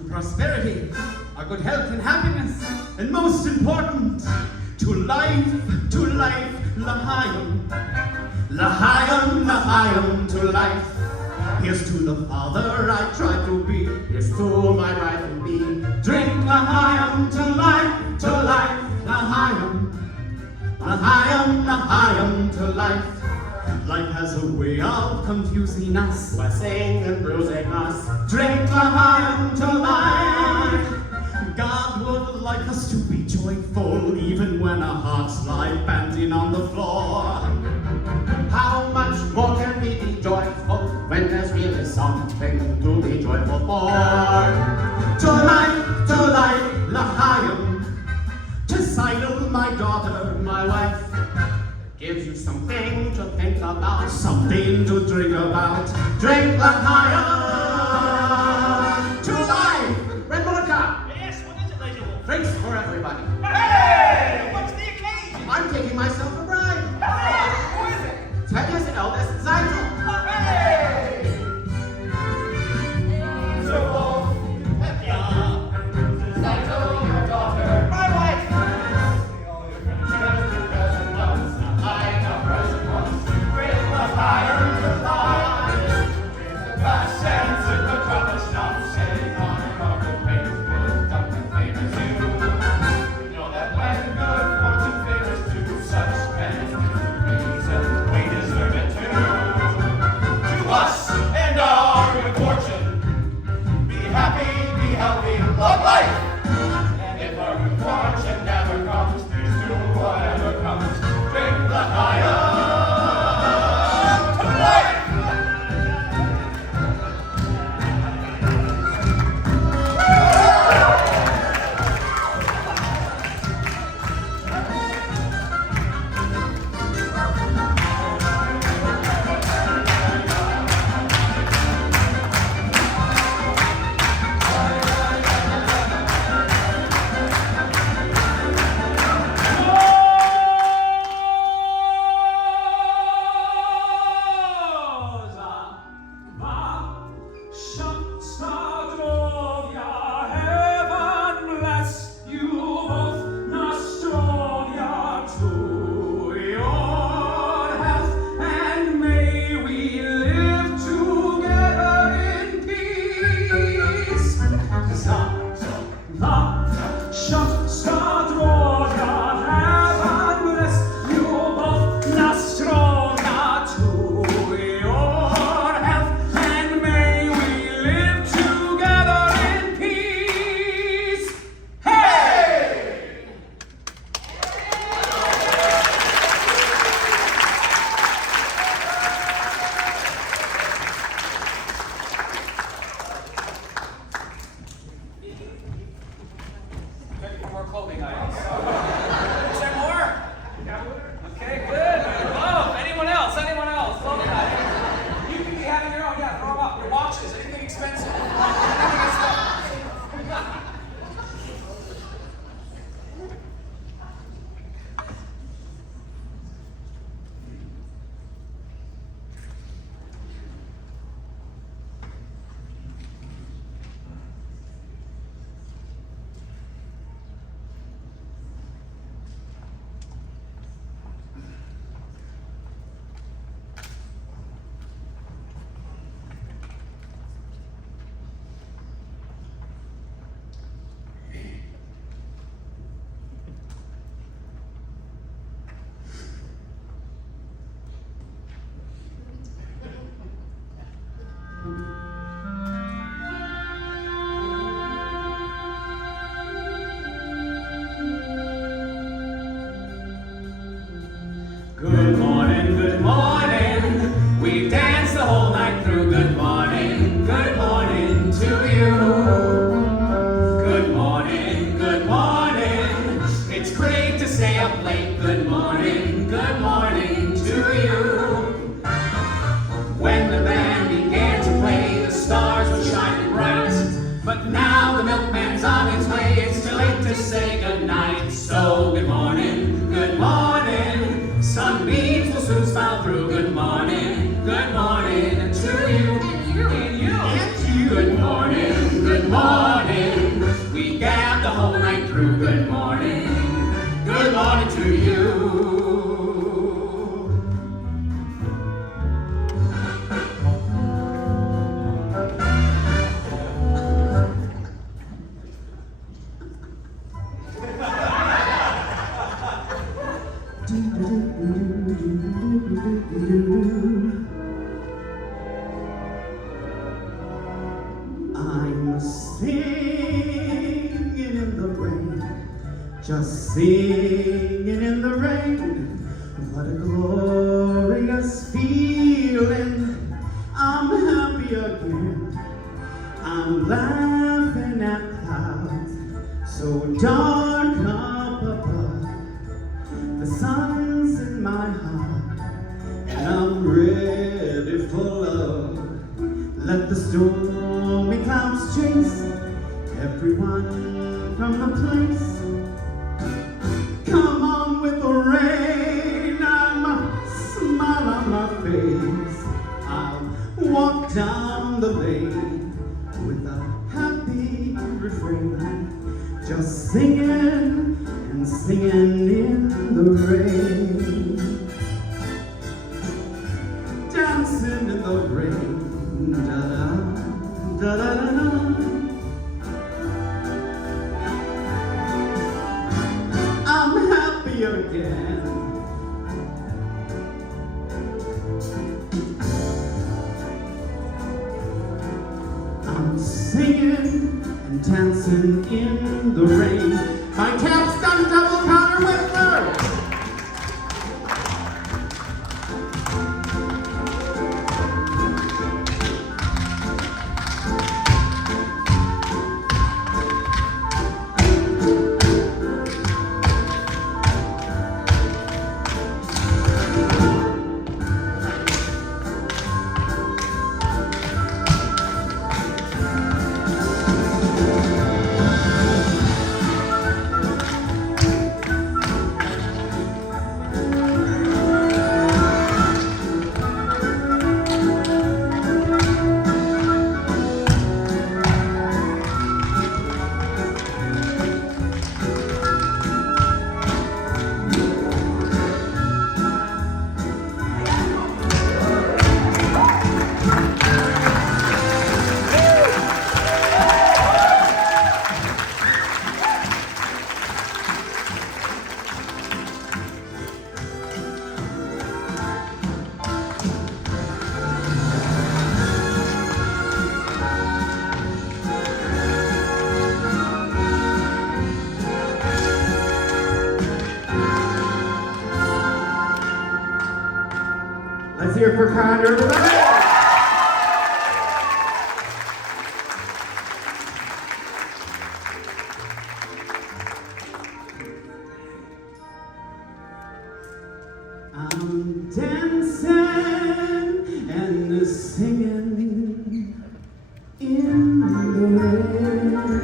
to prosperity, our good health and happiness, and most important, to life, l'chaim. L'chaim, l'chaim, to life. Here's to the father I try to be. Here's to my wife and me. Drink l'chaim to life, l'chaim. L'chaim, l'chaim to life. Life has a way of confusing us, blessing and bruising us. Drink l'chaim to life. God would like us to be joyful, even when our hearts lie panting on the floor. How much more can we be joyful when there's really something to be joyful for? To life, l'chaim. To Sidle, my daughter, my wife, gives you something to think about, something to drink about. Drink l'chaim to life. Red Monica. Yes, what is it, Lady Wolf? Drinks for everybody. Hey! What's the occasion? I'm taking myself a bride. Hey! Who is it? Teddy's eldest Zeitl. Hey! So, Wolf, Zeitl, your daughter, my wife. All your friends, present once, I know present once. With the fire and the light, with the passions and the trouble stuff, sitting on a rocket face, with something famous you. We know that when good fortune favors two such men, reason we deserve it too. To us and our good fortune, be happy, be healthy, love life. And if our good fortune never comes, please do whatever comes. Drink the higher to life. More clothing items. Is there more? Okay, good. Oh, anyone else? Anyone else? Clothing items. You can be having your own. Yeah, throw them up. Your watches. Anything expensive. Anything expensive. Good morning, good morning. We danced the whole night through. Good morning to you. Good morning. It's great to stay up late. Good morning to you. When the band began to play, the stars were shining bright. But now the milkman's on his way. It's too late to say goodnight. So good morning. Sunbeams will soon smile through. Good morning to you. And you. Good morning. through. Good morning to you. I'm singing in the rain, just singing in the rain. What a glorious feeling. I'm happy again. I'm laughing at clouds so dark up above. The sun's in my heart and I'm ready for love. Let the stormy clouds chase everyone from the place. Come on with the rain, I'm a smile on my face. I'll walk down the lane with a happy refrain, just singing and singing in the rain, dancing in the rain. Da-da, da-da-da-da. I'm happy again. I'm singing and dancing in the rain. My cap's done double counter with her. Let's hear it for Connor. I'm dancing and singing in the rain.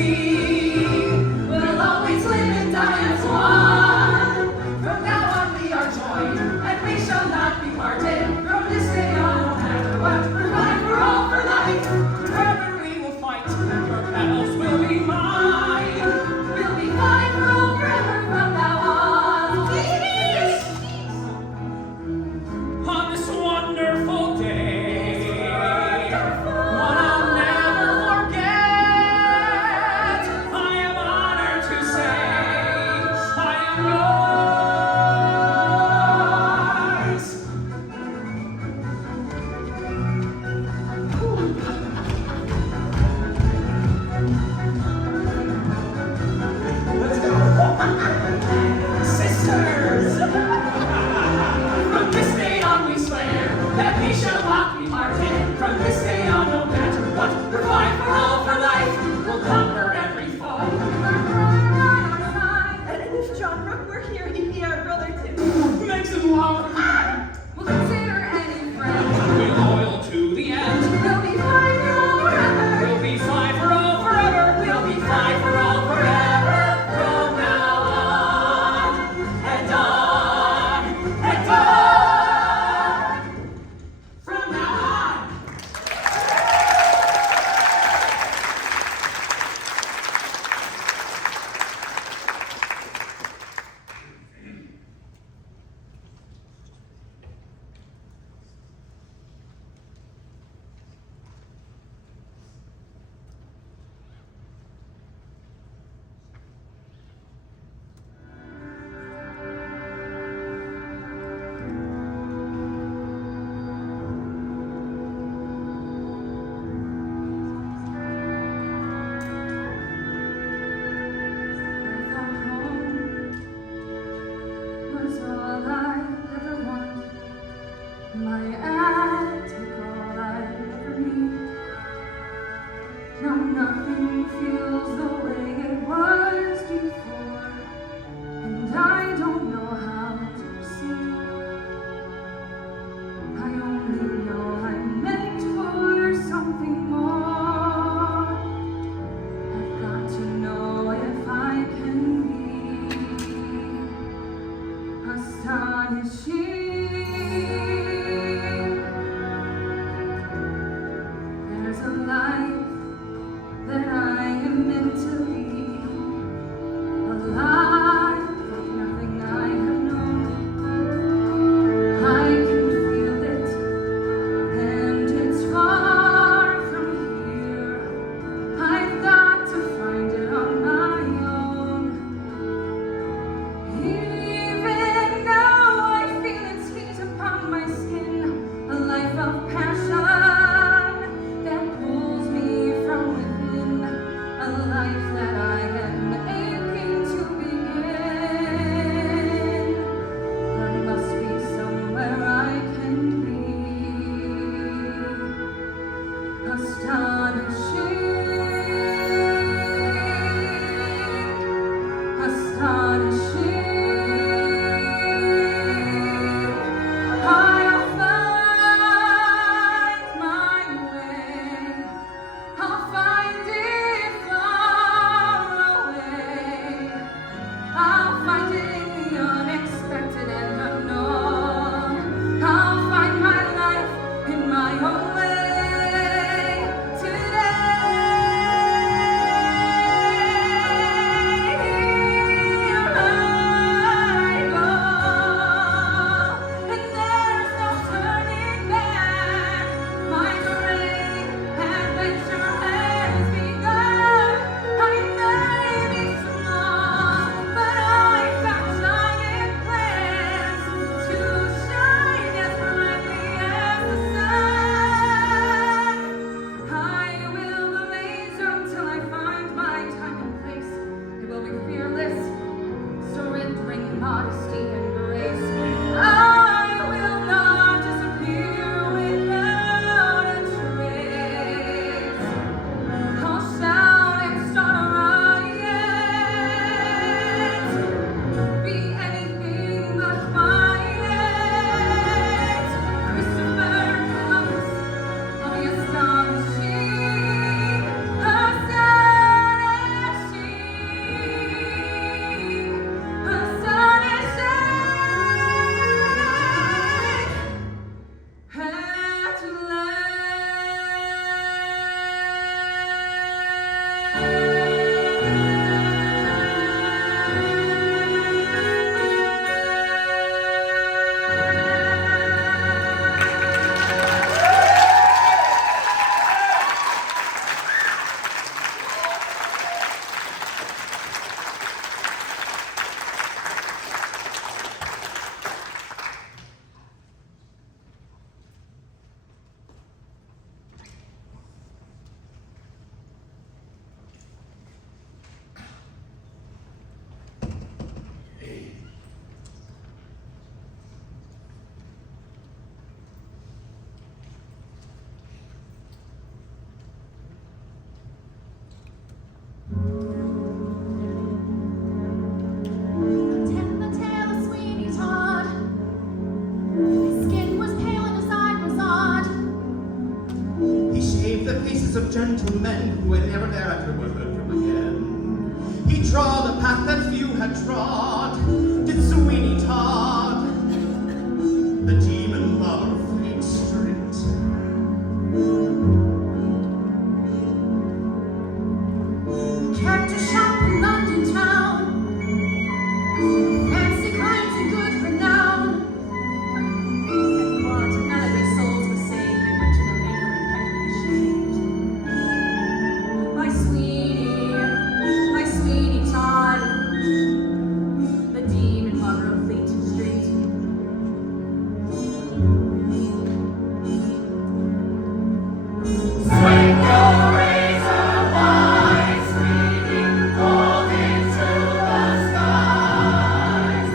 sea. We'll always live and die as one. From now on we are joined, and we shall not be parted. From this day on, no matter what, we're mine for all for life. Forever we will fight, and your battles will be mine. We'll be fine for all forever from now on. Peace! On this wonderful day, one I'll never forget, I am honored to say I am yours. Sisters! From this day on we swear that we shall not be parted. From this day on, no matter what, we're fine for all for life. We'll conquer every foe. And if John Brooke were here, he'd be our brother too. Makes it love. We'll consider any friend. We're loyal to the end. We'll be fine for all forever. We'll be fine for all forever. We'll be fine for all forever. From now on and on and on. From now on. the faces of gentlemen who had never thereafter were heard from again. He trod a path that few had trod, did Sweeney Todd, the demon lover of Fleet Street. Kept a shop in London town, fancy clients and good renown. And what none of their souls was saved, they went to the maker and pecked ashamed. My sweetie Todd, the demon lover of Fleet Street. Swing your razor wide, swinging gold into the skies.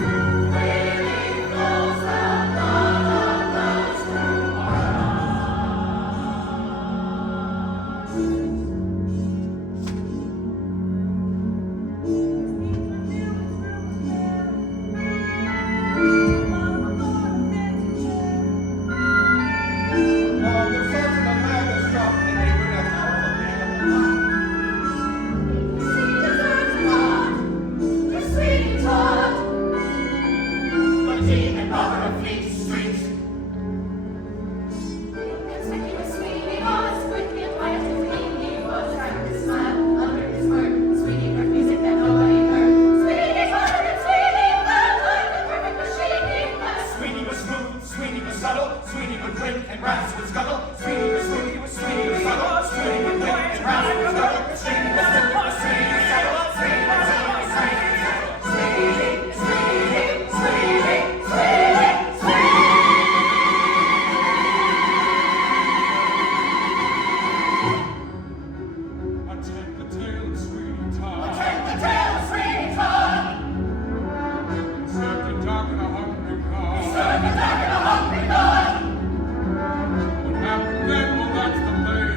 Freely flows the blood of those who are All the sons of the man was struck, and they were not all of She deserves blood, the sweet Todd, the demon lover of Fleet Street. Conspicuous Sweeney was quick and quiet as clean. He was frank with his smile under his word. Sweeney heard music that nobody heard. Sweeney heard and Sweeney laughed like the perfect machine he was. Sweeney was smooth, Sweeney was subtle, Sweeney would grin and rats would scuttle. Sweeney was smooth, Sweeney was subtle, Sweeney would grin and rats would scuttle. Sweeney was smooth, Sweeney was subtle, Sweeney was subtle, Sweeney was subtle. Sweeney, Sweeney, Sweeney, Sweeney, Sweeney. Attend the tale of Sweeney Todd. Take the tail of Sweeney Todd. Served a dark and a hungry God. Served the dark and a hungry God. What happened then? Well, that's the main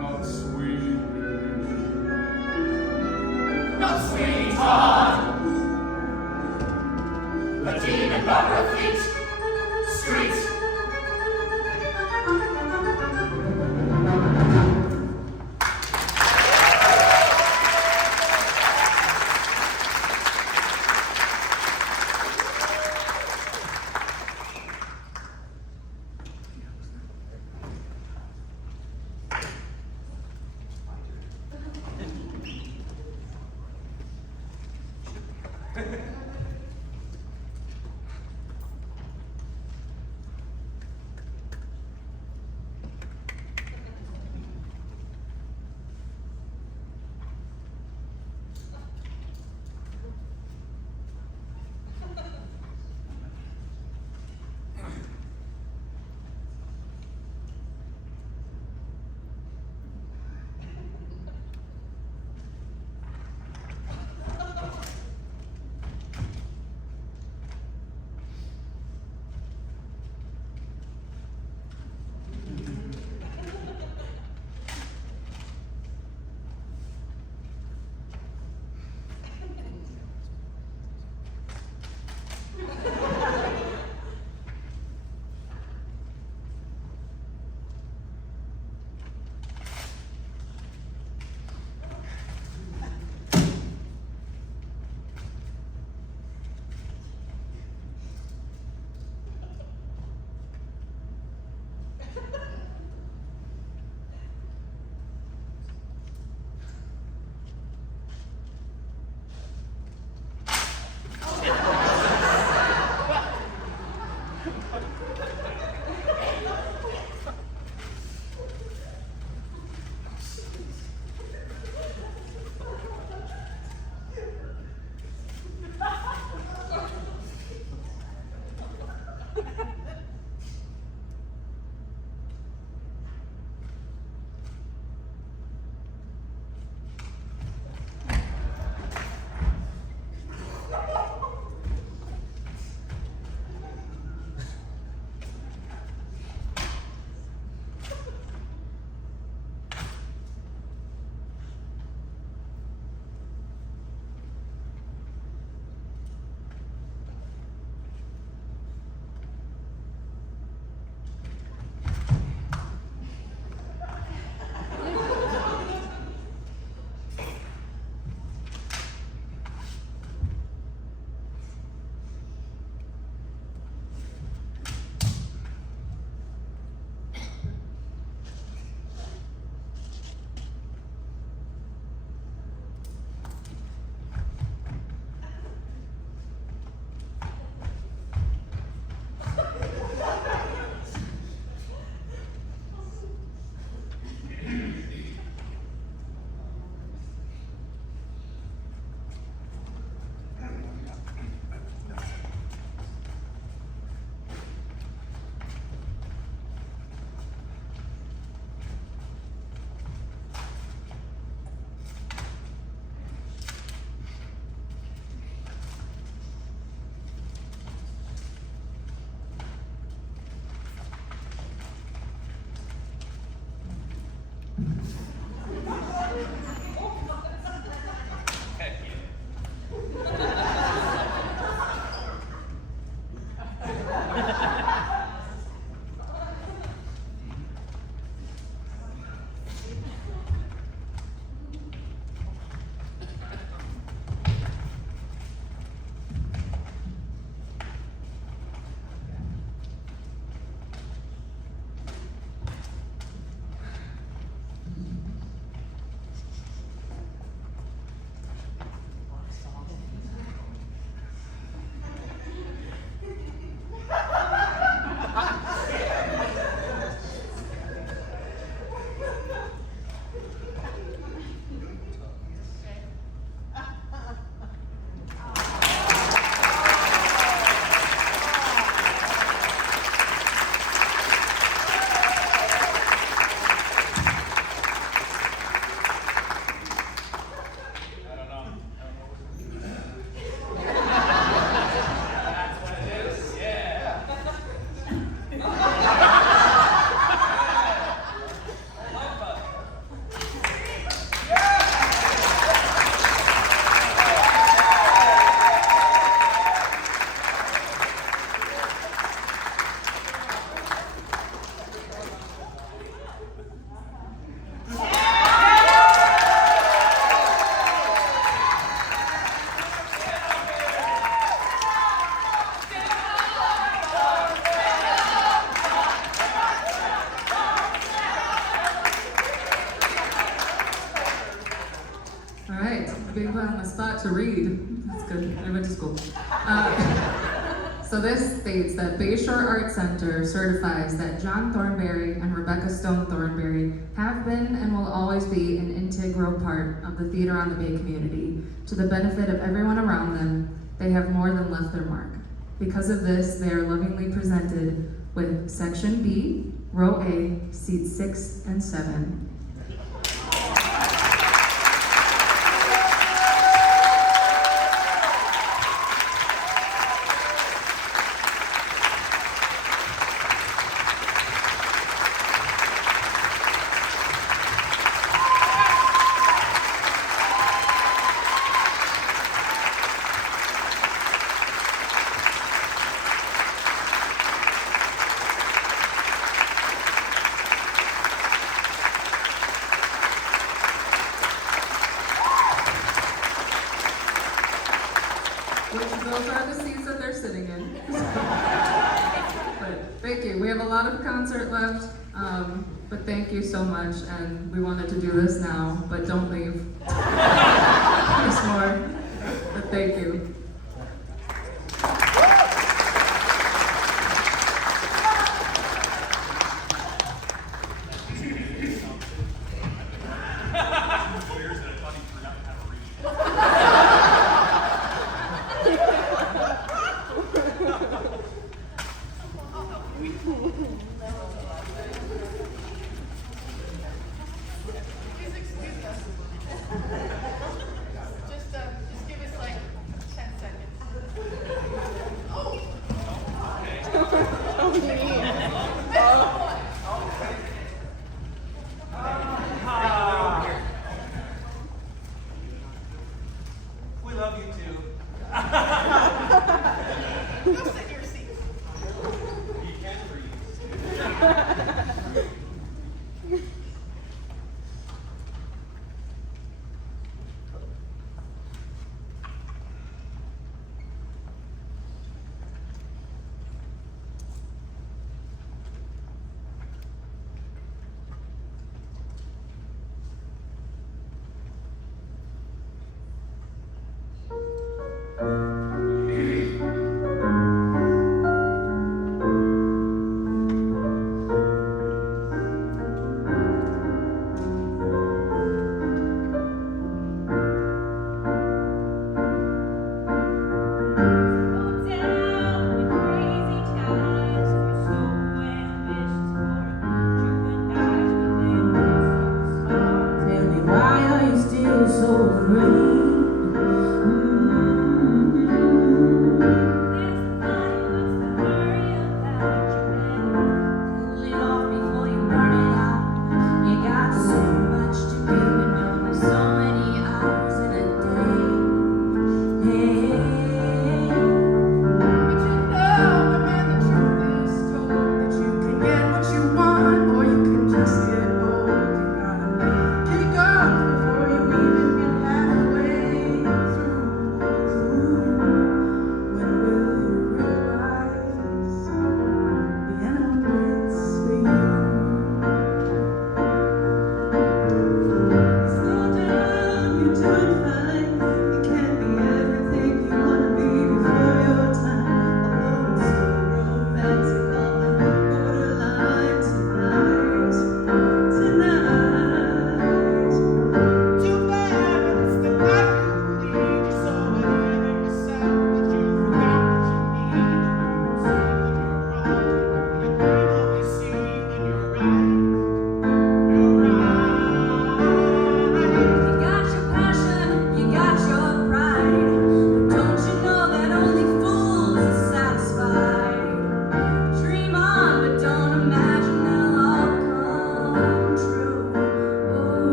Not Sweeney. Not Sweeney Todd, the demon lover of Fleet Street. on the spot to read. That's good. I went to school. So this states that Bayshore Art Center certifies that John Thornberry and Rebecca Stone Thornberry have been and will always be an integral part of the Theater on the Bay community. To the benefit of everyone around them, they have more than left their mark. Because of this, they are lovingly presented with Section B, Row A, Seats 6 and 7. Those are the seats that they're sitting in. But thank you. We have a lot of concert left, but thank you so much. And we wanted to do this now, but don't leave. There's more. But thank you. Just give us like 10 seconds. We love you too. Go sit in your seats. You can breathe.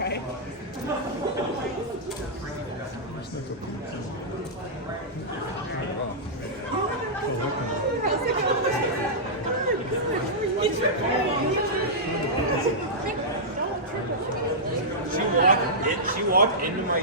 She walked into my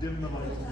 Dim the lights.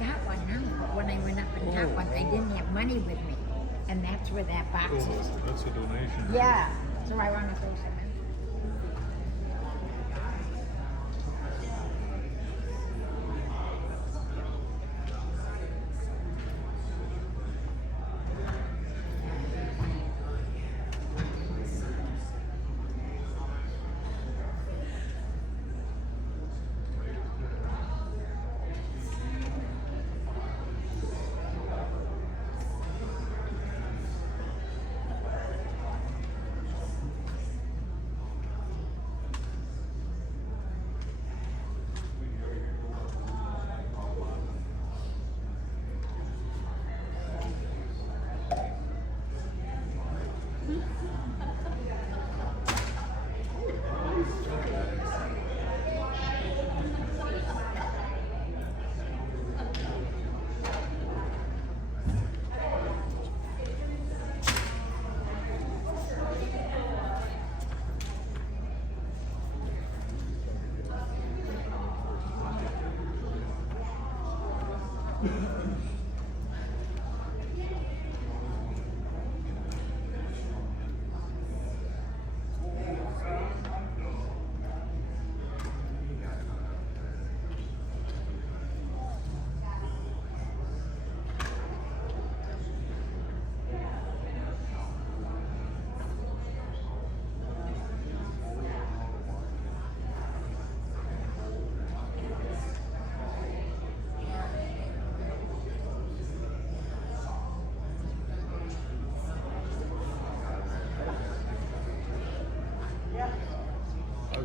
got one now, but when I went up and got one, I didn't have money with me. And that's where that box is. That's a donation. Yeah, so I want to throw some in.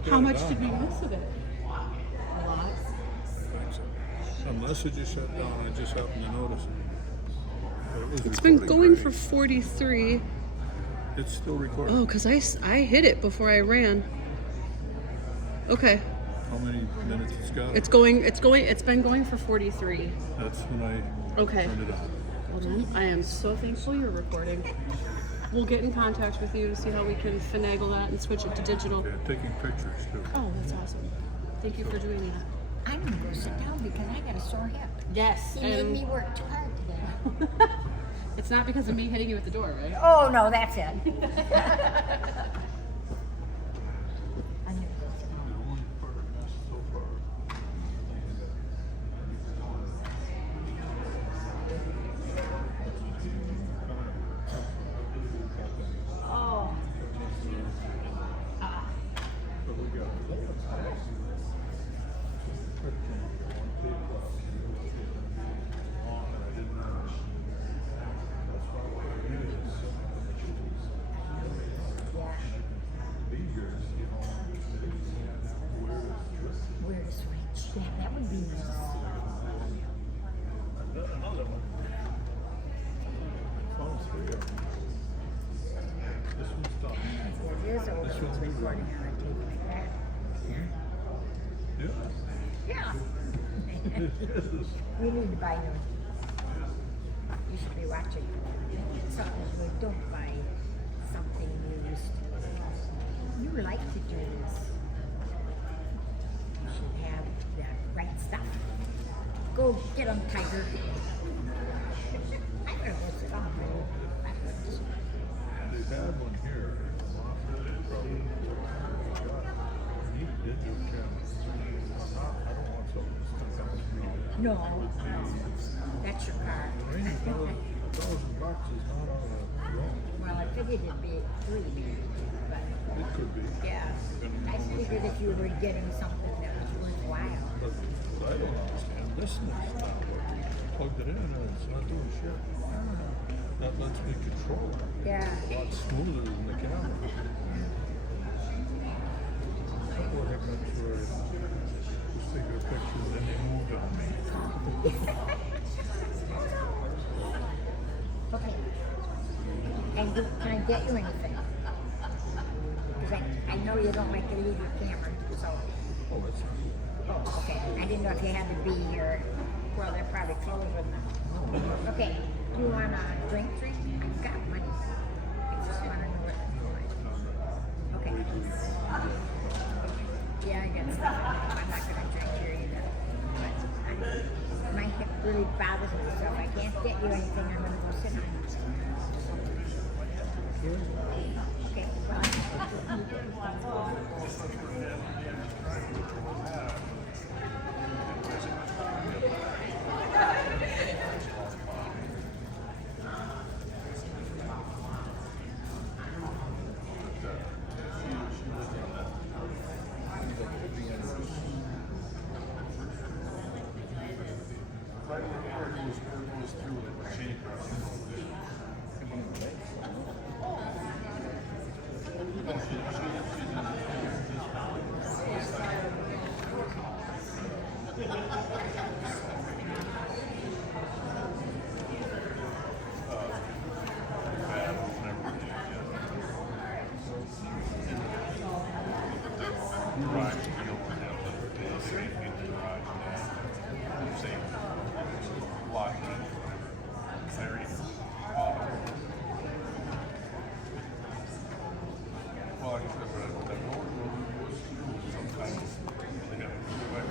How much did we miss of it? A lot. Unless it just shut down, I just happened to notice it. But it was It's been recording going great. for 43. It's still recording. Oh, because I hit it before I ran. Okay. How many minutes it's got? It's been going for 43. That's when I Okay. turned it on. Well then, I am so thankful you're recording. We'll get in contact with you to see how we can finagle that and switch it to digital. Okay, taking pictures too. Oh, that's awesome. Thank you for doing that. I'm gonna go sit down because I got a sore hip. Yes, He made and me work too hard today. it's not because of me hitting you at the door, right? Oh no, that's it. I'm gonna go sit down. The only part I missed so far. Oh. But we got Where to switch? Yeah, that would be nice. another one. Found three of them. This one's done. It is over. This It's one's recording on a tape like that. Yeah. Yeah. It is. We need to buy new. You should be watching. Something we don't buy something used. You like to do this. You should have the right stuff. Go get them, Tiger. I'm gonna go sit down. They had one here. Probably. Need a digital camera. I don't want something that's stuck on the screen. No, that's your car. $1,000 is not on a drone. Well, I figured it'd be free, but It could be. yeah. I figured if you were getting something that was worthwhile. But I don't understand. This is not working. Plugged it in and it's not doing shit. That lets me control it. Yeah. A lot smoother than the camera. Couple of hiccups where I was taking a picture and then they moved on me. Okay. And can I get you anything? Because I know you don't like to leave your camera, so. Oh, that's Oh, okay. I didn't know if you had to be here. Well, they're probably closed with them. Okay. You want a drink treat? I've got money. I just want to know what. Okay. Yeah, I got stuff. I'm not going to drink here either. But my hip really bothers me. So if I can't get you anything, I'm gonna go sit on it. Okay, Sometimes they got to go back,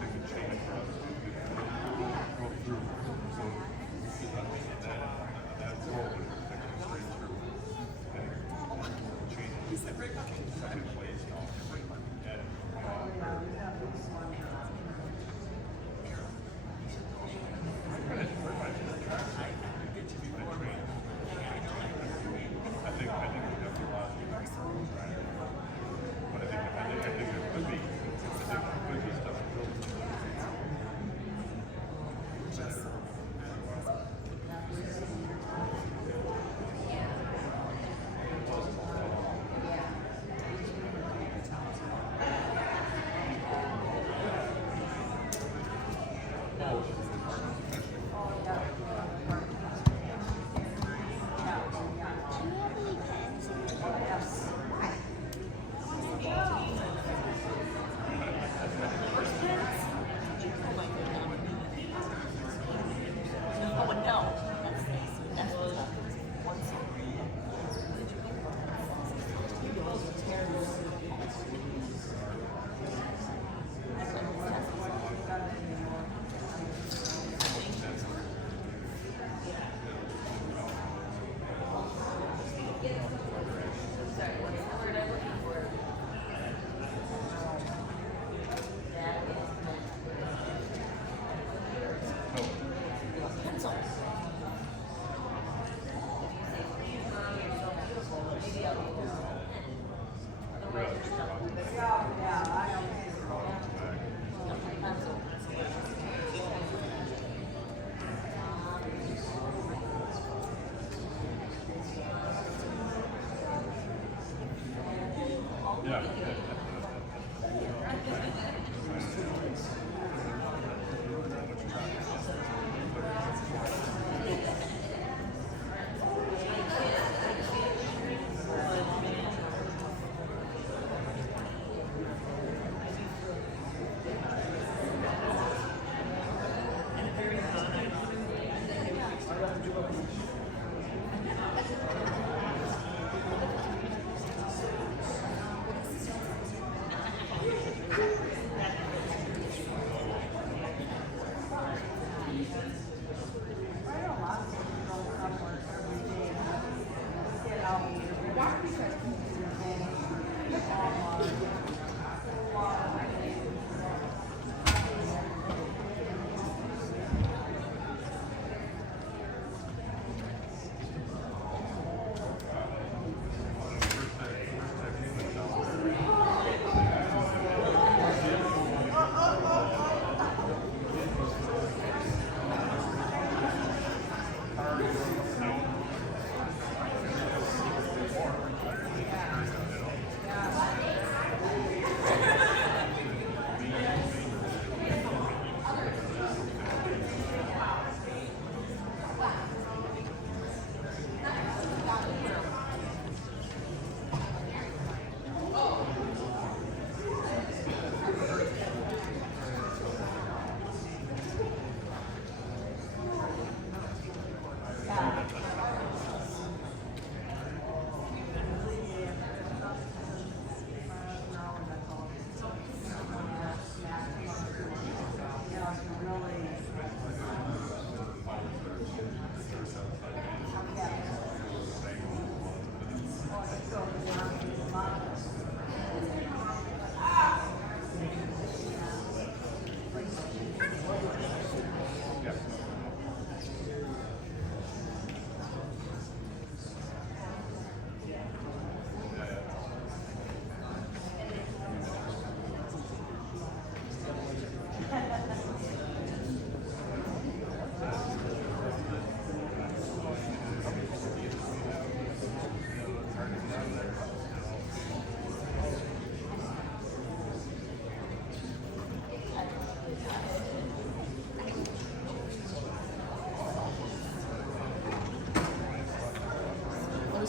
they can change.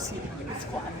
see it. It's quiet.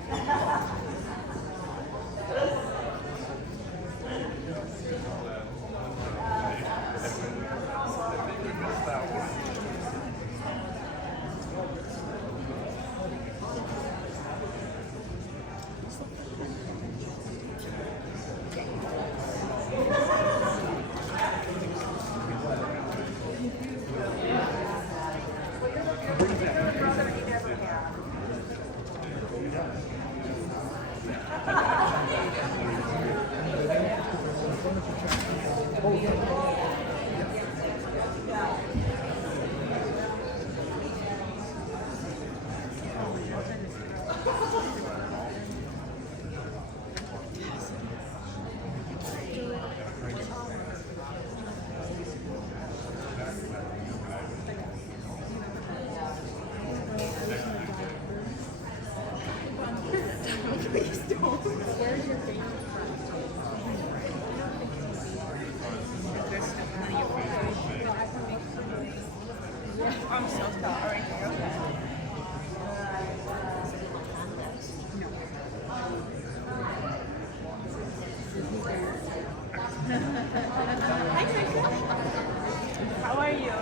I'm so sorry. Hi, Trisha. How are you?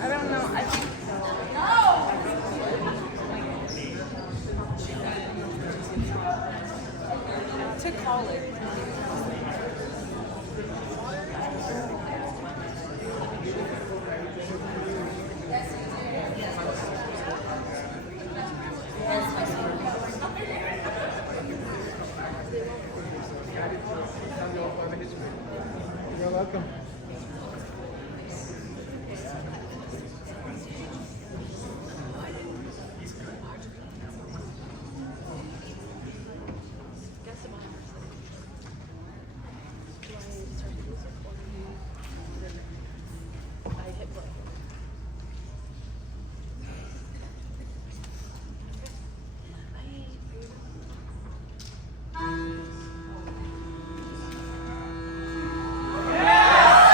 I don't know. I think to college. You're welcome. Yes!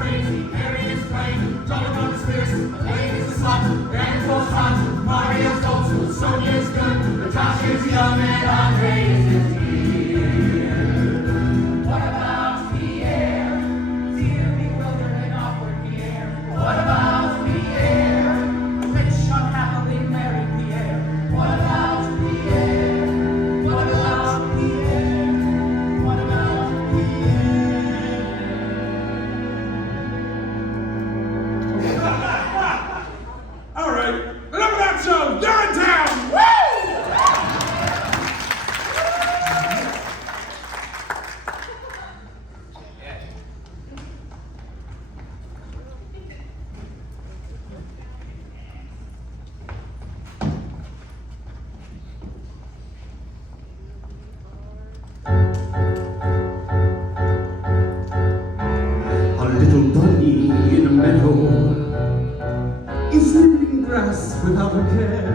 crazy, Harry is plain, Jonathan is fierce, Elaine is a slut, Grant is both sons, Mario's old school, Sonia is good, Natasha is young, and Andre is dear. What about Pierre? Dear, bewildered and awkward Pierre. What about Pierre? Rich, unhappily married Pierre. What about Pierre? What about Pierre? What about Pierre? All right, enough of that show. You're in town. Woo! A little bunny in a meadow is nibbling grass without a care.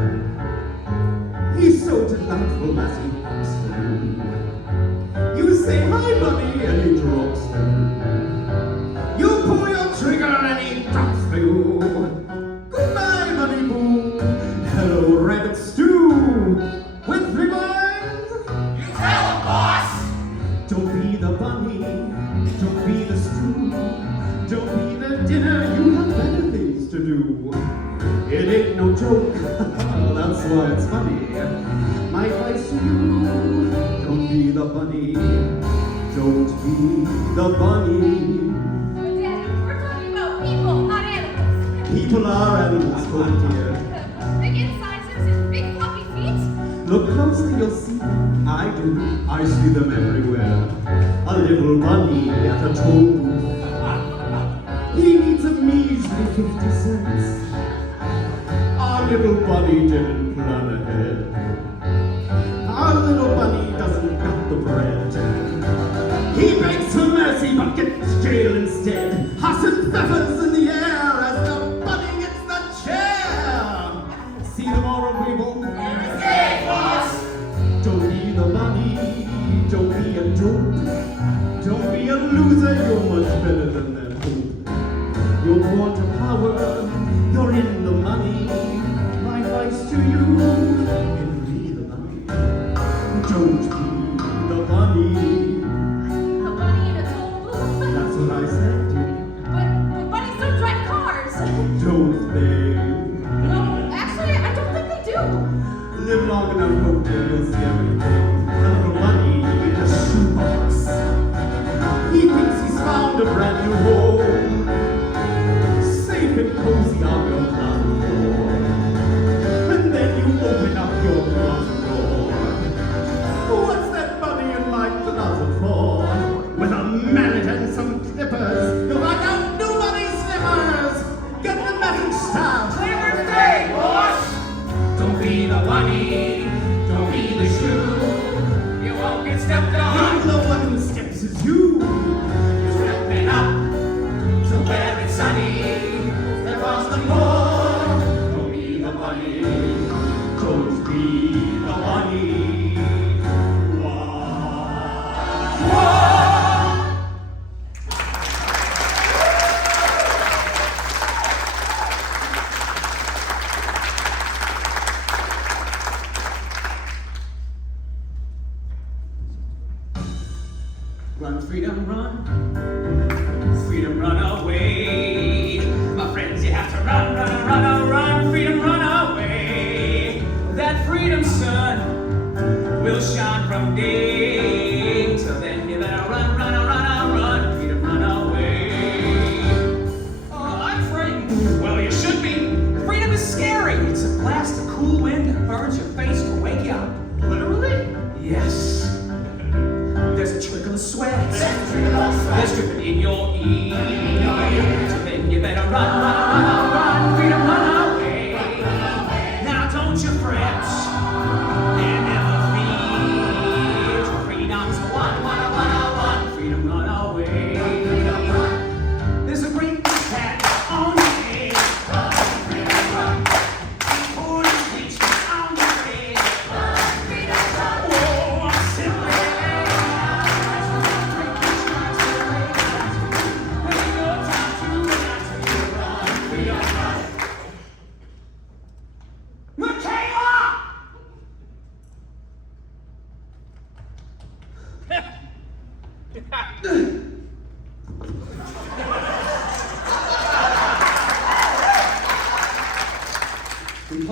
He's so delightful as he hops through. You say hi, bunny, and he drops through. You pull your trigger and he drops through. Goodbye, bunny boo. Hello, rabbit stew. With three minds. You tell him, boss! Don't be the bunny, don't be the stew, don't be the dinner, you have better things to do. It ain't no joke, that's why it's funny. My advice to you, don't be the bunny, don't be the bunny. Daddy, we're talking about people, not animals. People are animals, oh dear. Big incisors and big fluffy feet. Look closely, you'll see. I do. I see them everywhere. A little bunny at a toll booth. He needs a measly 50 cents. Our little bunny didn't plan ahead. Our little bunny doesn't got the bread. He begs for mercy but gets jail instead. Huss and feathers in the air as the bunny gets the chair. See the moral people? Don't be the bunny, don't be a dope, don't be a loser, you're much better than that hope. You're born to power, you're in the money. My advice to you, be the bunny. Don't be the bunny. A bunny in a toll booth. That's what I said to you. But bunnies don't drive cars. Don't they? No, actually, I don't think they do. Live long enough, hope you'll see everything. A little bunny in a shoebox. He thinks he's found a brand new home, safe and cozy on your closet floor. And then you open up your closet door. What's that bunny in my closet for? With a mallet and some clippers, you'll find out new bunny slippers. Get the message style. Clear day, boss! Don't be the bunny, don't be the shoe. You won't get stepped on. The one who steps is you. You're stepping up to where it's sunny. Step across the moor. Don't be the bunny, Don't be the bunny. Run, freedom, run. freedom, run away. My friends, you have to run, run, run, run, freedom, run away. That freedom sun will shine from day till then. You better run, run, run, run, freedom, run away. Oh, I'm frightened. Well, you should be. Freedom is scary. It's a blast of cool wind that burns your face to wake you up. Literally? Yes. There's a trickle of sweat. There's dripping in your ear. So then you better run, run, run, run, freedom, run away. Now don't you fret and never fear.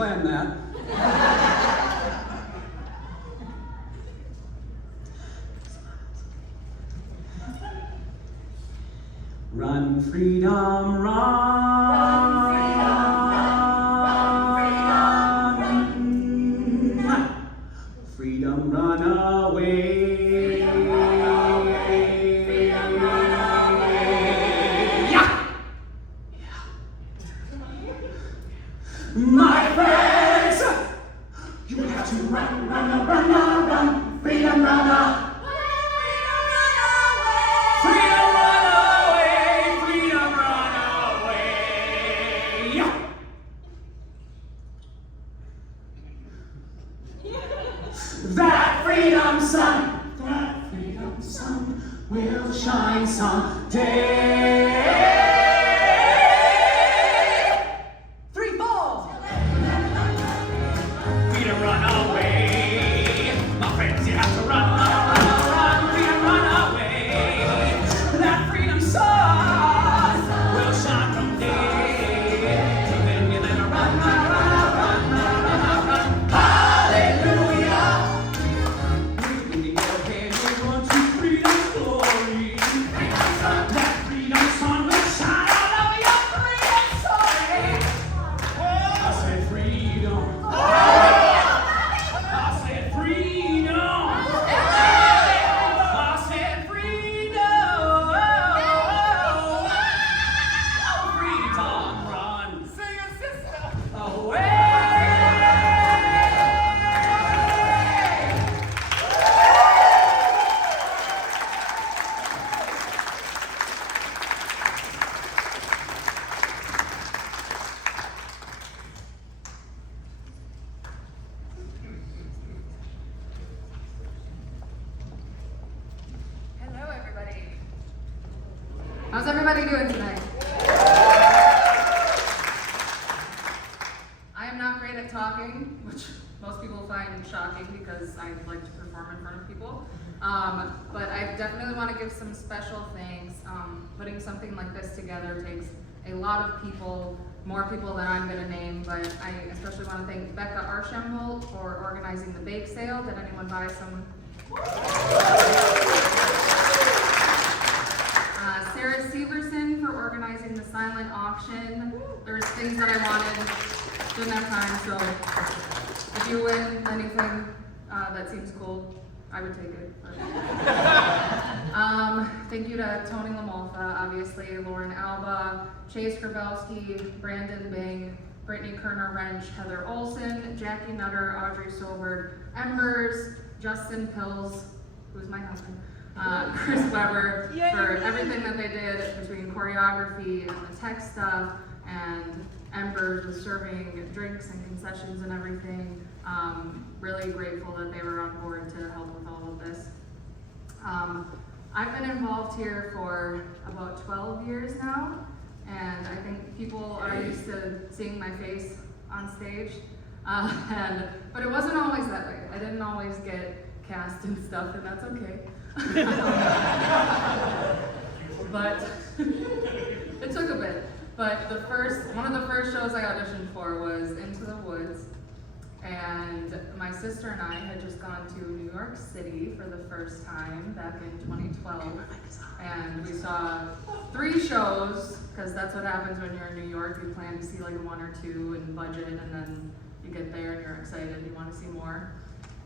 plan that. Run, freedom, run. Freedom, run away. Yeah. My friends, you have to run, run, run, run, run. Freedom, run away. Freedom, run away. Freedom, run away. Yeah. That freedom sun will shine someday. Three falls. Freedom, run away. My friends, you have to run, run, run, run. Freedom, run away. That freedom sun will shine someday. So then you let her run, run, run, run, run, run, run. Hallelujah. In the air, can you run to freedom's glory? That freedom sun will shine all over your freedom story. I said freedom. I said freedom. I said freedom. Freedom, run. Sing it, sister. Away. Hello, everybody. How's everybody doing tonight? I am not great at talking, which most people find shocking because I like to perform in front of people. But I definitely want to give some special thanks. Putting something like this together takes a lot of people, more people than I'm going to name, but I especially want to thank Becca Archambault for organizing the bake sale. Did anyone buy some? Sarah Severson for organizing the silent auction. There was things that I wanted, didn't have time, so if you win anything that seems cool, I would take it. But. Thank you to Tony Lamalfa, obviously, Lauren Alba, Chase Grabowski, Brandon Bing, Brittany Kerner-Wrench, Heather Olson, Jackie Nutter, Audrey Soberg, Embers, Justin Pills, who's my husband, Chris Weber, for everything that they did between choreography and the tech stuff, and Embers with serving drinks and concessions and everything. Really grateful that they were on board to help with all of this. I've been involved here for about 12 years now, and I think people are used to seeing my face on stage. But it wasn't always that way. I didn't always get cast and stuff, and that's okay. But it took a bit. But one of the first shows I auditioned for was Into the Woods, and my sister and I had just gone to New York City for the first time back in 2012, and we saw 3 shows, because that's what happens when you're in New York. You plan to see like 1 or 2 in budget, and then you get there and you're excited, you want to see more.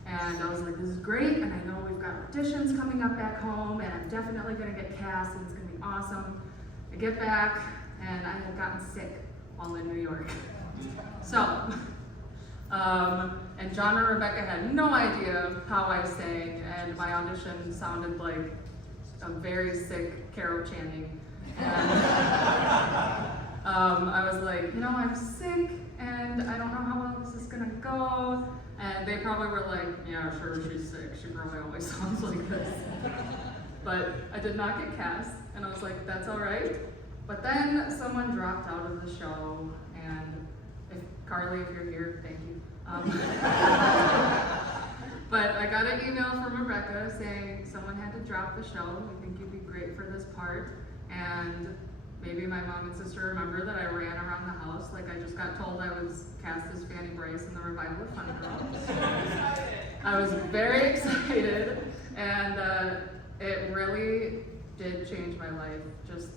And I was like, this is great, and I know we've got auditions coming up back home, and I'm definitely going to get cast, and it's going to be awesome. I get back, and I had gotten sick while in New York. So, and John and Rebecca had no idea how I sang, and my audition sounded like a very sick Carol Channing. And I was like, I'm sick, and I don't know how well this is gonna go. And they probably were like, yeah, sure, she's sick. She probably always sounds like this. But I did not get cast, and I was like, that's all right. But then someone dropped out of the show, and Carly, if you're here, thank you. But I got an email from Rebecca saying someone had to drop the show. We think you'd be great for this part. And maybe my mom and sister remember that I ran around the house like I just got told I was cast as Fanny Bryce in the revival of Funny Girl. I was very excited, and it really did change my life, just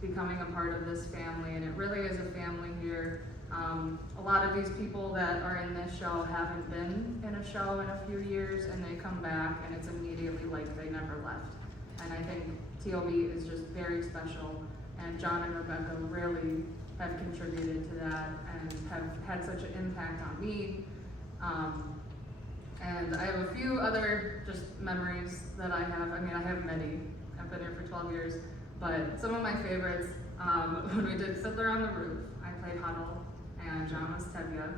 becoming a part of this family, and it really is a family here. A lot of these people that are in this show haven't been in a show in a few years, and they come back and it's immediately like they never left. And I think TOB is just very special, and John and Rebecca really have contributed to that and have had such an impact on me. And I have a few other just memories that I have. I mean, I have many. I've been here for 12 years, but some of my favorites, when we did Fiddler on the Roof, I played Huddle, and John was Tevye.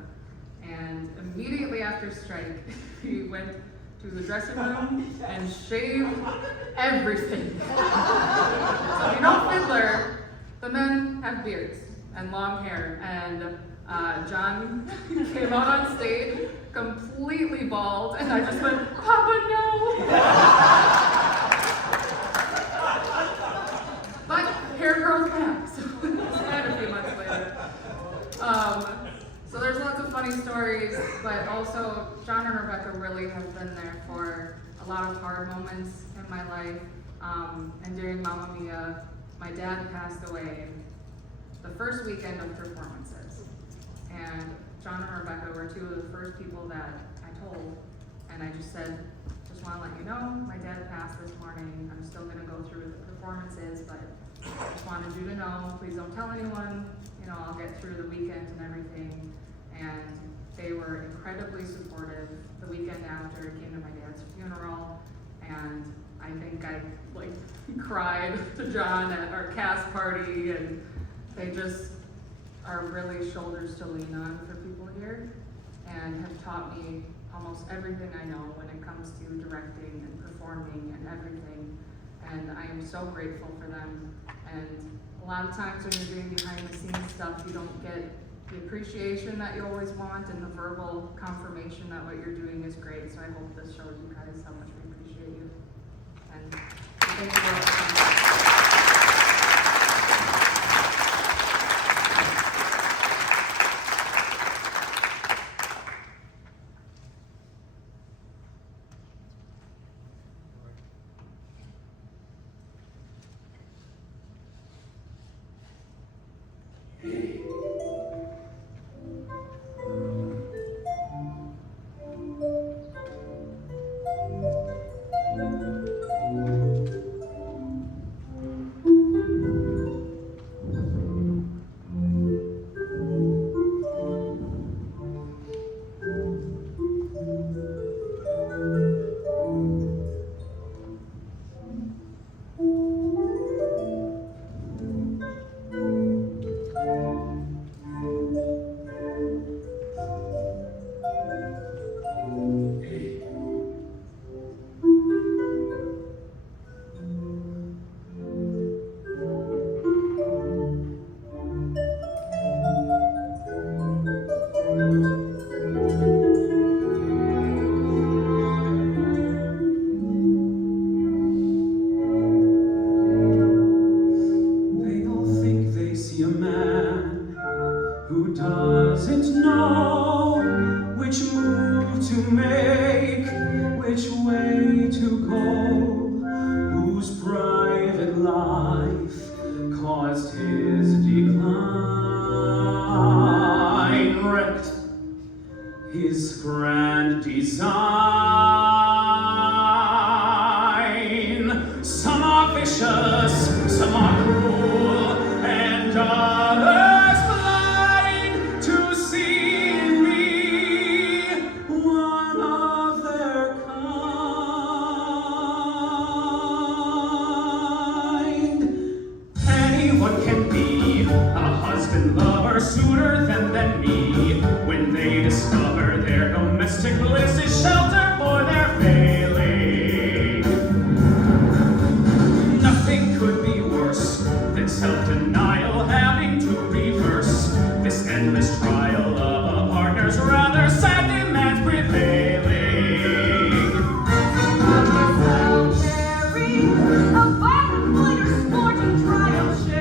And immediately after strike, he went to the dressing room and shaved everything. So you know Fiddler, the men have beards and long hair, and John came out on stage completely bald, and I just went, Papa, no! But hair grows back, so it's fine a few months later. So there's lots of funny stories, but also John and Rebecca really have been there for a lot of hard moments in my life. And during Mamma Mia, my dad passed away the first weekend of performances. And John and Rebecca were two of the first people that I told. And I just said, just want to let you know, my dad passed this morning. I'm still going to go through the performances, but I just wanted you to know, please don't tell anyone. You know, I'll get through the weekend and everything. And they were incredibly supportive. The weekend after, came to my dad's funeral, and I think I cried to John at our cast party, and they just are really shoulders to lean on for people here, and have taught me almost everything I know when it comes to directing and performing and everything. And I am so grateful for them. And a lot of times when you're doing behind the scenes stuff, you don't get the appreciation that you always want and the verbal confirmation that what you're doing is great. So I hope this shows you guys how much we appreciate you. And thank you all for coming. doesn't know which move to make, which way to go, whose private life caused his decline, wrecked his grand design. Some are vicious, some are cruel, and others blind to see in me one of their kind. Anyone can be a husband, lover, suitor, than me, when they discover their domestic bliss is shelter for their failing. Nothing could be worse than self-denial, having to reverse this endless trial of a partner's rather sad demands prevailing. Thornberry, a violent fighter, sporting triumph.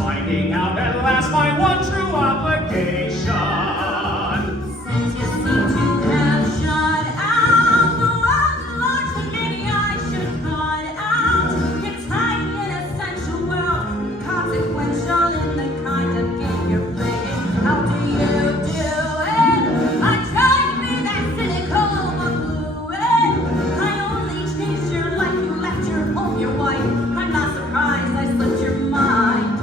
finding out at last my one true obligation. Since you seem to have shut out the world's large committee, I should cut out your tiny inessential world, consequential in the kind of game you're playing. How do you do it? I tried to be that cynical but blew it. I only changed your life, you left your home, your wife. I'm not surprised I slipped your mind.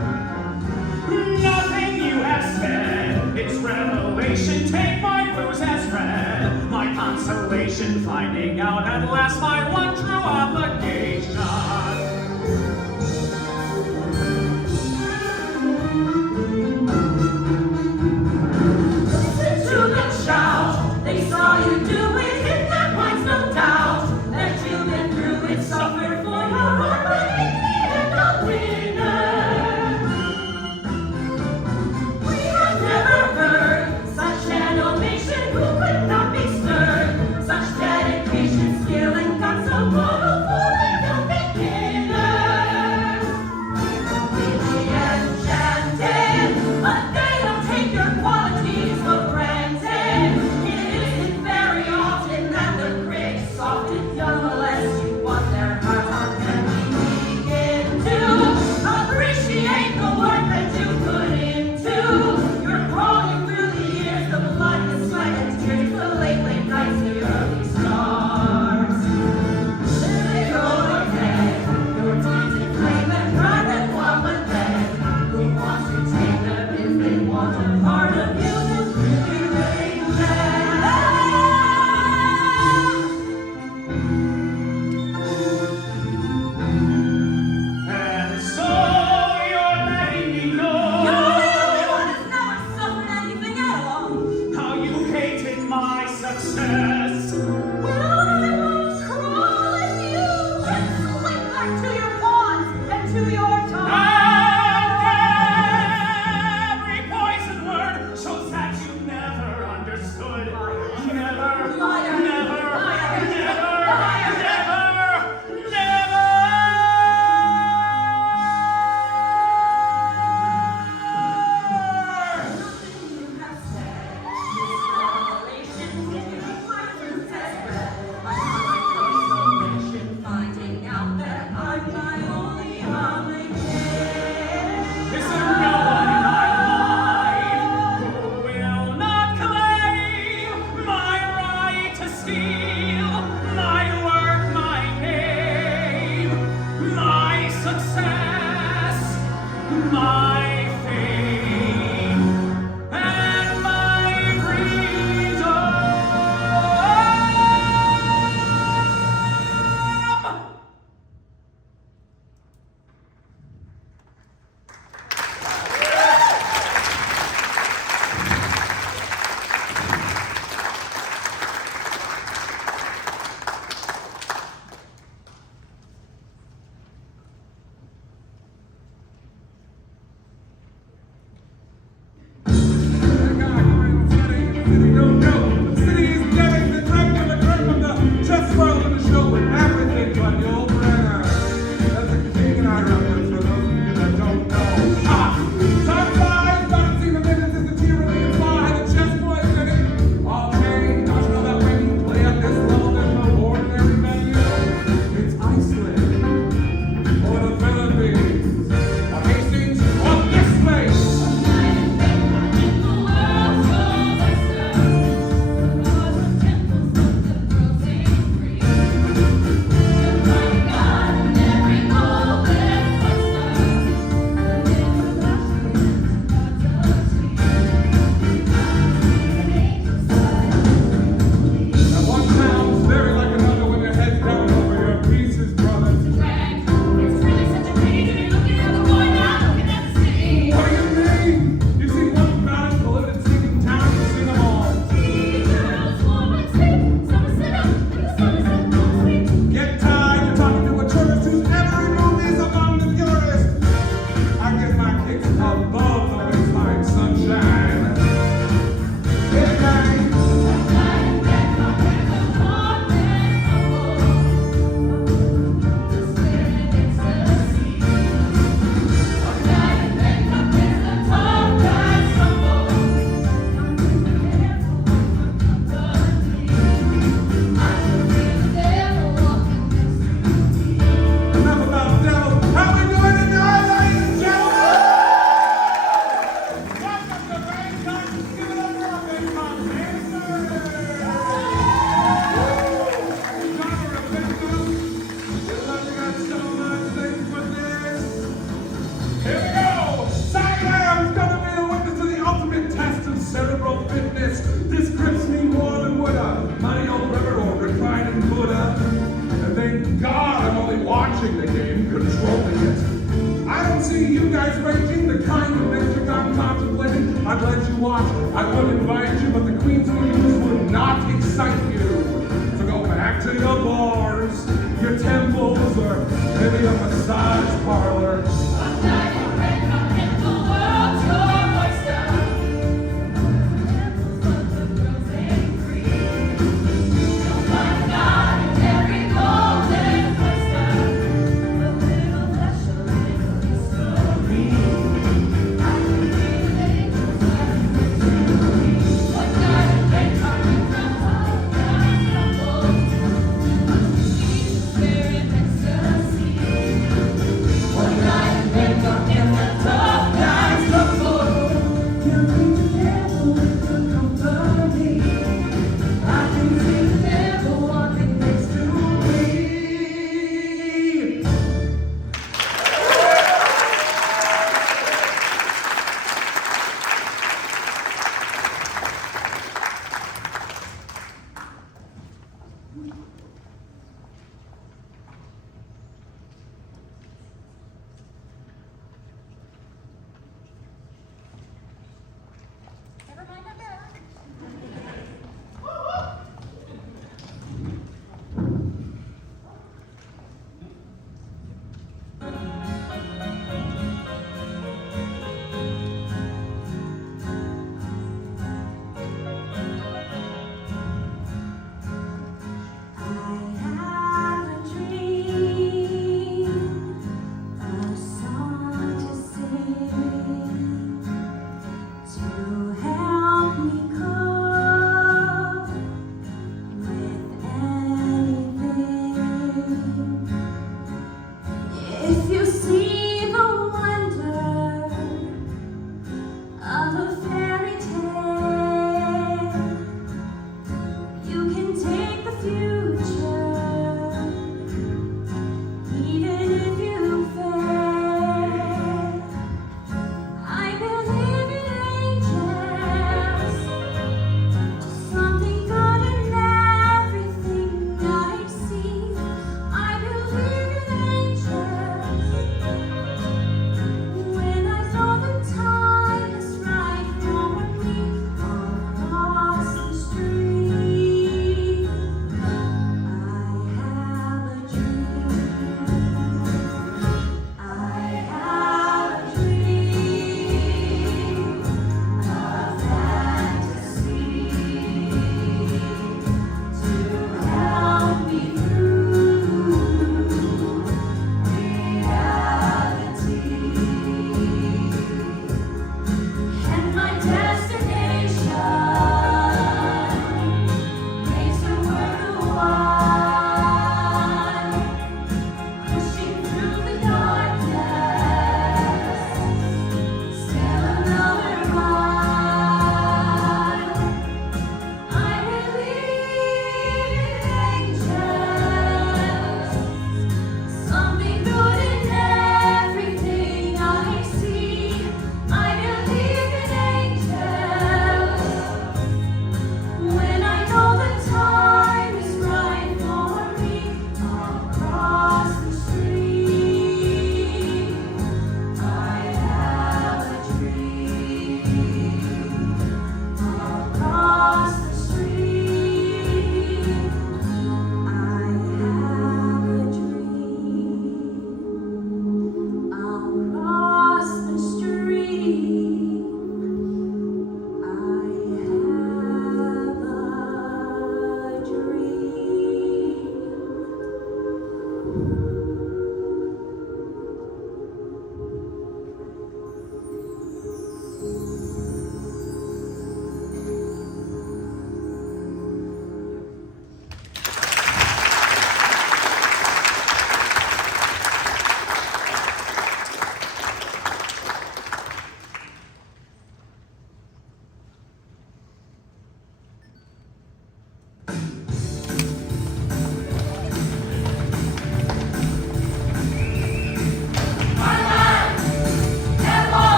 Nothing you have said, it's revelation. Take my bruise as read, my consolation, finding out at last my one true obligation. Listen to them shout, they saw you do it, hit their points, no doubt. That you've been through it, suffered for your heart, but in the end a winner. We have never heard such an ovation, who could not be stirred? Such dedication, skill, and guts, so mortal for a young beginner. Completely enchanted, but they don't take your qualities for granted. It isn't very often that the critics often nonetheless you want their heart. How can we begin to appreciate the work that you put into? You're crawling through the years, the blood, the sweat, and tears, the late nights, the early stars. They go ahead, your deeds inflame and private one, but then who wants to take them if they want a part of you who's really, really glad? And so you're letting me know You're the only one who's never suffered anything at all. how you hated my success. Well, I won't crawl if you can slip back to your pawns and to your tongue. And every poison word shows that you never understood. Never, Liar. never, Liar. never, Liar. never, Nothing you have said is revelation. Taking my fruit as bread. I'm on my consolation, finding out that I'm my only obligation. Is there no one in my life who will not claim my right to steal my work, my name, my success, my fame, and my freedom? In the world so western, see you guys raging, the kind of venture I'm contemplating. I'd let you watch, I would invite you, but the queens we use would not excite you. So go back to your bars, your temples, or maybe a massage parlor. One night in Bangkok and the world's your oyster. But the girls ain't free. You'll find God in every golden oyster. A little flesh, a little mystery. I can be an angel flying with you. One night in Bangkok and the high stumble. Very ecstasy.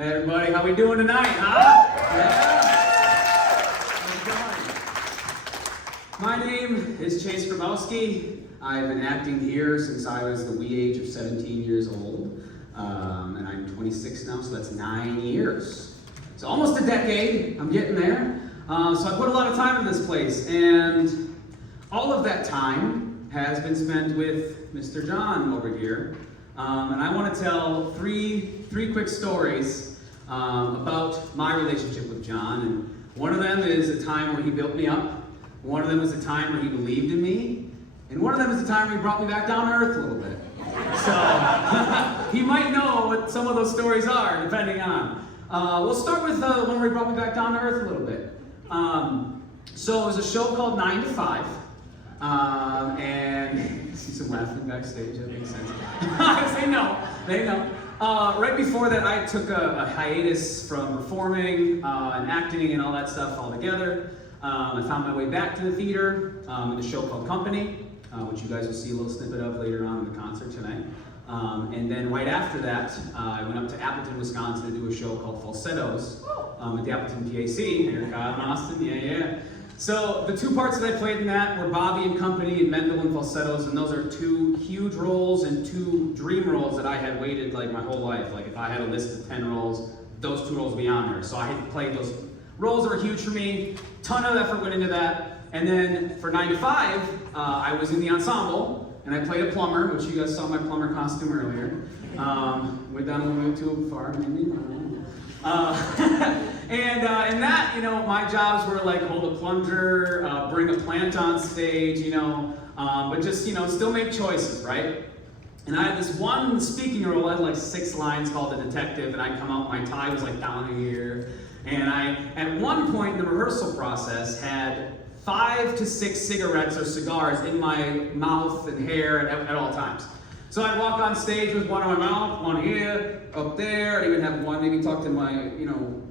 Hey everybody, how we doing tonight, huh? Yeah. How's it going? My name is Chase Grabowski. I've been acting here since I was the wee age of 17 years old. And I'm 26 now, so that's 9 years. So almost a decade, I'm getting there. So I put a lot of time in this place, and all of that time has been spent with Mr. John over here. And I want to tell three quick stories about my relationship with John. And one of them is a time where he built me up. One of them is a time where he believed in me. And one of them is a time where he brought me back down to earth a little bit. So he might know what some of those stories are, depending on. We'll start with the one where he brought me back down to earth a little bit. So it was a show called 9 to 5. And you see some laughing backstage, that makes sense. they know. Right before that, I took a hiatus from performing and acting and all that stuff altogether. I found my way back to the theater in a show called Company, which you guys will see a little snippet of later on in the concert tonight. And then right after that, I went up to Appleton, Wisconsin to do a show called Falsettos at the Appleton PAC, here in Austin, yeah. So the two parts that I played in that were Bobby and Company and Mendel and Falsettos, and those are two huge roles and two dream roles that I had waited like my whole life. Like if I had a list of 10 roles, those two roles would be on there. So I had played those roles that were huge for me. Ton of effort went into that. And then for 9 to 5, I was in the ensemble, and I played a plumber, which you guys saw my plumber costume earlier. Went down a little bit too far, maybe. I don't know. And that, my jobs were like hold a plunger, bring a plant on stage, but just, still make choices, right? And I had this one speaking role, I had like 6 lines called The Detective, and I'd come out, my tie was like down here. And I, at one point in the rehearsal process, had 5 to 6 cigarettes or cigars in my mouth and hair at all times. So I'd walk on stage with one in my mouth, one here, up there. I'd even have one maybe tucked in my,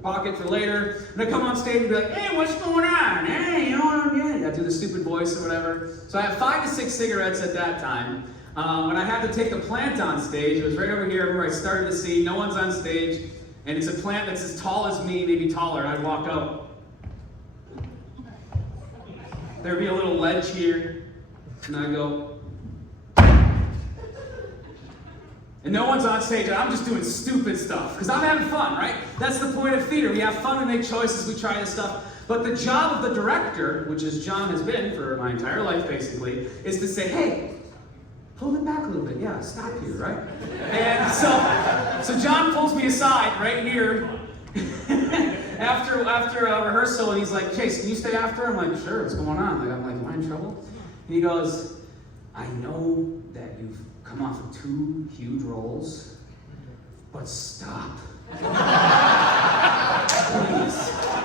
pocket for later. And I'd come on stage and be like, hey, what's going on? Hey, you know what I'm getting? I'd do the stupid voice or whatever. So I had 5 to 6 cigarettes at that time. When I had to take the plant on stage, it was right over here where I started the scene. No one's on stage. And it's a plant that's as tall as me, maybe taller. And I'd walk up. There'd be a little ledge here. And I'd go. And no one's on stage, and I'm just doing stupid stuff. Because I'm having fun, right? That's the point of theater. We have fun, we make choices, we try this stuff. But the job of the director, which is John has been for my entire life, basically, is to say, hey, pull it back a little bit. Yeah, stop here, right? And so John pulls me aside right here after a rehearsal, and he's like, Chase, can you stay after? I'm like, sure, what's going on? I'm like, am I in trouble? And he goes, I know that you've come off of 2 huge roles, but stop. Please.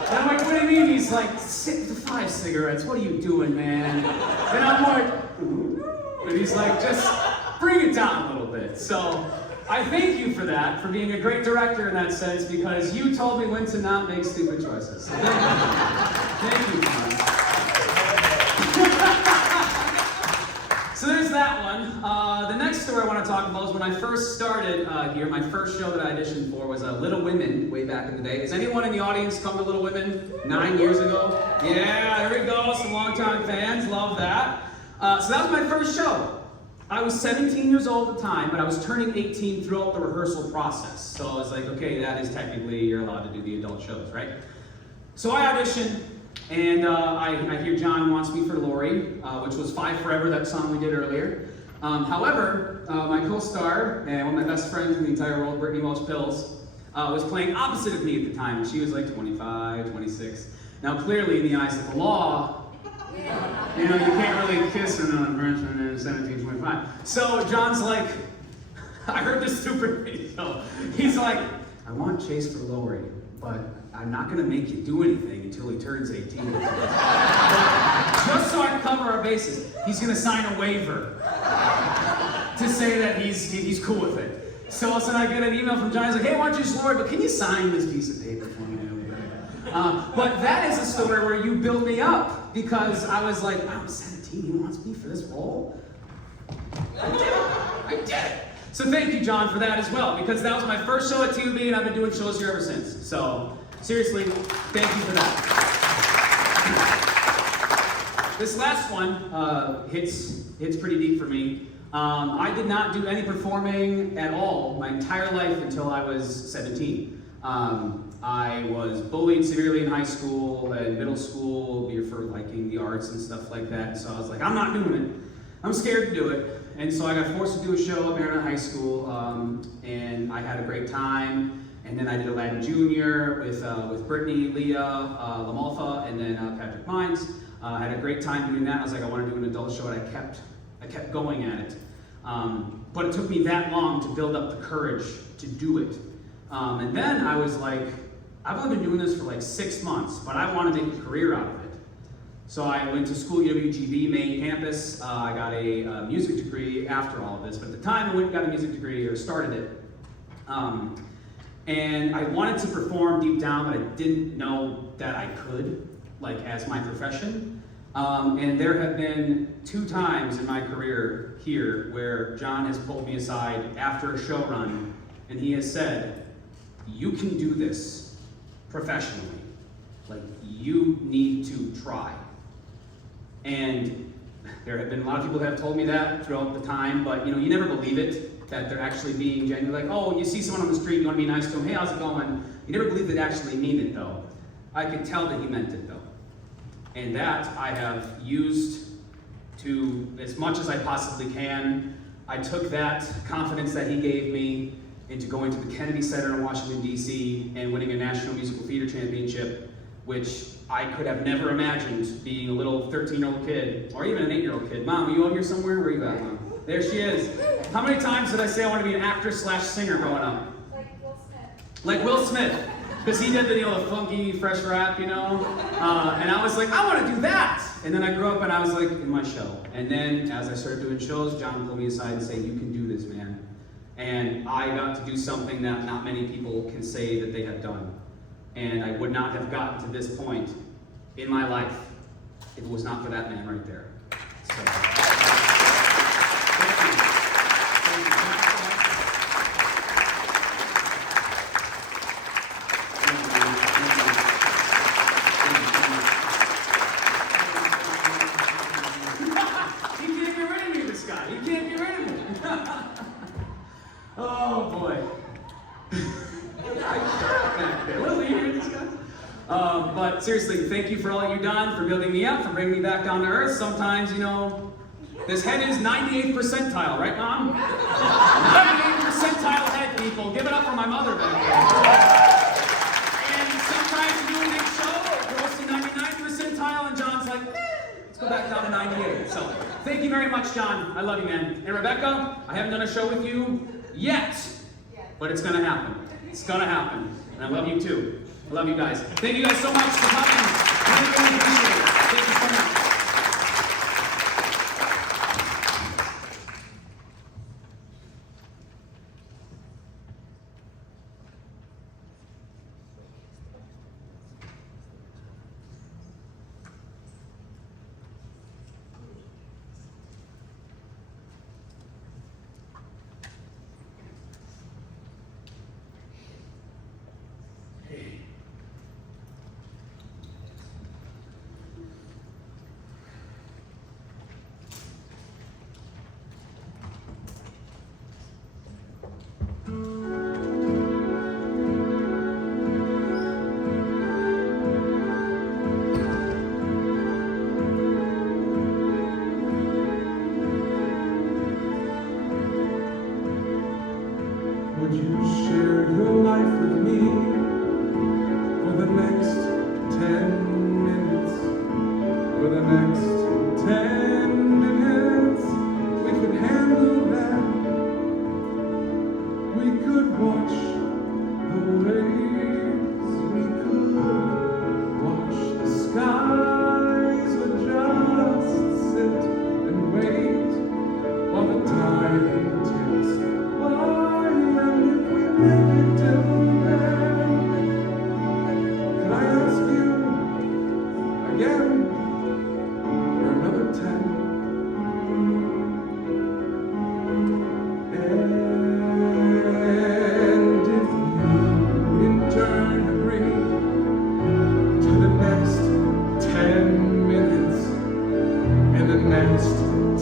And I'm like, what do you mean? He's like, 6 to 5 cigarettes, what are you doing, man? And I'm like, and he's like, just bring it down a little bit. So I thank you for that, for being a great director in that sense, because you told me when to not make stupid choices. So thank you, John. So there's that one. The next story I want to talk about is when I first started here, my first show that I auditioned for was Little Women, way back in the day. Has anyone in the audience come to Little Women 9 years ago? Yeah, there we go, some longtime fans, love that. So that was my first show. I was 17 years old at the time, but I was turning 18 throughout the rehearsal process. So I was like, okay, that is technically, you're allowed to do the adult shows, right? So I auditioned. And I hear John wants me for Lori, which was Five Forever, that song we did earlier. However, my co-star and one of my best friends in the entire world, Brittany Welch-Pills, was playing opposite of me at the time. She was like 25, 26. Now clearly in the eyes of the law, you can't really kiss an person in 17, 25. So John's like, I heard this stupid video. He's like, I want Chase for Lori, but I'm not going to make you do anything until he turns 18. Just so I cover our bases, he's going to sign a waiver to say that he's cool with it. So all of a sudden I get an email from John. He's like, hey, I want you to Lori, but can you sign this piece of paper for me? But that is a story where you built me up, because I was like, wow, I'm 17, he wants me for this role? I did it. So thank you, John, for that as well, because that was my first show at TUB, and I've been doing shows here ever since. So seriously, thank you for that. This last one hits pretty deep for me. I did not do any performing at all my entire life until I was 17. I was bullied severely in high school and middle school for liking the arts and stuff like that. So I was like, I'm not doing it. I'm scared to do it. And so I got forced to do a show at Maryland High School, and I had a great time. And then I did Aladdin Jr. with Brittany, Leah, Lamalfa, and then Patrick Mines. I had a great time doing that. I was like, I want to do an adult show, and I kept going at it. But it took me that long to build up the courage to do it. And then I was like, I've only been doing this for like 6 months, but I want to make a career out of it. So I went to school at UWGB main campus. I got a music degree after all of this, but at the time I went and got a music degree, or started it. And I wanted to perform deep down, but I didn't know that I could, like as my profession. And there have been 2 times in my career here where John has pulled me aside after a show run, and he has said, you can do this professionally. Like, you need to try. And there have been a lot of people that have told me that throughout the time, but you never believe it, that they're actually being genuine. Like, oh, you see someone on the street, you want to be nice to them, hey, how's it going? You never believe they actually mean it, though. I could tell that he meant it, though. And that I have used to, as much as I possibly can. I took that confidence that he gave me into going to the Kennedy Center in Washington, D.C., and winning a National Musical Theater Championship, which I could have never imagined being a little 13-year-old kid, or even an 8-year-old kid. Mom, are you out here somewhere? Where are you at, Mom? There she is. How many times did I say I want to be an actor/singer growing up? Like Will Smith. Like Will Smith, because he did the funky, fresh rap, and I was like, I want to do that. And then I grew up and I was like, in my show. And then as I started doing shows, John pulled me aside and said, you can do this, man. And I got to do something that not many people can say that they have done. And I would not have gotten to this point in my life if it was not for that man right there. So, thank you. He can't get rid of me, this guy. He can't get rid of me. Oh boy. But seriously, thank you for all you've done, for building me up, for bringing me back down to earth. Sometimes, this head is 98th percentile, right, Mom? 98th percentile head, people. Give it up for my mother back there. And sometimes you do a big show, it goes to 99th percentile, and John's like, let's go back down to 98. So, thank you very much, John. I love you, man. And Rebecca, I haven't done a show with you yet, but it's gonna happen. It's gonna happen. And I love you too. I love you guys. Thank you guys so much for coming. Really, really appreciate it. Thank you so much. Would you share your life with me for the next 10 minutes? For the next 10 minutes, we could handle that. We could watch the waves, we could watch the skies, or just sit and wait while the time ticks by. Make it till then. Can I ask you again for another 10 the next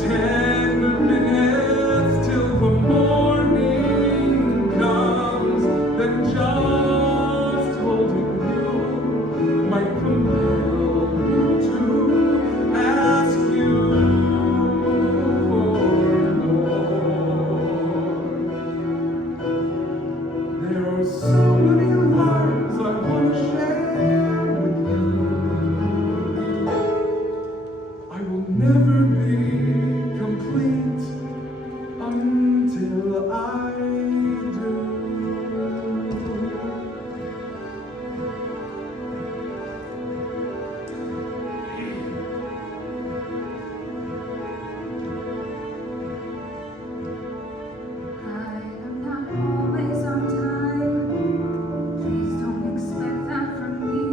10 minutes till the morning comes, then just holding you might compel me to ask you for more. There are so many lives I want to share with you. I will never be complete until I do. I am not always on time. Please don't expect that from me.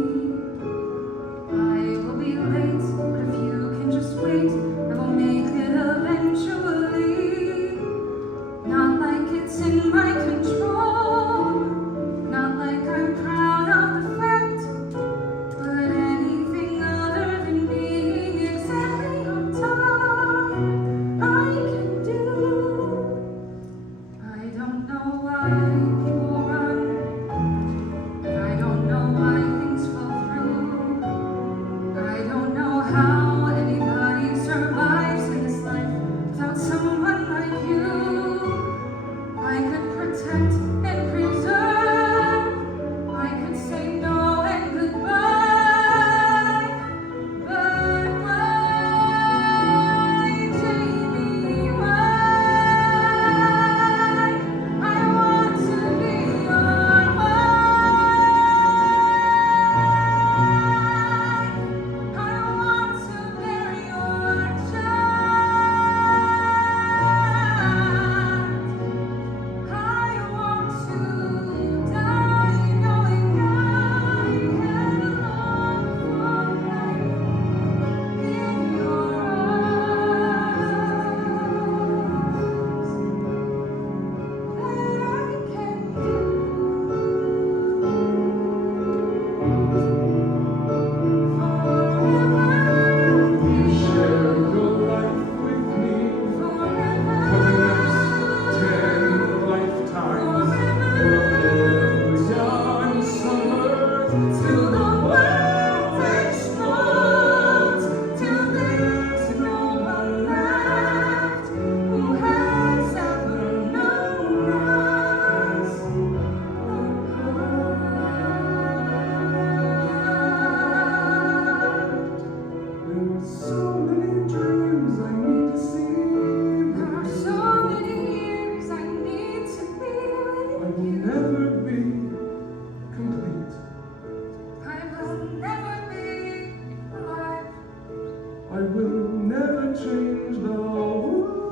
I will be late, but if you can just wait, I will make it eventually. Not like it's in my control, not like I'm proud of the fact, but anything other than being exactly on time I can do. I don't know why people run, and I don't know why things fall through. I don't know how anybody survives in this life without someone like you. I could protect and preserve, I could say no and goodbye, but why, Jamie, why? I want to be your wife. I want to marry your child. I want to die knowing I had a long, full life in your arms that I can do. Share your life with me for the next 10 lifetimes, or a million summers, till the world explodes, till there's no one left who has ever known us apart. There are so many dreams I need to see. There are so many years I need to be I with will you. never be complete. I will never be alive. I will never change the world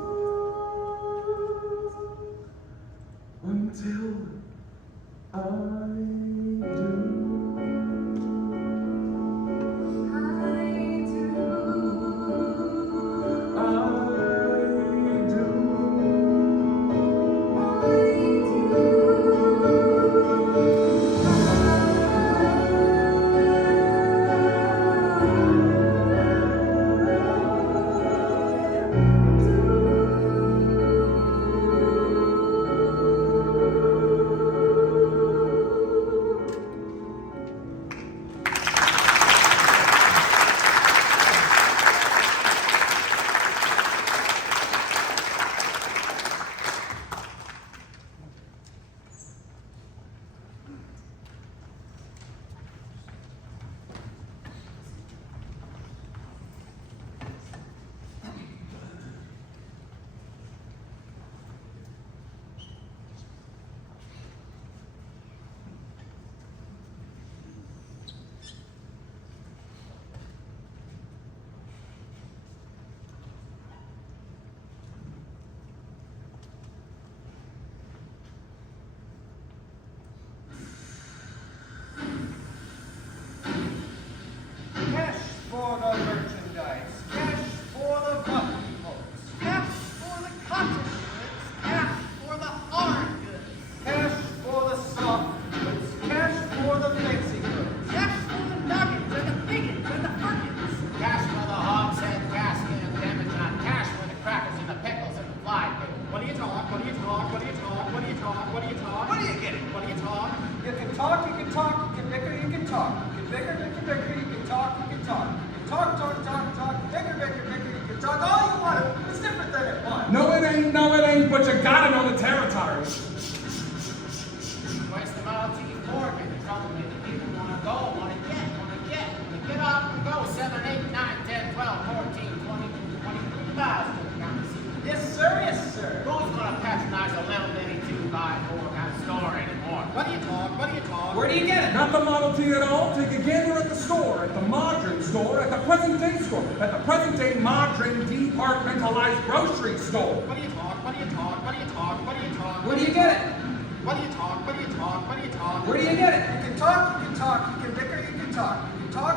until I do. I do. I do. I do. ain't, but you gotta know the territory. Where's the Model T Ford? The trouble with the people wanna go, wanna get up and go. 7, 8, 9, 10, 12, 14, 20, 22,000. Yes, sir, yes, sir. Who's gonna patronize a little bitty 2x4 kind of store anymore? What do you talk? Where do you get it? Not the Model T at all. Take a gander at the store, at the modern store, at the present day store, at the present day modern departmentalized grocery store. What do you talk? Where do you get it? What do you talk? Where do you get it? You can talk, you can bicker, you can talk. You can talk,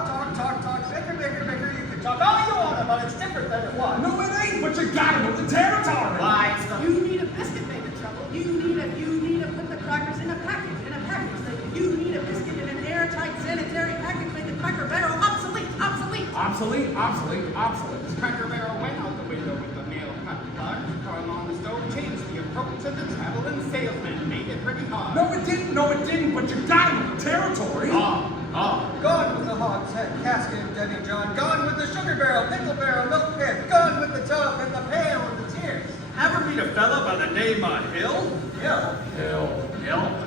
bicker, you can talk all you want, but it's different than it was. No, it ain't, but you gotta know the territory. Why, it's the... You need a biscuit, baby, trouble. You need to put the crackers in a package. You need a biscuit in an airtight sanitary package. Make the Cracker Barrel obsolete. Obsolete. Cracker Barrel went out the window with the mail cut plug. Carl on the stove changed the approach of the traveling salesman. Made it pretty hard. No, it didn't, but you gotta know the territory. Gone with the hogshead, casket, and Denny John. Gone with the sugar barrel, pickle barrel, milk pan. Gone with the tub and the pail and the tears. Ever meet a fella by the name of Hill? Hill. No.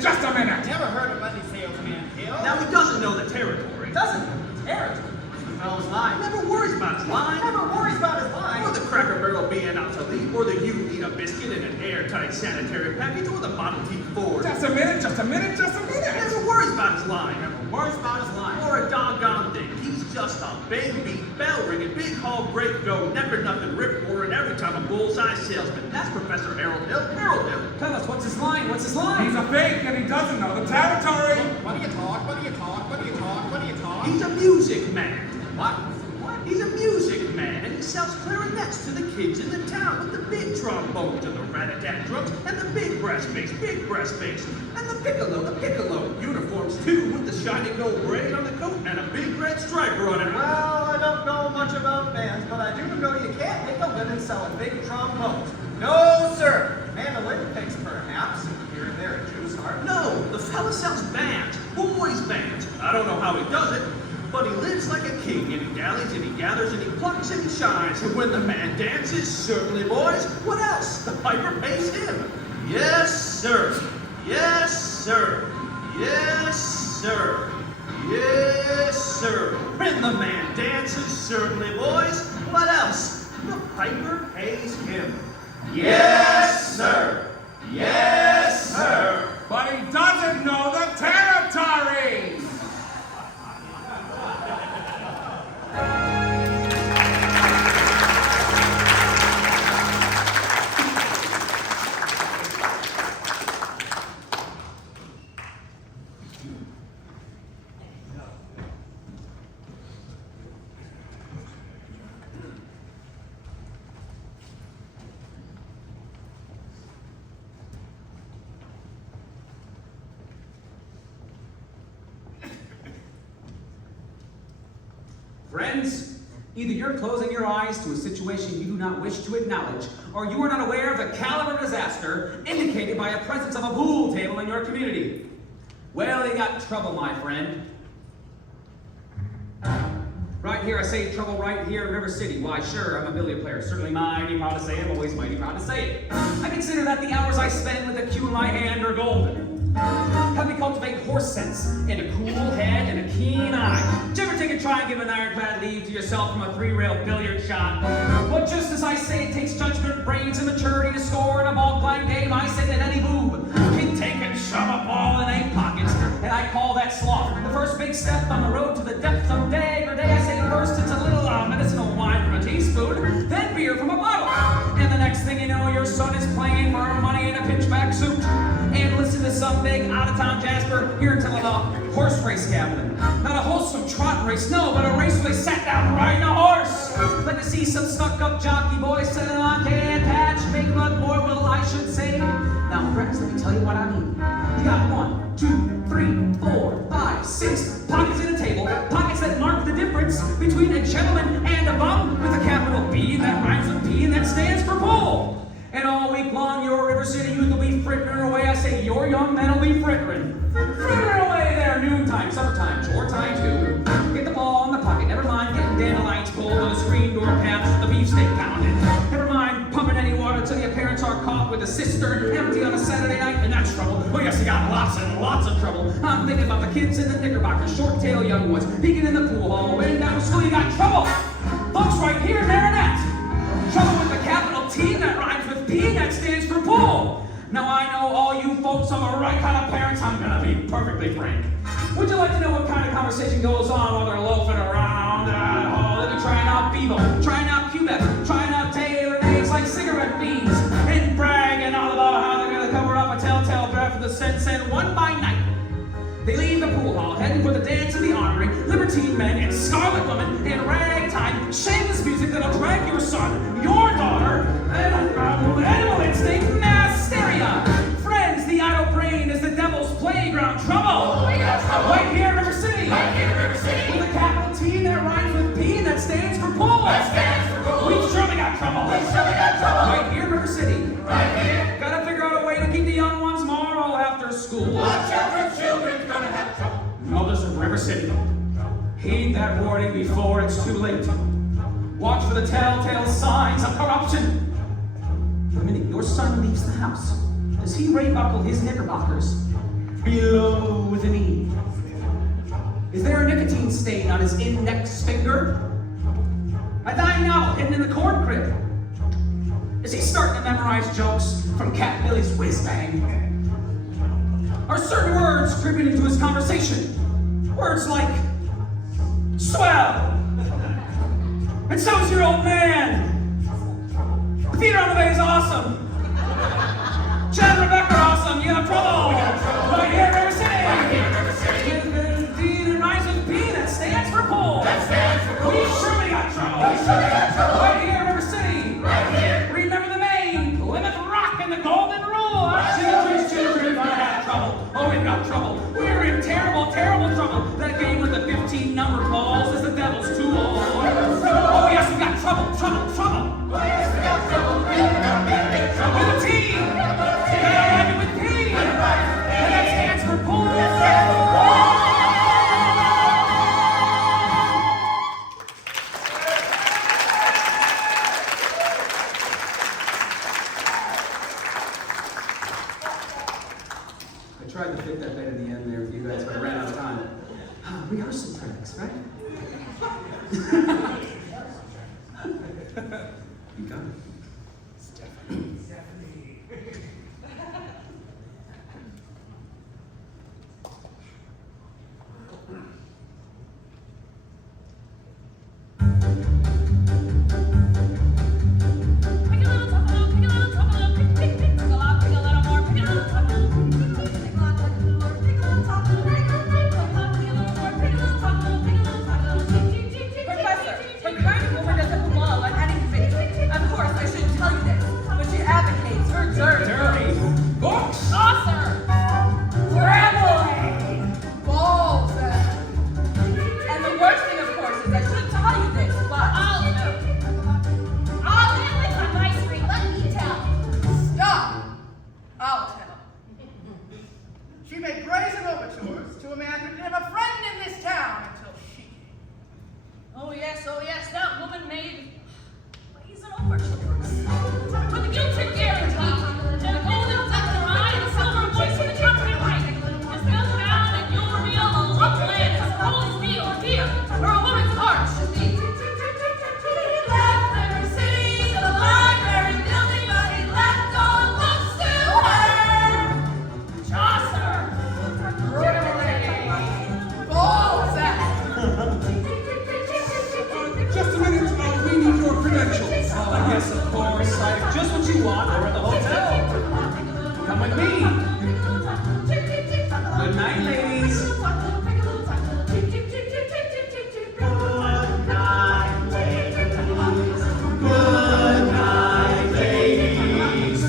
Just a minute. Never heard of any salesman Hill? Now he doesn't know the territory. Doesn't territory. The fellow's lying. Never worries about his line. Never worries about his line. Or the Cracker Barrel being obsolete, or the you need a biscuit in an airtight sanitary package, or the Model T Ford. Just a minute. Never worries about his line. Words about his line. Or a doggone thing. He's just a big beat, bell ringing, big hog, break go, never nothing, rip roaring every time a bullseye salesman. That's Professor Harold Hill. Tell us, what's his line? He's a fake and he doesn't know the territory. What do you talk? He's a music man. What? He's a music man, and he sells clarinets to the kids in the town with the big trombones and the rat-a-tat drums and the big brass bass, and the piccolo, uniforms too, with the shiny gold braid on the coat and a big red striper on it. Well, I don't know much about bands, but I do know you can't make a living selling big trombones. No, sir. Mandolin picks perhaps, here and there a Jew's heart. No, the fella sells bands, boys' bands. I don't know how he does it, but he lives like a king, and he dallies, and he gathers, and he plucks, and he shines. And when the man dances, certainly, boys, what else? The piper pays him. Yes, sir. When the man dances, certainly, boys, what else? The piper pays him. Yes, sir. But he doesn't know the territory. Friends, either you're closing your eyes to a situation you do not wish to acknowledge, or you are not aware of the caliber of disaster indicated by a presence of a pool table in your community. Well, you got trouble, my friend. Right here, I say trouble right here in River City. Why, sure, I'm a billiard player. Certainly mighty proud to say it, always mighty proud to say it. I consider that the hours I spend with a cue in my hand are golden. Help me cultivate horse sense and a cool head and a keen eye. Did you ever take a try and give an ironclad lead to yourself from a 3-rail billiard shot? But just as I say it takes judgment, brains, and maturity to score in a ball-playing game, I say that any boob can take and shove a ball in 8 pockets, and I call that sloth. The first big step on the road to the depths of dagger day, I say first it's a little medicinal wine from a teaspoon, then beer from a bottle. And the next thing you know, your son is playing for money in a pinchback suit. And listen to some big out-of-town Jasper here telling a horse race gambling. Not a wholesome trot race, no, but a race where they sat down riding a horse. Like to see some stuck-up jockey boy sitting on can patch, big blood boy, well, I should say. Now, friends, let me tell you what I mean. You got 1, 2, 3, 4, 5, 6 pockets in a table, pockets that mark the difference between a gentleman and a bum, with a capital B that rhymes with P and that stands for bull. And all week long, your River City youth will be frittering away. I say your young men will be frittering. Frittering away there, noontime, summertime, chore time too. Get the ball in the pocket, never mind getting dandelions pulled on the screen. your pants with the beefsteak pounded. Never mind pumping any water till your parents are caught with a cistern empty on a Saturday night, and that's trouble. Oh yes, you got lots and lots of trouble. I'm thinking about the kids in the knickerbockers, short-tailed young ones, peeking in the pool hall, waiting down to school. You got trouble. Folks right here, Marinette. Trouble with the capital T that rhymes with P that stands for pool. Now I know all you folks are the right kind of parents. I'm gonna be perfectly frank. Would you like to know what kind of conversation goes on while they're loafing around that hall? They'll be trying out Bevo, trying out Quebec, trying out tailor-mades like cigarette fiends, and bragging all about how they're gonna cover up a telltale draft of the sense, and one by night, they leave the pool hall, heading for the dance in the armory, libertine men and scarlet women, and ragtime, shameless music that'll drag your son, your daughter, animal instinct, mass hysteria. Friends, the idle brain is the devil's playground. Trouble! Oh, we got trouble! Right here in River City! Right here in River City! With a capital T that rhymes with P that stands for pool! That stands for pool! We surely got trouble! We surely got trouble! Right here in River City! Right here! Gotta figure out a way to keep the young ones moral after school. Our children's gonna have trouble! Mothers of River City, heed that warning before it's too late. Watch for the telltale signs of corruption. The minute your son leaves the house, does he ray-buckle his knickerbockers below the knee? Is there a nicotine stain on his index finger? A dime novel hidden in the corn crib? Is he starting to memorize jokes from Cat Billy's whiz-bang? Are certain words creeping into his conversation? Words like, swell! And so's your old man! The theater on the bay is awesome! Chad and Rebecca are awesome! You have trouble! Right here in River City! Right here in River City! The rhymes with P that stands for pool! That stands for pool! We surely got trouble! We surely got trouble! Right here in River City! Right here! Remember the name! Plymouth Rock and the Golden Rule! Our children gonna have trouble! Oh, we've got trouble! We're in terrible, terrible trouble! That game with the 15 number balls is the devil's tool! Oh yes, we got trouble, trouble, trouble! Oh yes, we got trouble! We're gonna be in big trouble! With a T! And with P! And that stands for pool! I tried to fit that bit in the end there with you guys, but I ran out of time. Rehearsal tracks, right? You got it. Professor, her kind of woman doesn't belong on any face. Of course, I shouldn't tell you this, but she advocates for Dirty books! saucer, traveling, balls, and the worst thing, of course, is I shouldn't tell you this, but I'll deal with my ice cream, let me tell. stop. I'll tell. She made brazen overtures to a man who didn't have a friend in this town until she came. Oh yes, that woman made brazen overtures. With the guilty guarantee, and a golden duck in her eye, and a silver voice in the trumpet right. Is built down, and you'll reveal a love land as cold as steel here, where a woman's heart should be. He left River City to the library building, but he left all the books to her. Chaucer. Balls, Just a minute, we need your credentials. Oh, yes, of course. I have just what you want over at the hotel. Come with me. Good night, ladies. Good night, ladies. Good night, ladies.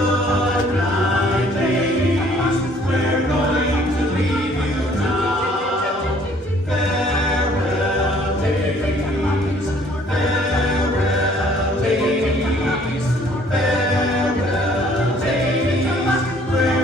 Good night, ladies. We're going to leave you now. Farewell, ladies. Farewell, ladies. Farewell, ladies. We're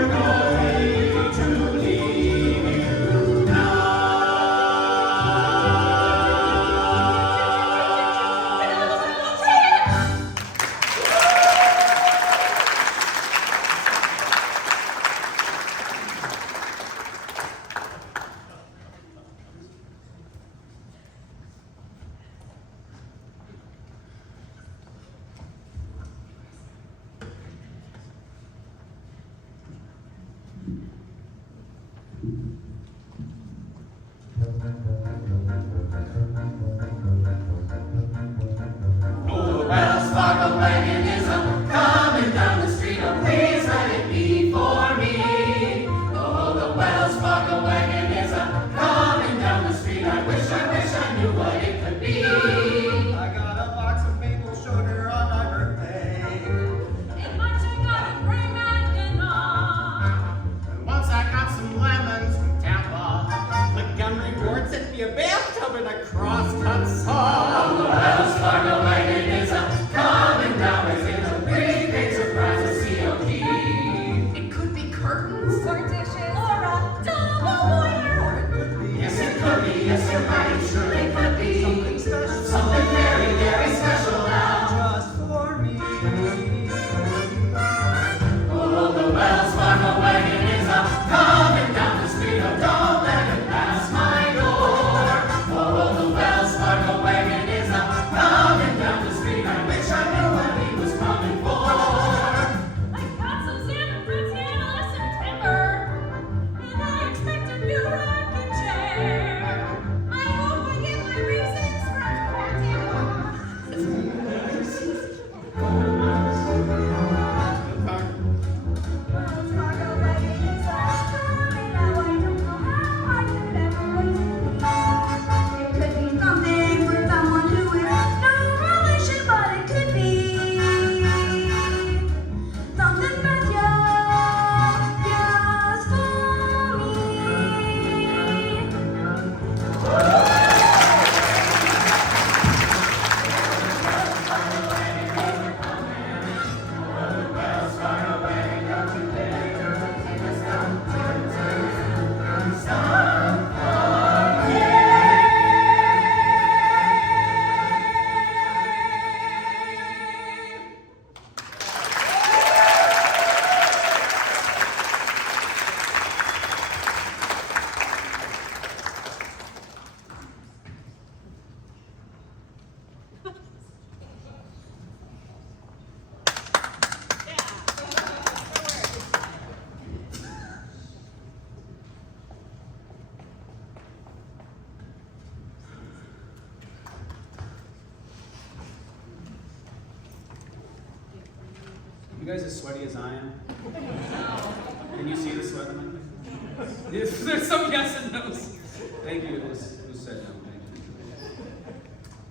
empty a bathtub and a cross-cut saw. The Wells Fargo wagon is a coming down as it's a big, big surprise to COT. It could be curtains. Or dishes. Or a double boiler. Yes, it could be, yes, you're right, it surely could be. Something special. Something very, very special now. Just for me. Oh, the Wells Fargo wagon is a coming down the street. Oh, don't let it pass my door. Oh, the Wells Fargo wagon is a coming down the street. I wish I knew what he was coming for. I got some salmon from Seattle last September, and I expect a new rocking chair. I hope I get my reasons from Wells Fargo wagon is a coming now. I don't know how I could ever wait to leave. It could be something for someone who is no relation, but it could be something special just for me. You guys as sweaty as I am? Can you see the sweat on my face? Yes, there's some yes and no's. Thank you. Who said no? Thank you. Thank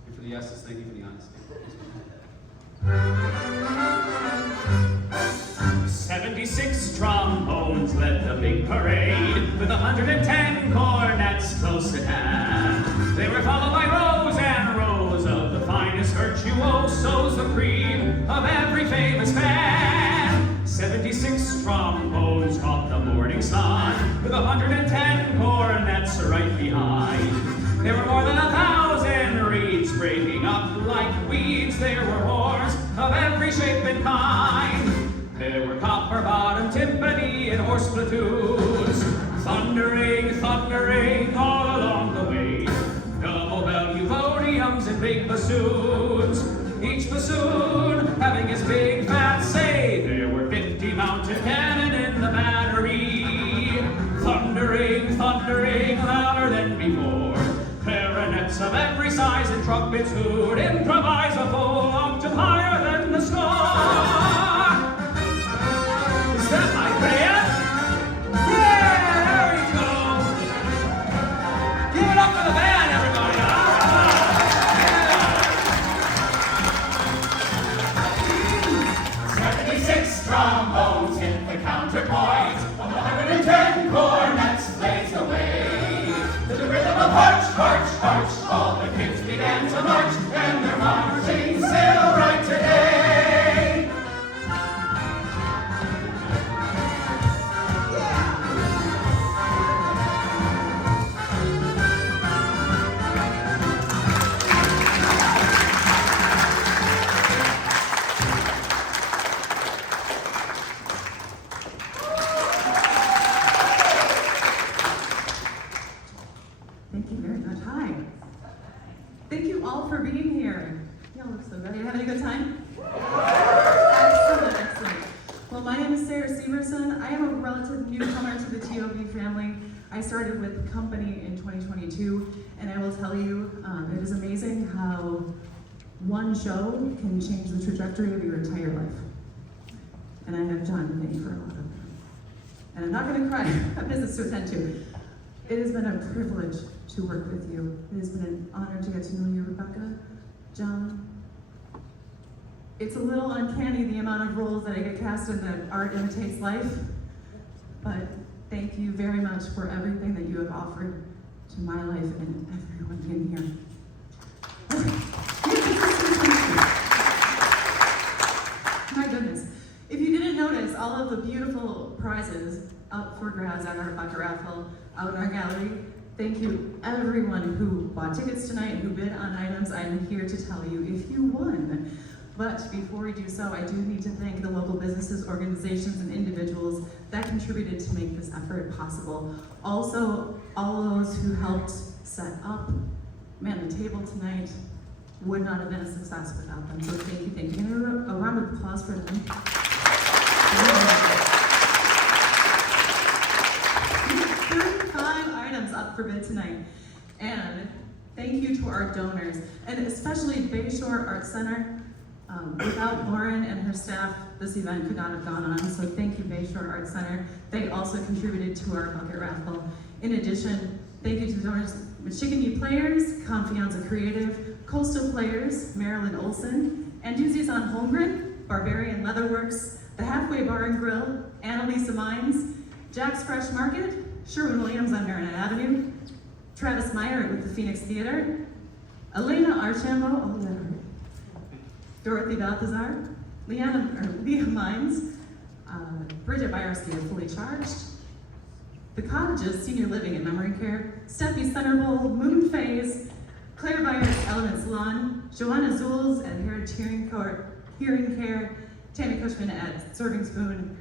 you for the yeses. Thank you for the honesty. 76 trombones led the big parade, with 110 cornets close at hand. They were followed by rows and rows of the finest virtuosos, the cream of every famous band. 76 trombones caught the morning sun, with 110 cornets right behind. There were more than 1,000 reeds breaking up like weeds. There were horns of every shape and kind. There were copper-bottomed timpani and horse platoons, thundering, thundering all along the way. Double bell euphoniums and big bassoons, each bassoon having his big fat say. There were 50 mounted cannon in the battery, thundering, thundering louder than before. Clarinets of every size and trumpets who'd improvise a full octave higher than the score. Is that my band? Yeah, there we go. Give it up for the band, everybody. Yeah. 76 trombones hit the counterpoint, 110 cornets blazed away. To the rhythm of march, march, march, all the kids began to march, and they're marching still right today. Thank you very much. Hi. Thank you all for being here. Y'all look so good. Are you having a good time? Excellent, excellent. Well, my name is Sarah Severson. I am a relative newcomer to the TOB family. I started with the company in 2022, and I will tell you, it is amazing how one show can change the trajectory of your entire life. And I have John to thank for a lot of them. And I'm not going to cry. I have business to attend to. It has been a privilege to work with you. It has been an honor to get to know you, Rebecca, John. It's a little uncanny the amount of roles that I get cast in that art imitates life, but thank you very much for everything that you have offered to my life and everyone in here. My goodness. If you didn't notice, all of the beautiful prizes up for grabs at our bucket raffle out in our gallery. Thank you everyone who bought tickets tonight, who bid on items. I'm here to tell you if you won. But before we do so, I do need to thank the local businesses, organizations, and individuals that contributed to make this effort possible. Also, all of those who helped set up, man the table tonight, would not have been a success without them. So thank you, thank you. And a round of applause for them. 35 items up for bid tonight. And thank you to our donors, and especially Bayshore Arts Center. Without Lauren and her staff, this event could not have gone on, so thank you, Bayshore Arts Center. They also contributed to our bucket raffle. In addition, thank you to the donors, Michigan Players, Confianza Creative, Coastal Players, Marilyn Olson, Anduzzi's on Holmgren, Barbarian Leatherworks, The Halfway Bar and Grill, Annalisa Mines, Jack's Fresh Market, Sherwin-Williams on Marinette Avenue, Travis Meyer with the Phoenix Theater, Elena Archambault, oh yeah, Dorothy Balthazar, Leah Mines, Bridget Byerski of Fully Charged, The Cottages, Senior Living and Memory Care, Steffi Centerbowl, Moon Phase, Claire Byers, Element Salon, Joanna Zules at Heritage Hearing Care, Tammy Cushman at Serving Spoon,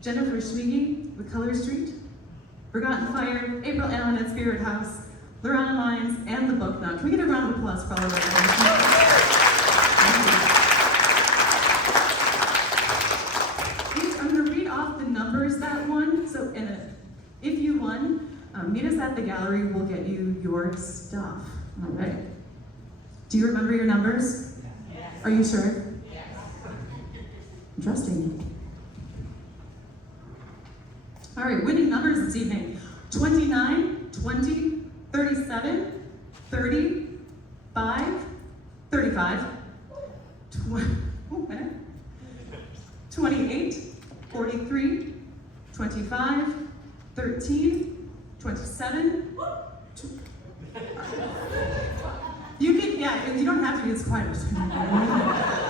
Jennifer Schmiege with Color Street, Forgotten Fire, April Allen at Spirit House, Lorana Mines, and The Book Nook. Can we get a round of applause for all of them? Numbers that won, so if you won, meet us at the gallery, we'll get you your stuff. All right. Do you remember your numbers? Yes. Are you sure? Yes. I'm trusting you. All right, winning numbers this evening: 29, 20, 37, 30, 5, 35, 28, 43, 25, 13, 27. You can, yeah, you don't have to be as quiet.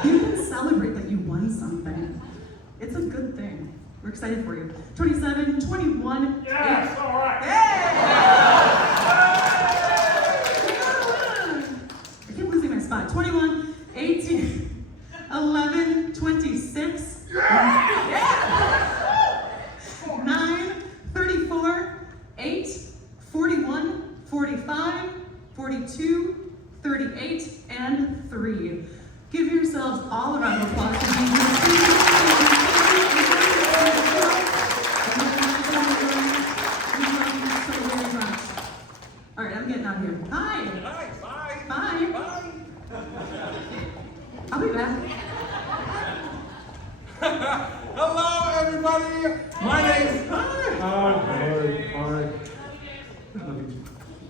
You can celebrate that you won something. It's a good thing. We're excited for you. 27, 21. Yes, all right. I keep losing my spot. 21, 18, 11, 26. 9, 34, 8, 41, 45, 42, 38, and 3. Give yourselves all a round of applause for being here. All right, I'm getting out of here. Bye. Bye. Bye. Bye. I'll be back. Hello, everybody. My name's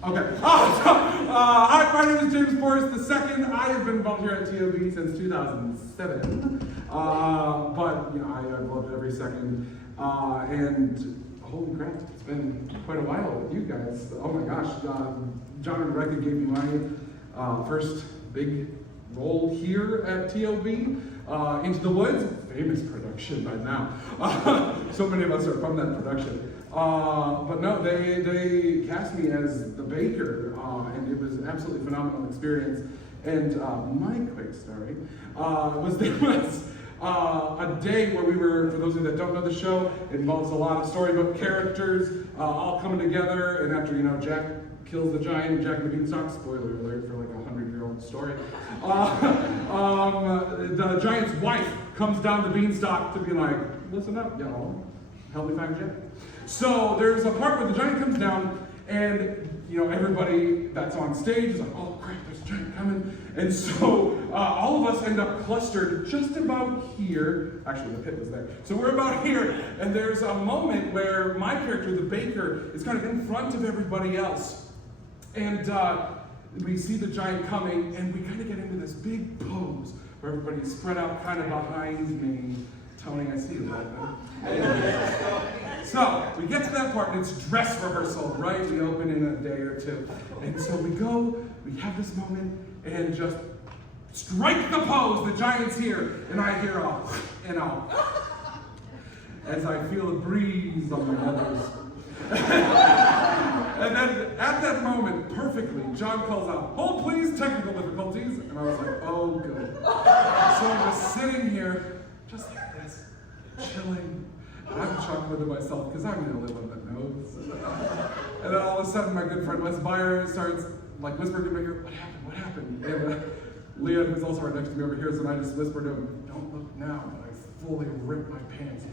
Okay. Hi, my name is James Forrest II. I have been involved here at TOB since 2007. But you know, I've loved it every second. And holy crap, it's been quite a while with you guys. Oh my gosh, John and Rebecca gave me my first big role here at TOB. Into the Woods, famous production by now. So many of us are from that production. But no, they cast me as the baker, and it was an absolutely phenomenal experience. And my quick story was there was a day where we were, for those of you that don't know the show, it involves a lot of storybook characters all coming together, and after, you know, Jack kills the giant, Jack and the Beanstalk, spoiler alert for like a 100-year-old story, the giant's wife comes down the beanstalk to be like, listen up, y'all, help me find Jack. So there's a part where the giant comes down, and you know, everybody that's on stage is like, oh great, there's a giant coming. And so all of us end up clustered just about here. Actually, the pit was there. So we're about here, and there's a moment where my character, the baker, is kind of in front of everybody else. And we see the giant coming, and we kind of get into this big pose where everybody's spread out kind of behind me. Tony, I see you right now. So we get to that part, and it's dress rehearsal, right? We open in a day or two. And so we go, we have this moment, and just strike the pose, the giant's here, and I hear a, and a, as I feel a breeze on my nose. And then at that moment, perfectly, John calls out, "Hold please, technical difficulties." And I was like, oh good. So I'm just sitting here, just like this, chilling. And I'm chuckling to myself, because I'm the only one that knows. And then all of a sudden, my good friend Wes Byer starts like whispering to me, "What happened? What happened?" And Leah, who's also right next to me over here, and I just whispered to him, "Don't look now," but I fully ripped my pants.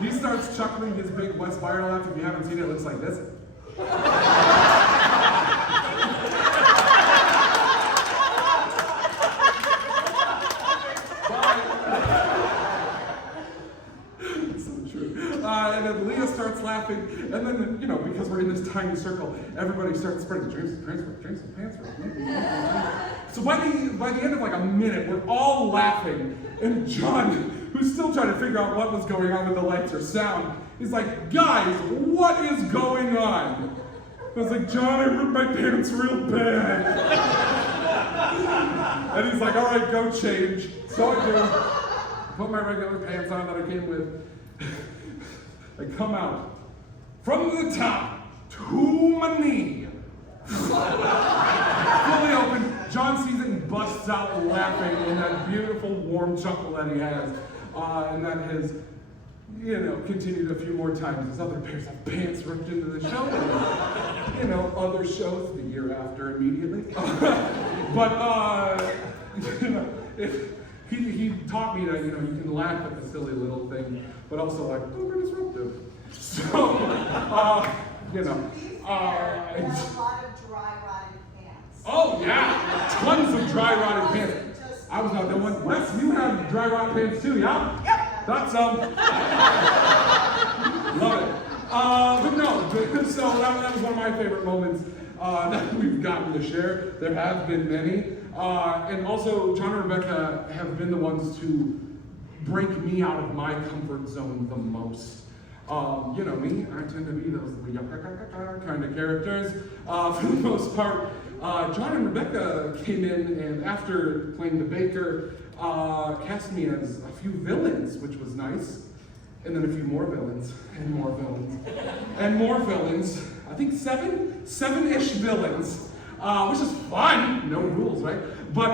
He starts chuckling his big Wes Byer laugh. If you haven't seen it, it looks like this. So true. And then Leah starts laughing, and then, you know, because we're in this tiny circle, everybody starts spreading drinks, pants. So by the end of like a minute, we're all laughing, and John, who's still trying to figure out what was going on with the lights or sound, he's like, "Guys, what is going on?" I was like, "John, I ripped my pants real bad." And he's like, "All right, go change." So I do. Put my regular pants on that I came with. I come out from the top to my knee. Fully open. John sees it and busts out laughing in that beautiful warm chuckle that he has. And that has, you know, continued a few more times as other pairs of pants ripped into the show. And, you know, other shows the year after immediately. But, you know, he taught me that, you know, you can laugh at the silly little thing, but also like, oh, we're disruptive. So, you know. There are a lot of dry rotted pants. Oh yeah, tons of dry rotted pants. I was not the one. Wes, you have dry rotted pants too, yeah? Yep. Thought so. Love it. But no, so that was one of my favorite moments that we've gotten to share. There have been many. And also, John and Rebecca have been the ones to break me out of my comfort zone the most. You know me, I tend to be those kind of characters. For the most part, John and Rebecca came in and after playing the baker, cast me as a few villains, which was nice. And then a few more villains, and more villains, and more villains. I think seven-ish villains, which is fun. No rules, right? But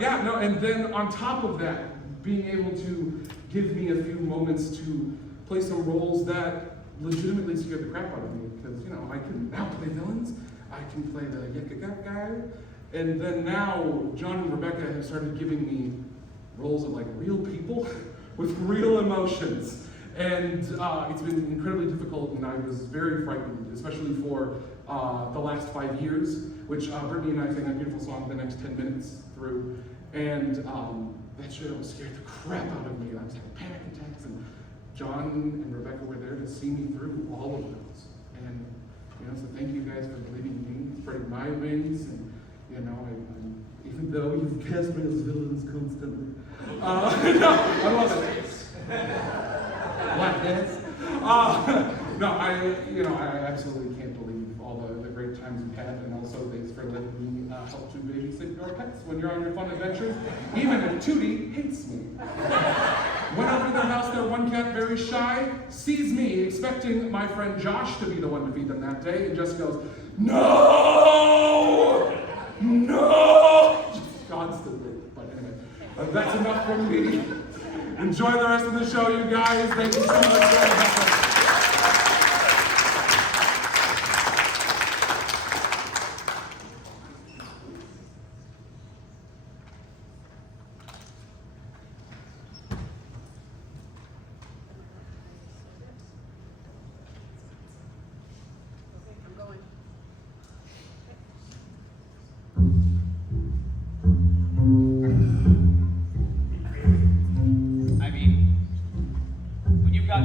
yeah, no, and then on top of that, being able to give me a few moments to play some roles that legitimately scared the crap out of me, because, you know, I can now play villains, I can play the yakka guy, and then now John and Rebecca have started giving me roles of like real people with real emotions, and it's been incredibly difficult, and I was very frightened, especially for the last 5 years, which Brittany and I sang a beautiful song the next 10 minutes through, and that show scared the crap out of me, and I was having panic attacks, and John and Rebecca were there to see me through all of those. And, you know, so thank you guys for believing in me, spreading my wings, and, you know, even though you've cast me as villains constantly. No, I love it. Black dance. No, I absolutely can't believe all the great times we've had, and also thanks for letting me help to babysit your pets when you're on your fun adventures, even if Tootie hates me. Went over to their house, their one cat, very shy, sees me, expecting my friend Josh to be the one to feed them that day, and just goes, "No! No!" Just constantly. But anyway, that's enough from me. Enjoy the rest of the show, you guys. Thank you so much for having me.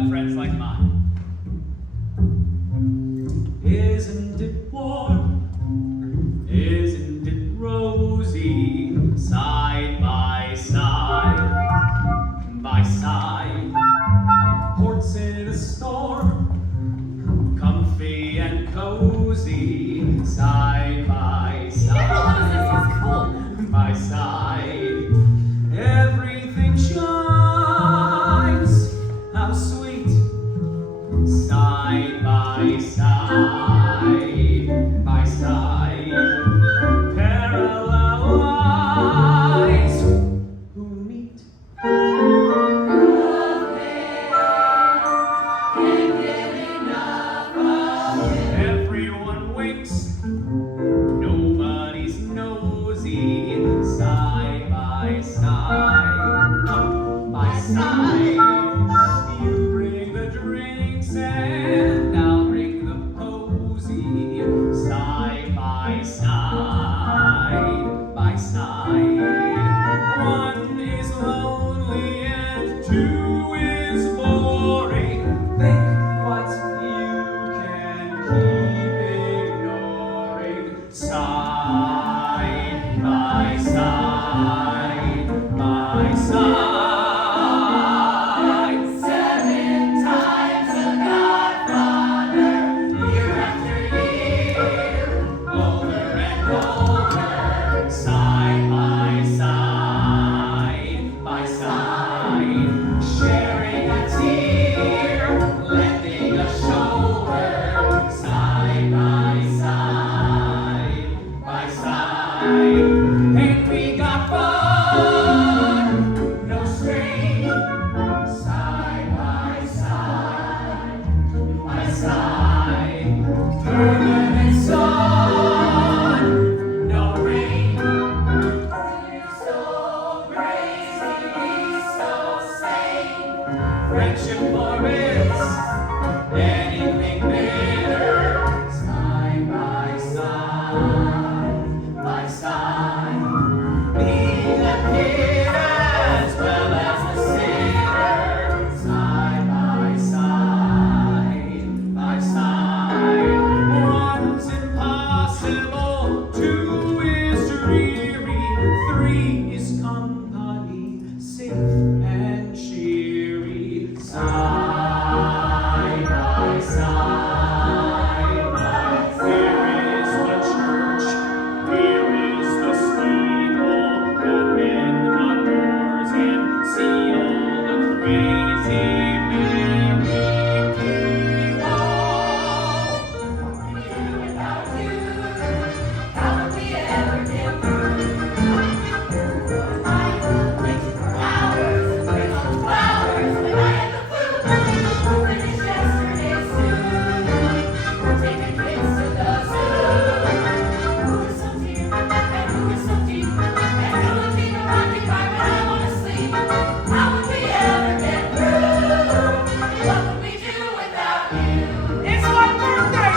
Friends like mine. side by side, This is cool. by side. Everything shines, how sweet. Side by side, by side. Parallel lines who meet. Everyone winks, nobody's nosy. Side by side, by side. You bring the drinks and I'll bring the posy. Side by side, by side. One is lonely and two is boring. Think what you can keep ignoring. Side by side, by side. 7 times a godfather, year after year, older and older. Side by side, by side. Sharing a tear, lending a shoulder. Side by side, by side. And we got fun, no strain. Side by side, by side. Permanent sun, no rain. So crazy, so sane. Friendship forbids anything bitter. Side by side, by side. Being a kid as well as a sinner. Side by side, by side. One's impossible, 2 is dreary, 3 is company, safe and cheery. Side by side, here is the church, here is the steeple. Open the doors and see all the crazy merry people. Without you, how would we ever get through? I could wait for hours and bring all the flowers when I had the flu. We'll finish yesterday's stew. We'll take the kids to the zoo. Who is so dear and who is so deep? And who would be the rocky cry when I wanna sleep? How would we ever get through? What would we do without you? It's my birthday!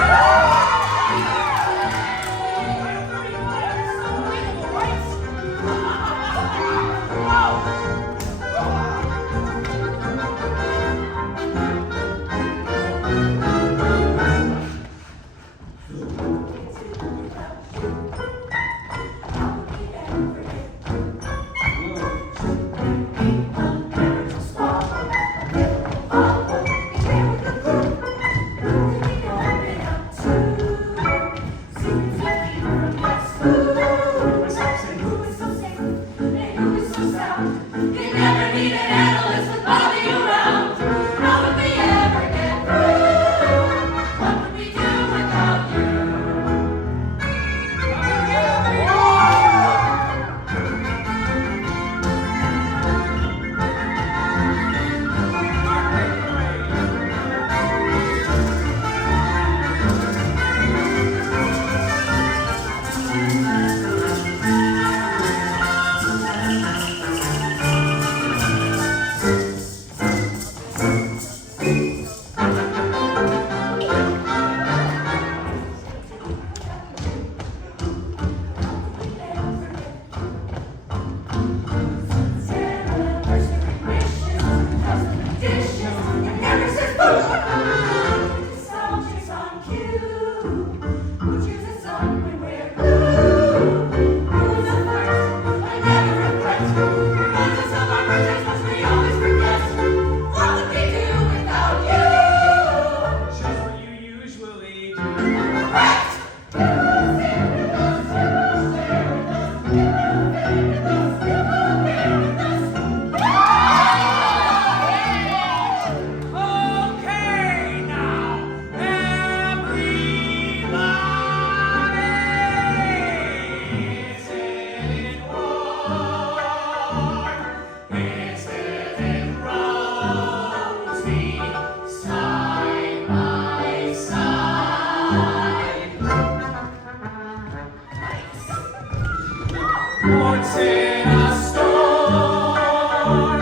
Ports in a storm,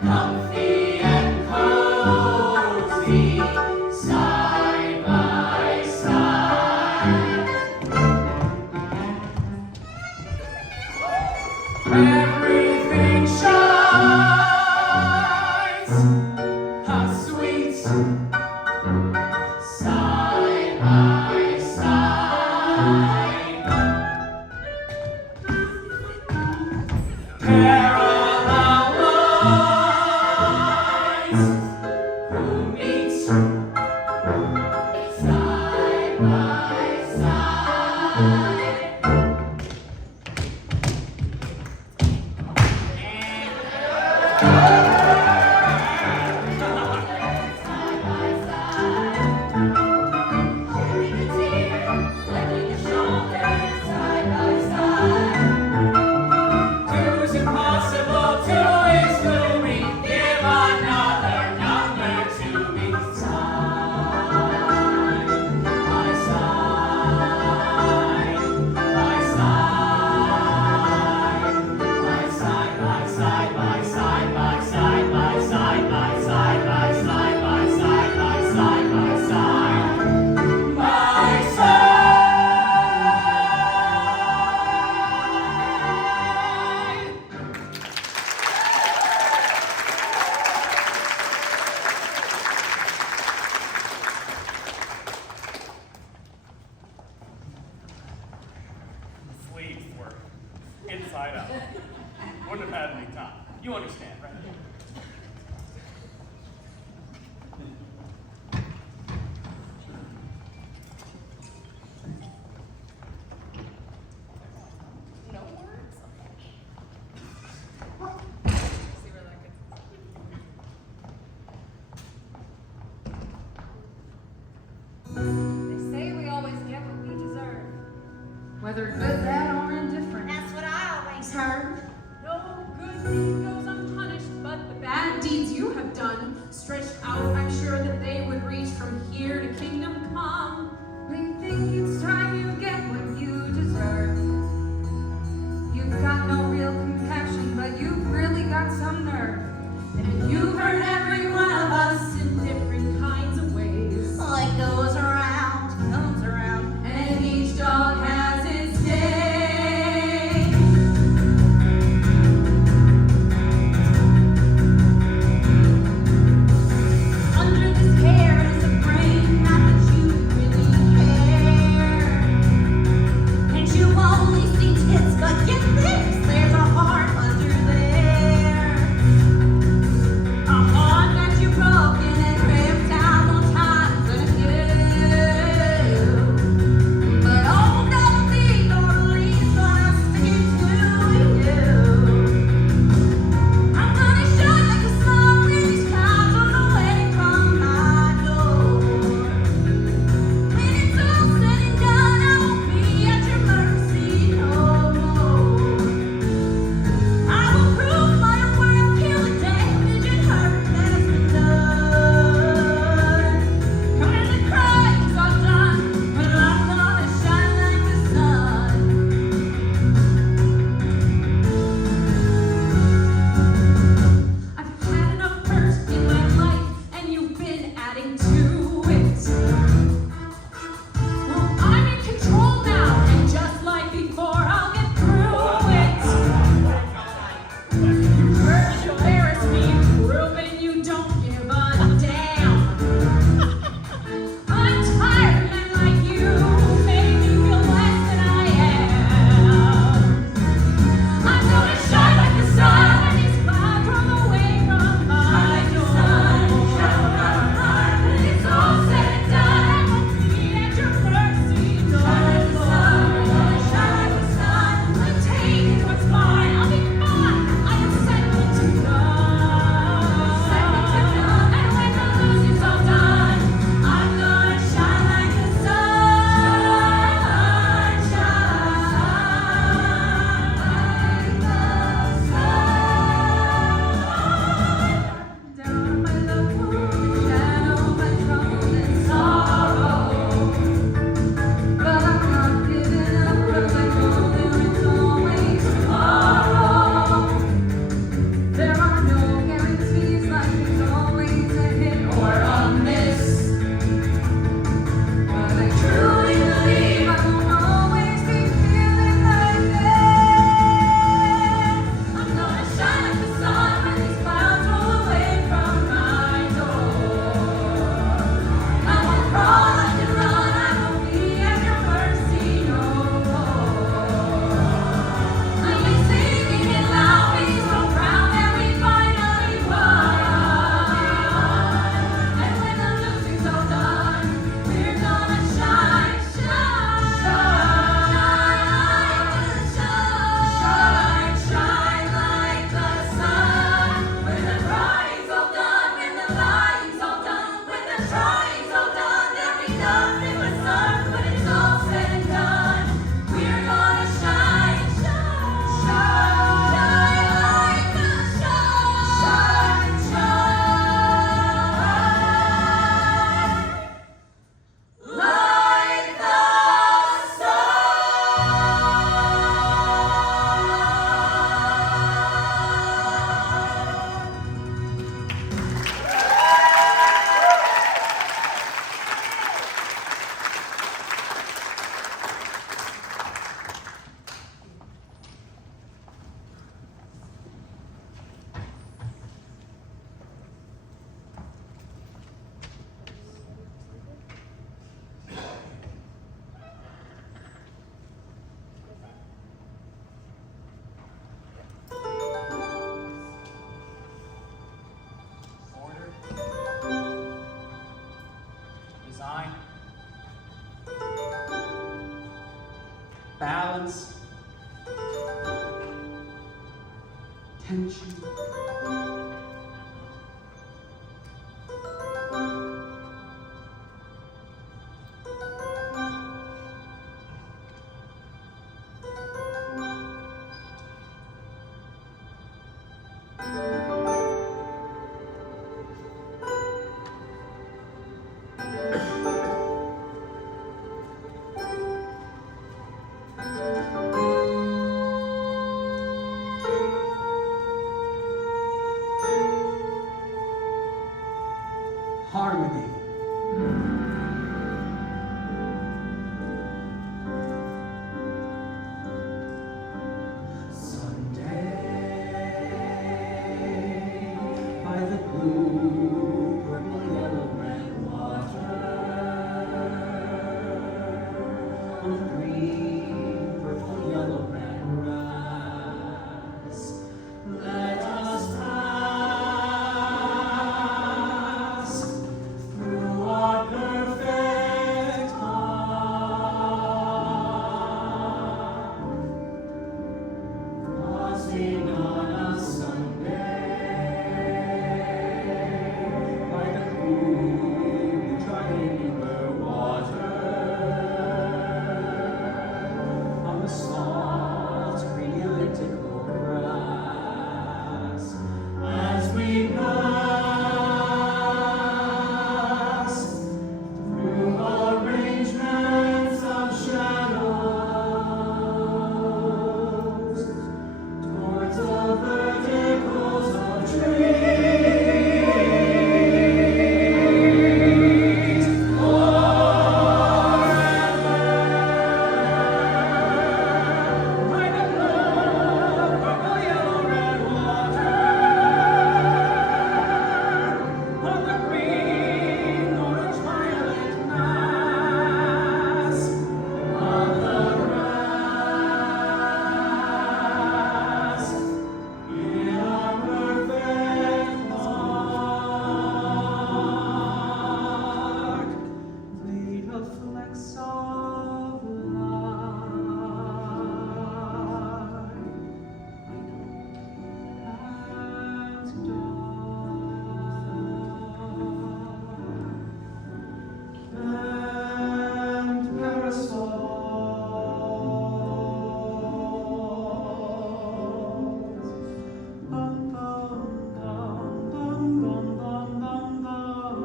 comfy and cozy, side by side. Everything shines, how sweet, side by side. Parallel lines, who meet side by side. Two's impossible, two is gloomy. Give another number to me. Side by side, by side, by side, by side, by side, by side, by side, by side, by side, by side, by side, by side, by side. Sleeves were inside out. Wouldn't have had any time. You understand, right? No words? See where that gets us. They say we always get what we deserve, whether good, bad, or indifferent. That's what I always Heard. No good deed goes unpunished, but the bad deeds you have done, stretched out, I'm sure that they would reach from here to kingdom come. We think it's time you get what you deserve. You've got no real compassion, but you've really got some nerve. And you've hurt every one of us in different kinds of ways. like goes around, comes around. And each dog has its day. Under this hair is a brain, not that you really care. balance, tension. Harmony. Sunday, by the blue, purple, yellow, red water, on the green, purple, yellow, red grass, let us pass through our perfect heart, pausing on a Sunday by the cool, triangular water, on the soft, green elliptical grass, as we pass through arrangements of shadows towards the verticals of trees forever. By the blue, purple, yellow, red water, on the green, orange, violet mass of the grass, in our perfect heart, laid a flex of light and dark, and parasols. Bum, bum, bum, bum, bum, bum, bum, bum,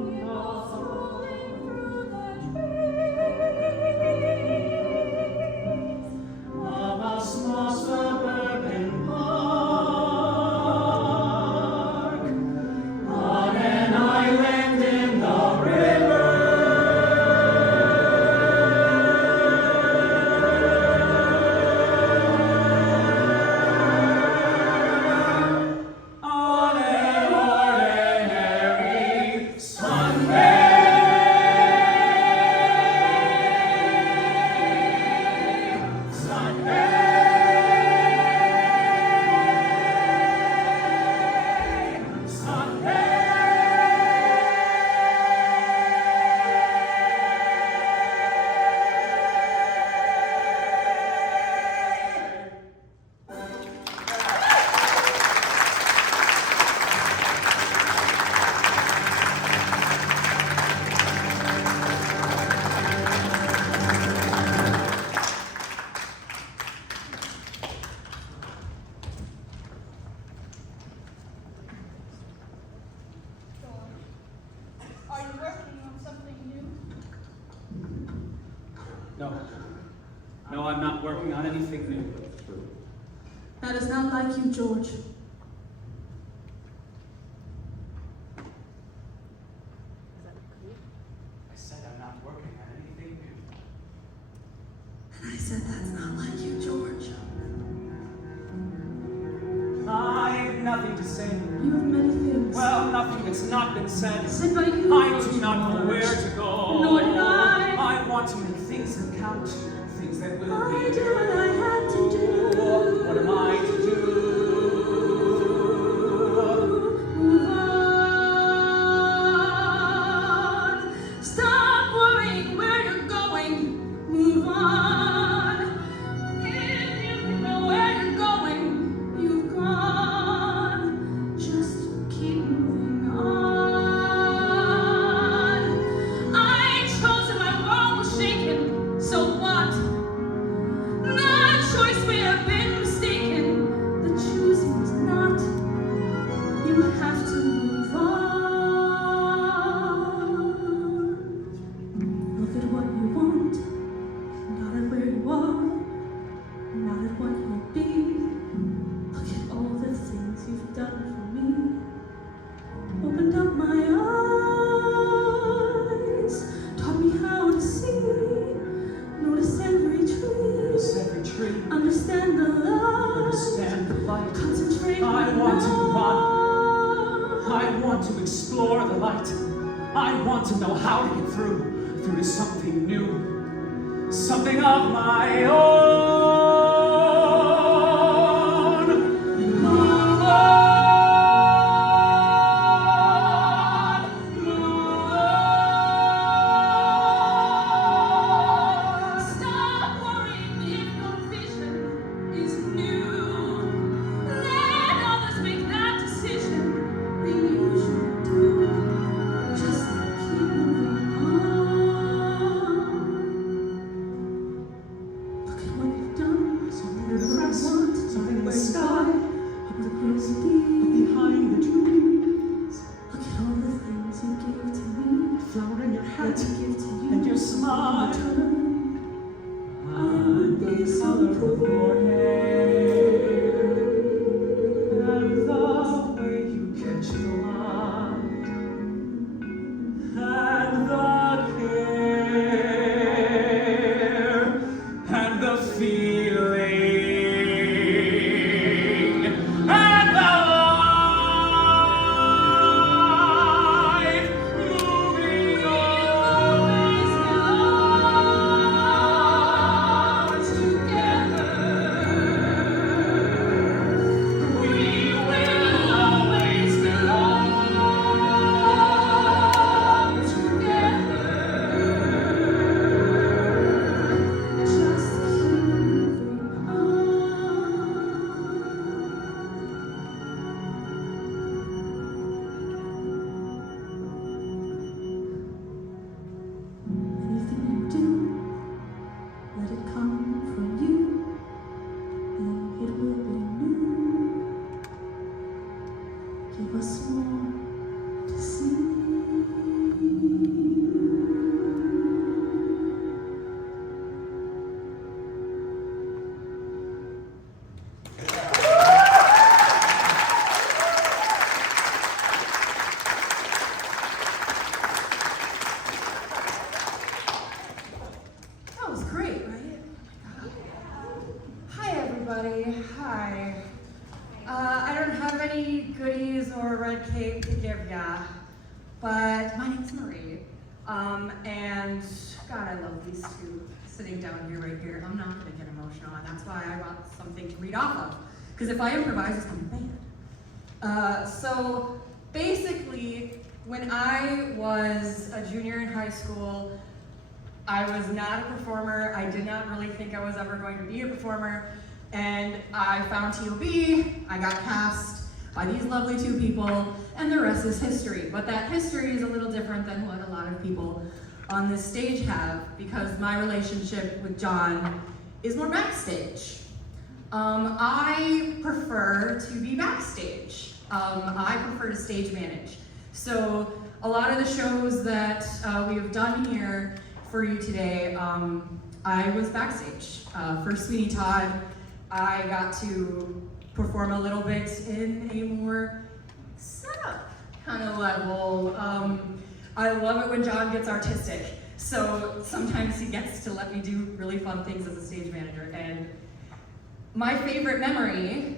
of a small suburban park on an island in the river. On an ordinary Sunday. Are you working on something new? No. No, I'm not working on anything new. That is not like you, George. I said I'm not working on anything new. And I said that's not like you, George. I have nothing to say. You have many things. Well, nothing that's not been said. Said by you, I do not know where to go. Nor did I. I want to make things that count, things that will I be. did what I had to do. What am I to do? Move on. Stop worrying where you're going. Move on. understand the light. Understand the light. Concentrate. I want to run. I want to explore the light. I want to know how to get through to something new, something of my own. Move on, move on. Stop worrying if your vision is new. Let others make that decision. Then you should do. Just keep moving on. Look at what you've done. Something in the grass, something in the sky, Up the hills deep. behind the trees, Look at all the things you gave to me. flower in your hat, That I give to you. and your smile. And The color of your hair, and the way you catch the light, and the care, and the feeling, and the life moving on together. We will always belong together. Just keep moving on. Anything you do, let it come from you, and it will be new. Give us more to see. That was great, right? Hi, everybody. Hi. I don't have any goodies or red cake to give ya, but my name's Marie. And God, I love these two sitting down here, right here. I'm not gonna get emotional, and that's why I brought something to read off of. Because if I improvise, it's gonna be bad. So basically, when I was a junior in high school, I was not a performer. I did not really think I was ever going to be a performer. And I found TOB, I got cast by these lovely two people, and the rest is history. But that history is a little different than what a lot of people on this stage have, because my relationship with John is more backstage. I prefer to be backstage. I prefer to stage manage. So a lot of the shows that we have done here for you today, I was backstage. For Sweeney Todd, I got to perform a little bit in a more setup kind of level. I love it when John gets artistic. So sometimes he gets to let me do really fun things as a stage manager. And my favorite memory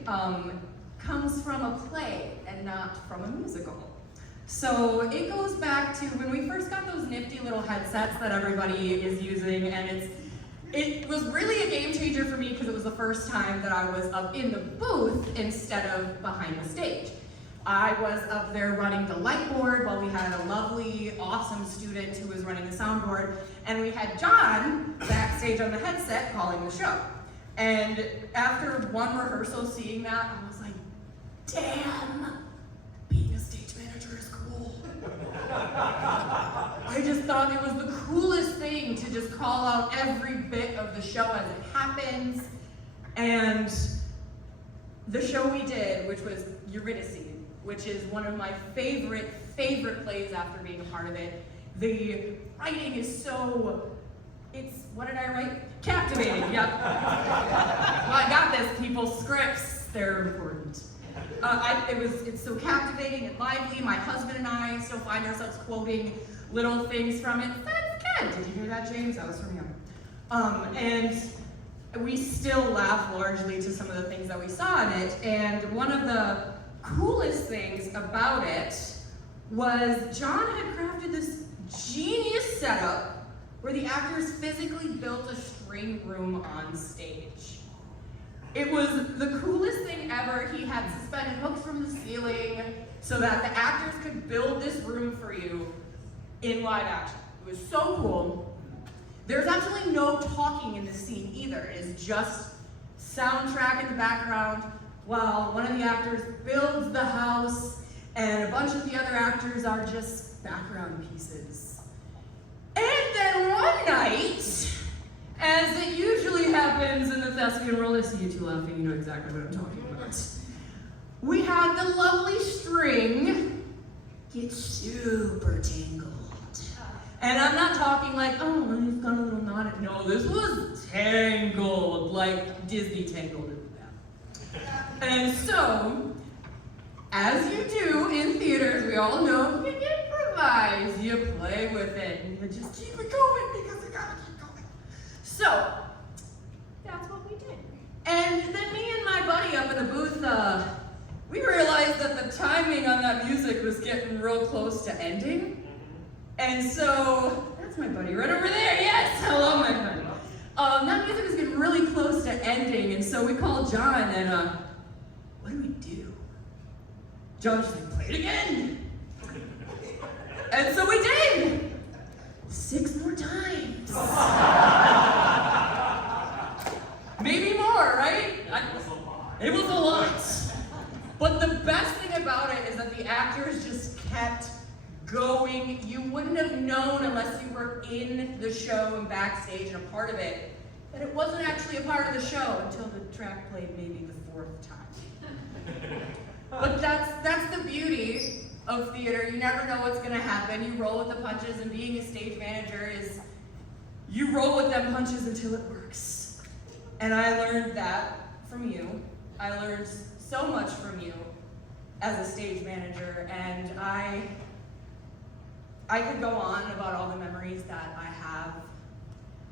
comes from a play and not from a musical. So it goes back to when we first got those nifty little headsets that everybody is using, and it was really a game changer for me because it was the first time that I was up in the booth instead of behind the stage. I was up there running the light board while we had a lovely, awesome student who was running the soundboard, and we had John backstage on the headset calling the show. And after one rehearsal, seeing that, I was like, damn, being a stage manager is cool. I just thought it was the coolest thing to just call out every bit of the show as it happens. And the show we did, which was Eurydice, which is one of my favorite plays after being a part of it. The writing is so, what did I write? Captivating, yep. Well, I got this, people, scripts, they're important. It's so captivating and lively. My husband and I still find ourselves quoting little things from it. That's good. Did you hear that, James? That was from him. And we still laugh largely to some of the things that we saw in it. And one of the coolest things about it was John had crafted this genius setup where the actors physically built a string room on stage. It was the coolest thing ever. He had suspended hooks from the ceiling so that the actors could build this room for you in live action. It was so cool. There's absolutely no talking in this scene either. It is just soundtrack in the background while one of the actors builds the house and a bunch of the other actors are just background pieces. And then one night, as it usually happens in the thespian world, I see you two laughing, you know exactly what I'm talking about. We had the lovely string get super tangled. And I'm not talking like, oh, he's got a little knot. No, this was tangled, like Disney tangled it. And so, as you do in theaters, we all know, you improvise, you play with it, and you just keep it going because you gotta keep going. So, that's what we did. And then me and my buddy up in the booth, we realized that the timing on that music was getting real close to ending. And so, that's my buddy right over there, yes, hello my friend. That music was getting really close to ending, and so we called John and, what do we do? John just like, play it again. And so we did. 6 more times. Maybe more, right? It was a lot. But the best thing about it is that the actors just kept going. You wouldn't have known unless you were in the show and backstage and a part of it, that it wasn't actually a part of the show until the track played maybe the 4th time. But that's the beauty of theater. You never know what's gonna happen. You roll with the punches, and being a stage manager is you roll with them punches until it works. And I learned that from you. I learned so much from you as a stage manager, and I could go on about all the memories that I have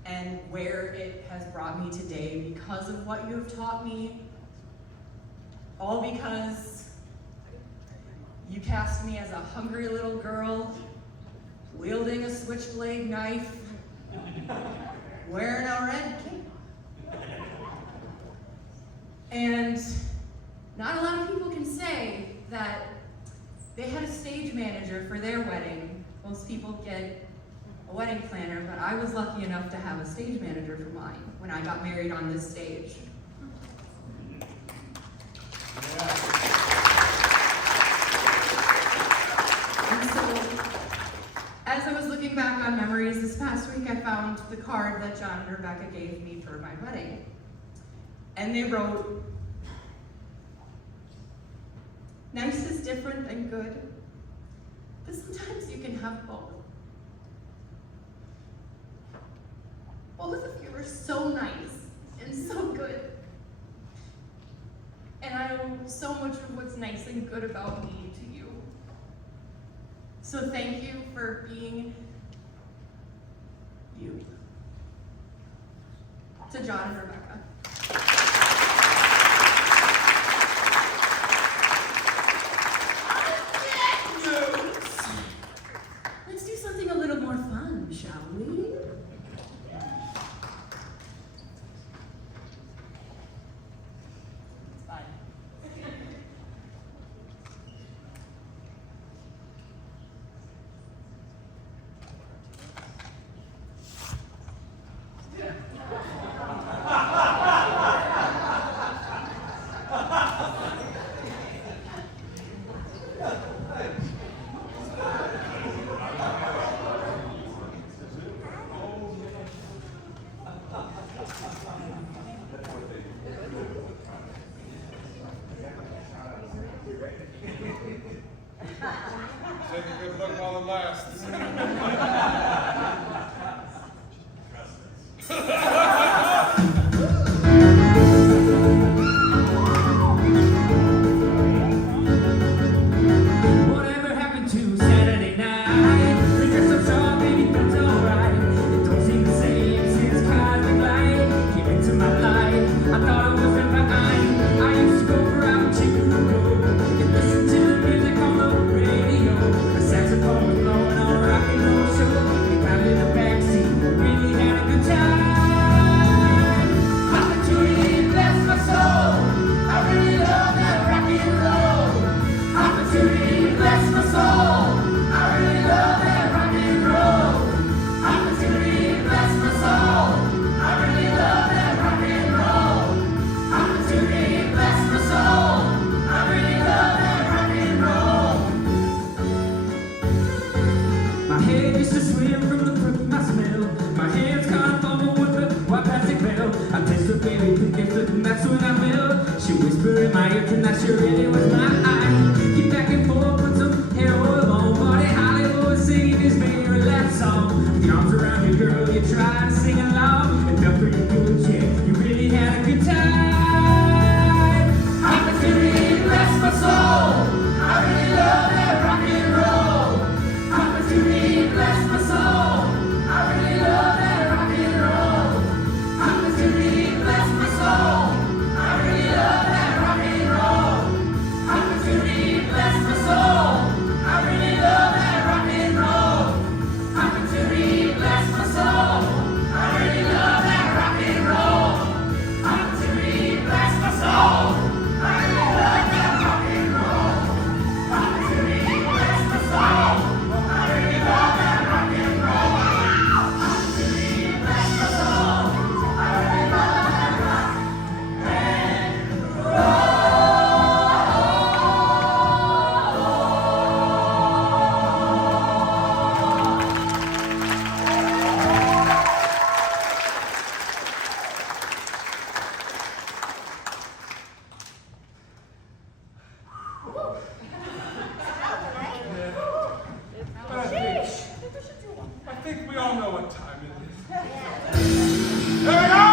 and where it has brought me today because of what you have taught me. All because you cast me as a hungry little girl, wielding a switchblade knife, wearing a red cape. And not a lot of people can say that they had a stage manager for their wedding. Most people get a wedding planner, but I was lucky enough to have a stage manager for mine when I got married on this stage. And so, as I was looking back on memories this past week, I found the card that John and Rebecca gave me for my wedding. And they wrote, "Nice is different than good, but sometimes you can have both. Both of you are so nice and so good. And I know so much of what's nice and good about me to you. So thank you for being you." To John and Rebecca. Let's do something a little more fun, shall we? It's fine. Take a good look while it lasts. Whatever happened to Saturday night? The dress up song, maybe that's alright. It don't seem the same since Cosmic Light came into my life. kept flipping back when I will. She whispered in my ear tonight, she really was my eye. Get back and forth with some hair oil on. Buddy Hollywood singing his favorite last song. With your arms around your girl, you try to sing along. And felt pretty good, yeah, you really had a good time. Opportunity bless my soul. I really love that rock and roll. Opportunity bless my soul. I really love that rock and roll. Opportunity bless my soul. I really love that rock and roll. Opportunity bless my soul. I really love that rock and roll. Opportunity bless my soul. I really love that rock and roll. Opportunity bless my soul. I really love that rock and roll. Opportunity bless my soul. I really love that rock and roll. Opportunity bless my soul. I really love that rock and roll. I think we all know what time it is. Here we go!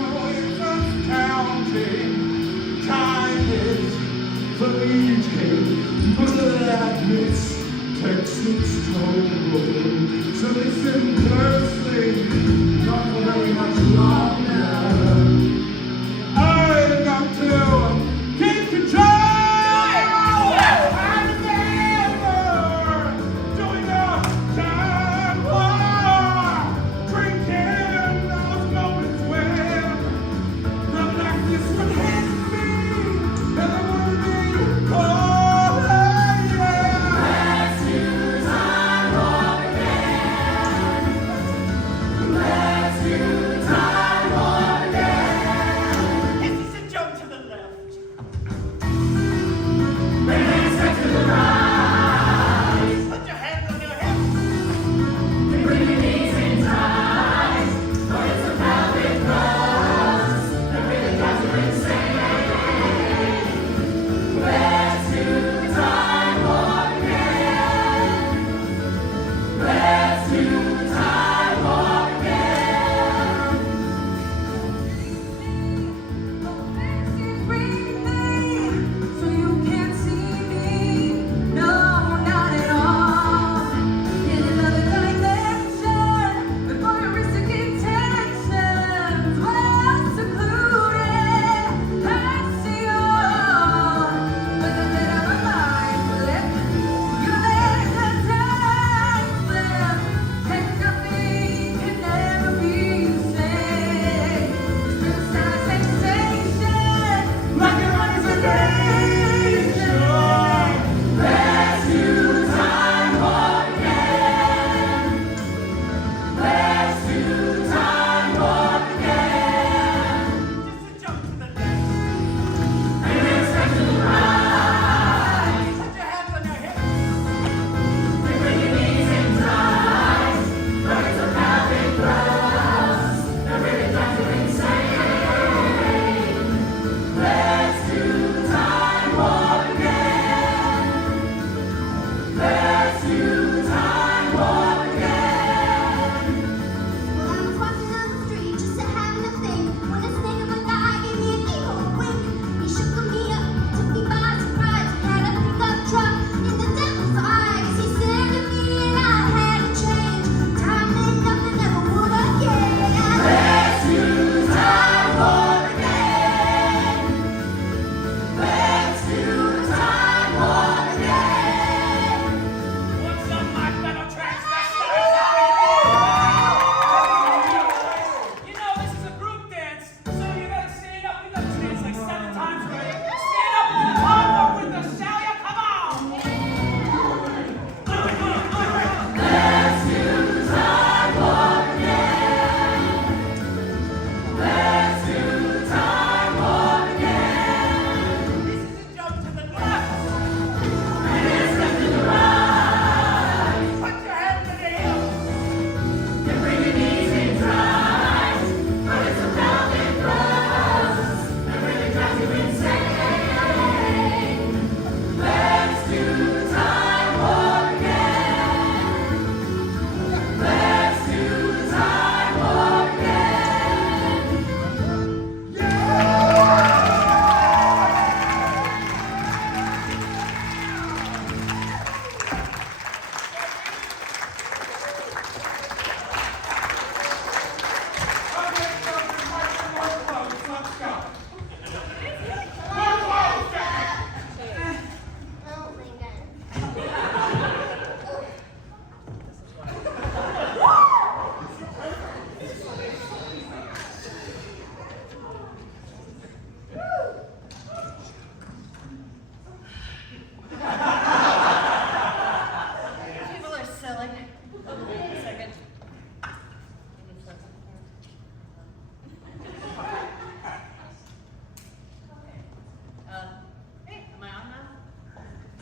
Oh, it's astounding. Time is fleeting. Blackness takes its toll. So listen closely, not for very much longer. I've got to keep control. I'm never doing the time war. Drinking those moments where the blackness would hit me and I would be cold. Yeah.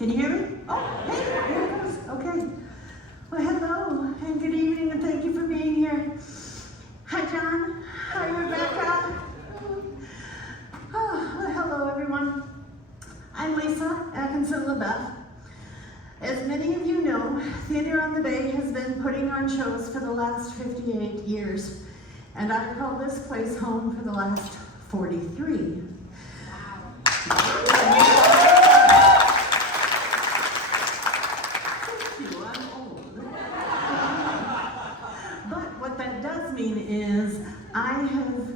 Can you hear me? Oh, hey, there it goes. Okay. Well, hello, and good evening, and thank you for being here. Hi, John. Hi, Rebecca. Oh, well, hello, everyone. I'm Lisa Atkinson-LaBeouf. As many of you know, Theater on the Bay has been putting on shows for the last 58 years, and I've called this place home for the last 43. Is I have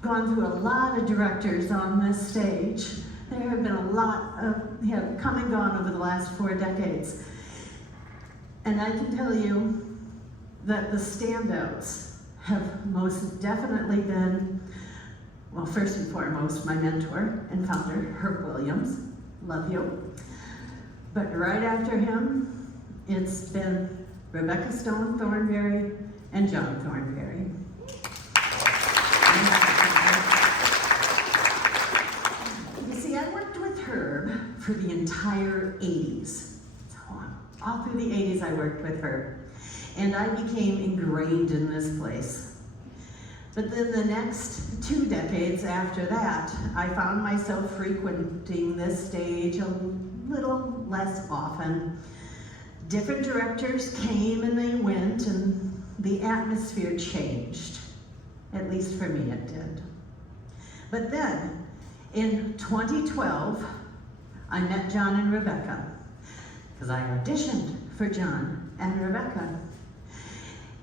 gone through a lot of directors on this stage. There have been a lot have come and gone over the last 4 decades. And I can tell you that the standouts have most definitely been, well, first and foremost, my mentor and founder, Herb Williams. Love you. But right after him, it's been Rebecca Stone Thornberry and John Thornberry. You see, I worked with Herb for the entire 80s. All through the 80s I worked with Herb. And I became ingrained in this place. But then the next 2 decades after that, I found myself frequenting this stage a little less often. Different directors came and they went, and the atmosphere changed. At least for me, it did. But then, in 2012, I met John and Rebecca, because I auditioned for John and Rebecca.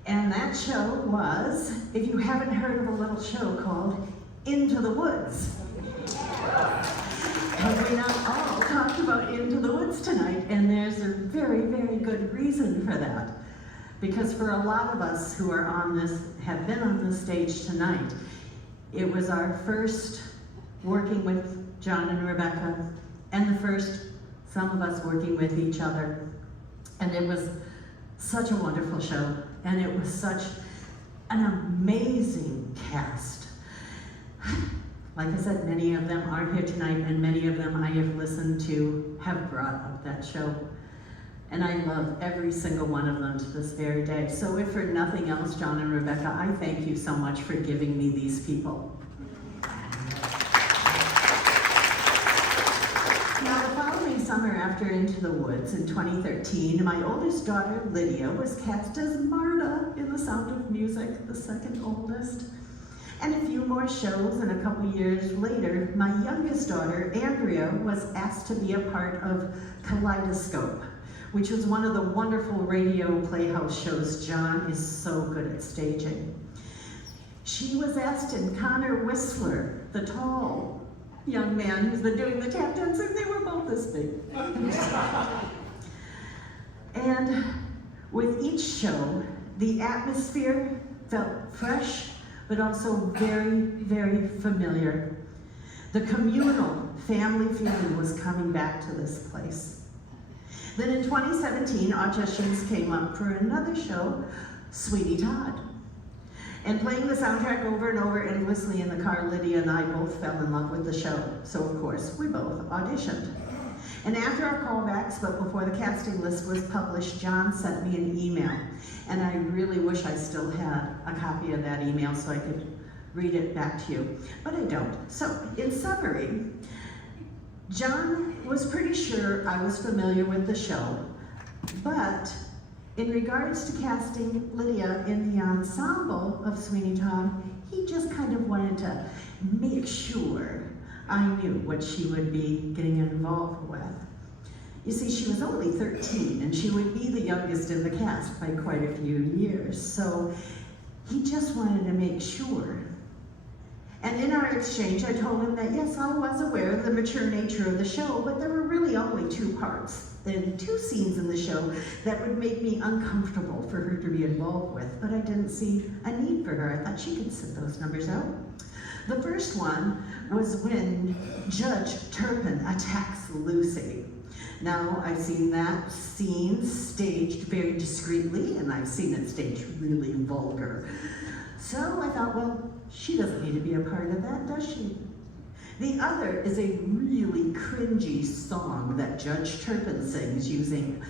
And that show was, if you haven't heard of a little show called Into the Woods. Have we not all talked about Into the Woods tonight? And there's a very, very good reason for that. Because for a lot of us who are on this, have been on this stage tonight, it was our first working with John and Rebecca, and the first, some of us working with each other. And it was such a wonderful show, and it was such an amazing cast. Like I said, many of them are here tonight, and many of them I have listened to have brought up that show. And I love every single one of them to this very day. So if for nothing else, John and Rebecca, I thank you so much for giving me these people. Now, the following summer after Into the Woods in 2013, my oldest daughter, Lydia, was cast as Marta in The Sound of Music, the second oldest. And a few more shows, and a couple years later, my youngest daughter, Andrea, was asked to be a part of Kaleidoscope, which was one of the wonderful radio playhouse shows John is so good at staging. She was asked in Connor Whistler, the tall young man who's been doing the tap dancing. They were both this big. And with each show, the atmosphere felt fresh, but also very, very familiar. The communal family feeling was coming back to this place. Then in 2017, auditions came up for another show, Sweeney Todd. And playing the soundtrack over and over endlessly in the car, Lydia and I both fell in love with the show. So of course, we both auditioned. And after our callbacks, but before the casting list was published, John sent me an email. And I really wish I still had a copy of that email so I could read it back to you, but I don't. So in summary, John was pretty sure I was familiar with the show, but in regards to casting Lydia in the ensemble of Sweeney Todd, he just kind of wanted to make sure I knew what she would be getting involved with. You see, she was only 13, and she would be the youngest in the cast by quite a few years, so he just wanted to make sure. And in our exchange, I told him that yes, I was aware of the mature nature of the show, but there were really only 2 parts. There were 2 scenes in the show that would make me uncomfortable for her to be involved with, but I didn't see a need for her. I thought she could sit those numbers out. The first one was when Judge Turpin attacks Lucy. Now, I've seen that scene staged very discreetly, and I've seen it staged really vulgar. So I thought, well, she doesn't need to be a part of that, does she? The other is a really cringy song that Judge Turpin sings using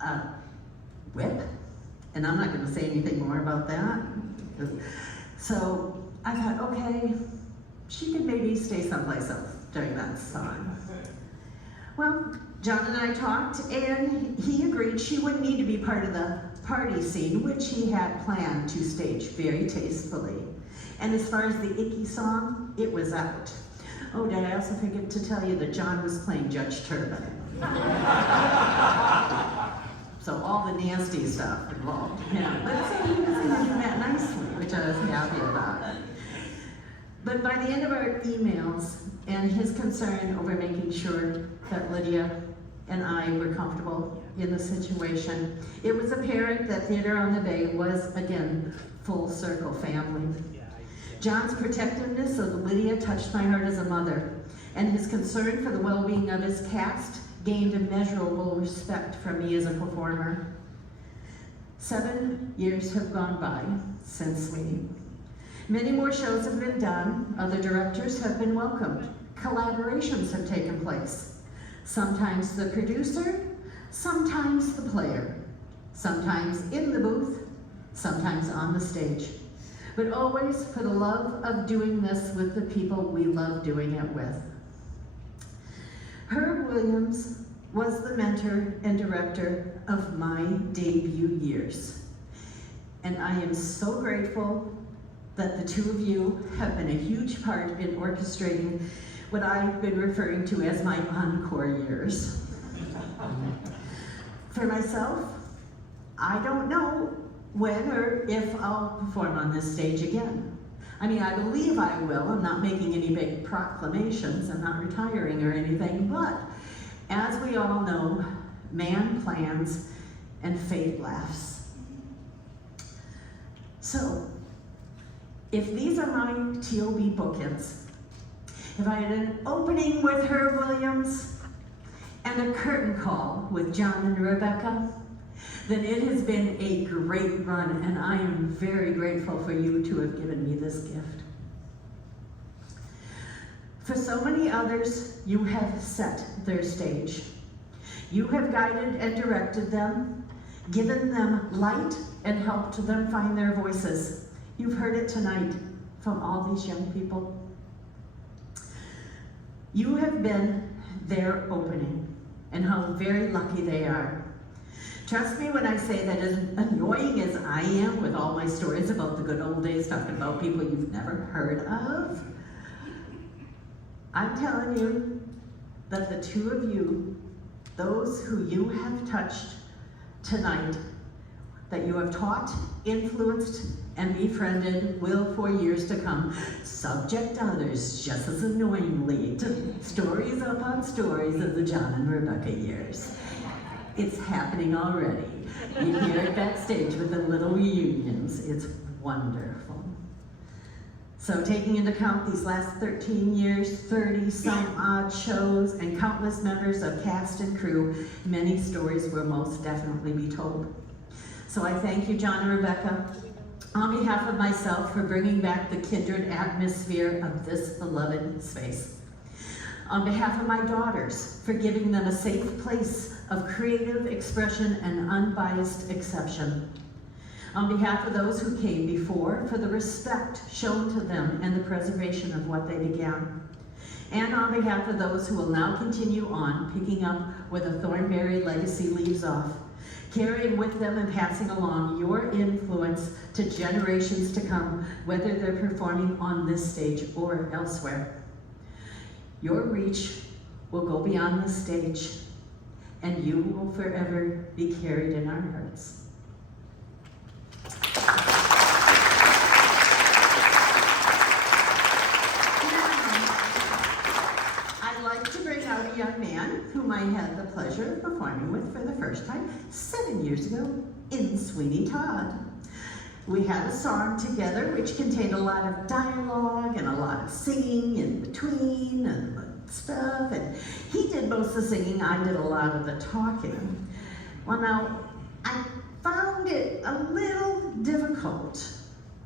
a whip, and I'm not going to say anything more about that. So I thought, okay, she could maybe stay someplace else during that song. Well, John and I talked, and he agreed she wouldn't need to be part of the party scene, which he had planned to stage very tastefully. And as far as the icky song, it was out. Oh, did I also forget to tell you that John was playing Judge Turpin? So all the nasty stuff involved. Yeah, but so he was handling that nicely, which I was happy about. But by the end of our emails and his concern over making sure that Lydia and I were comfortable in the situation, it was apparent that Theater on the Bay was, again, full circle family. John's protectiveness of Lydia touched my heart as a mother, and his concern for the well-being of his cast gained immeasurable respect from me as a performer. 7 years have gone by since meeting. Many more shows have been done, other directors have been welcomed, collaborations have taken place. Sometimes the producer, sometimes the player, sometimes in the booth, sometimes on the stage, but always for the love of doing this with the people we love doing it with. Herb Williams was the mentor and director of my debut years, and I am so grateful that the two of you have been a huge part in orchestrating what I've been referring to as my encore years. For myself, I don't know when or if I'll perform on this stage again. I mean, I believe I will. I'm not making any big proclamations. I'm not retiring or anything, but as we all know, man plans and fate laughs. So, if these are my TOB bookends, if I had an opening with Herb Williams and a curtain call with John and Rebecca, then it has been a great run, and I am very grateful for you to have given me this gift. For so many others, you have set their stage. You have guided and directed them, given them light, and helped them find their voices. You've heard it tonight from all these young people. You have been their opening, and how very lucky they are. Trust me when I say that as annoying as I am with all my stories about the good old days, talking about people you've never heard of, I'm telling you that the two of you, those who you have touched tonight, that you have taught, influenced, and befriended will for years to come subject others just as annoyingly to stories upon stories of the John and Rebecca years. It's happening already. You hear it backstage with the little reunions. It's wonderful. So taking into account these last 13 years, 30-some odd shows, and countless members of cast and crew, many stories will most definitely be told. So I thank you, John and Rebecca, on behalf of myself for bringing back the kindred atmosphere of this beloved space. On behalf of my daughters, for giving them a safe place of creative expression and unbiased exception. On behalf of those who came before, for the respect shown to them and the preservation of what they began. And on behalf of those who will now continue on, picking up where the Thornberry legacy leaves off, carrying with them and passing along your influence to generations to come, whether they're performing on this stage or elsewhere. Your reach will go beyond the stage, and you will forever be carried in our hearts. I'd like to bring out a young man whom I had the pleasure of performing with for the first time 7 years ago in Sweeney Todd. We had a song together which contained a lot of dialogue and a lot of singing in between and stuff, and he did most of the singing, I did a lot of the talking. Well now, I found it a little difficult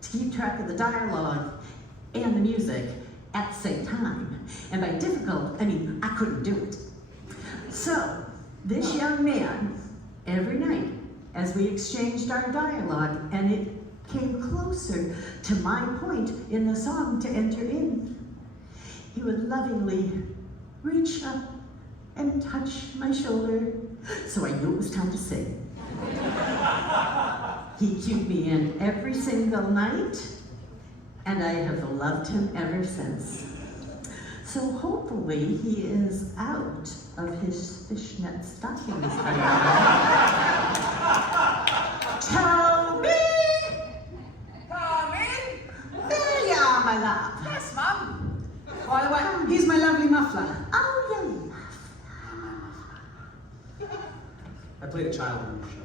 to keep track of the dialogue and the music at the same time. And by difficult, I mean I couldn't do it. So, this young man, every night, as we exchanged our dialogue, and it came closer to my point in the song to enter in, he would lovingly reach up and touch my shoulder, so I knew it was time to sing. He cued me in every single night, and I have loved him ever since. So hopefully he is out of his fishnet stockings by now. Toby! Tommy? There you are, my love. Yes, Mum. By the way, here's my lovely muffler. Oh, you love. I played a child in the show.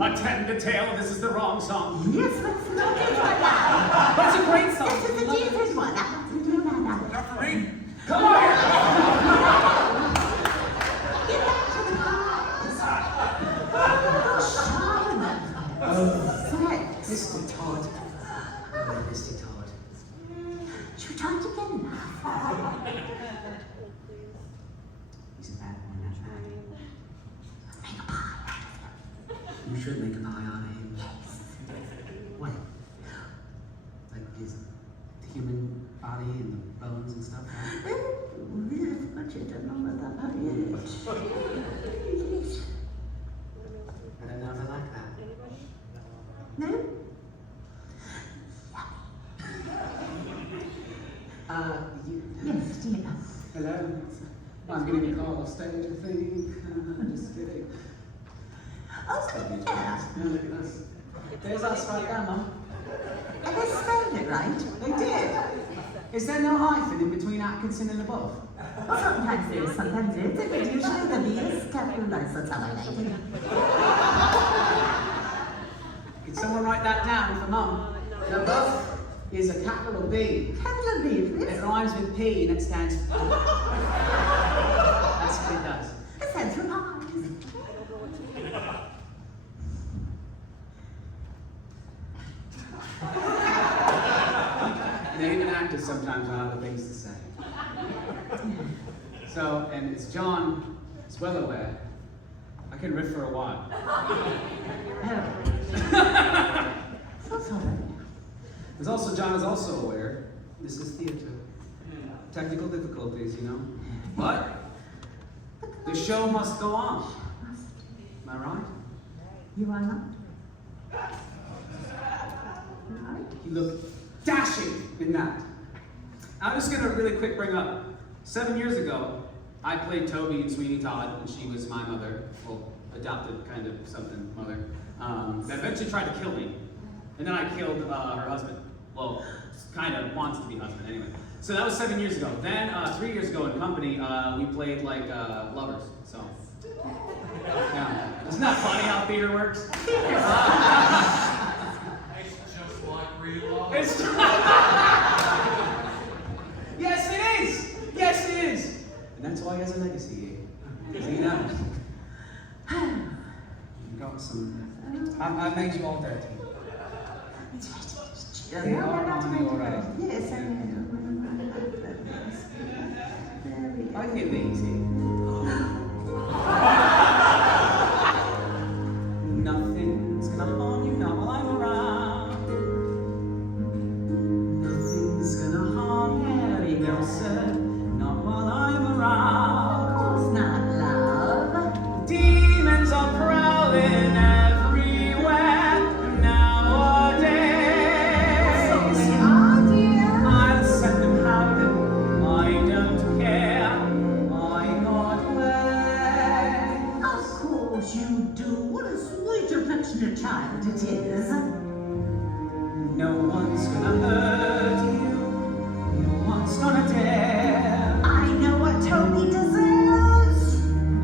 Attend the tale, this is the wrong song. Yes, let's look at my love. But it's a great song. This is the Jesus one. Referee? Come on! Get back to the cars. Sex. Mr. Todd. Oh, Mr. Todd. Should we try to get enough? He's a bad one, that man. Make a pie. You should make a pie out of him. What? Like his the human body and the bones and stuff, right? I don't know if I like that. No? Yes, dear. Hello? I'm getting a call off stage, I think. Just kidding. Oh, yeah. No, look at us. There's us right there, Mum. And they spelled it right. They did. Is there no hyphen in between Atkinson and above? Well, sometimes there is, sometimes there isn't, but usually the B is capitalized, that's how I like it. Can someone write that down for Mum? The above is a capital B. Capital B, It rhymes with P and it stands for P. That's what it does. it stands for pies. You know, even actors sometimes run out of things to say. So, and as John is well aware, I can riff for a while. So sorry. There's also, John is also aware, this is theater. Technical difficulties, you know. But the show must go on. Am I right? You are not? Right? You look dashing in that. I'm just gonna really quick bring up, 7 years ago, I played Toby in Sweeney Todd, and she was my mother, well, adopted kind of something mother, that eventually tried to kill me. And then I killed her husband. Well, kind of wants to be husband anyway. So that was 7 years ago. Then 3 years ago in Company, we played like lovers, so. Yeah. Isn't that funny how theater works? It's just like real life. It's Yes, it is! Yes, it is! And that's why he has a legacy, because he knows. You've got some... I made you all dirty. Yeah, You are on your right. Yes, I know. I feel easy. Nothing's gonna harm you now while I'm around. Nothing's gonna harm you, Harry Nelson, not while I'm around. Of course not, love. Demons are prowling everywhere nowadays. I'll send them howling, I don't care, I got way. Of course you do. What a sweet, affectionate child it is. No one's gonna hurt you, no one's gonna dare. I know what Toby deserves.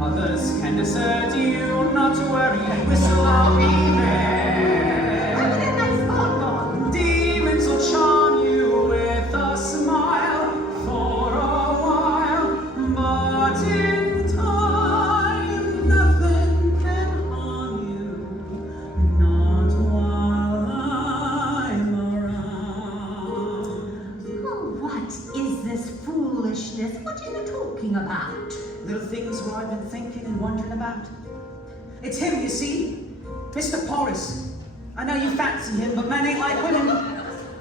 Others can desert you, not to worry, whistle, I'll be there. Look at that nice bonbon. Demons will charm you with a smile for a while, but in about? Little things where I've been thinking and wondering about. It's him, you see, Mr. Porras. I know you fancy him, but men ain't like women.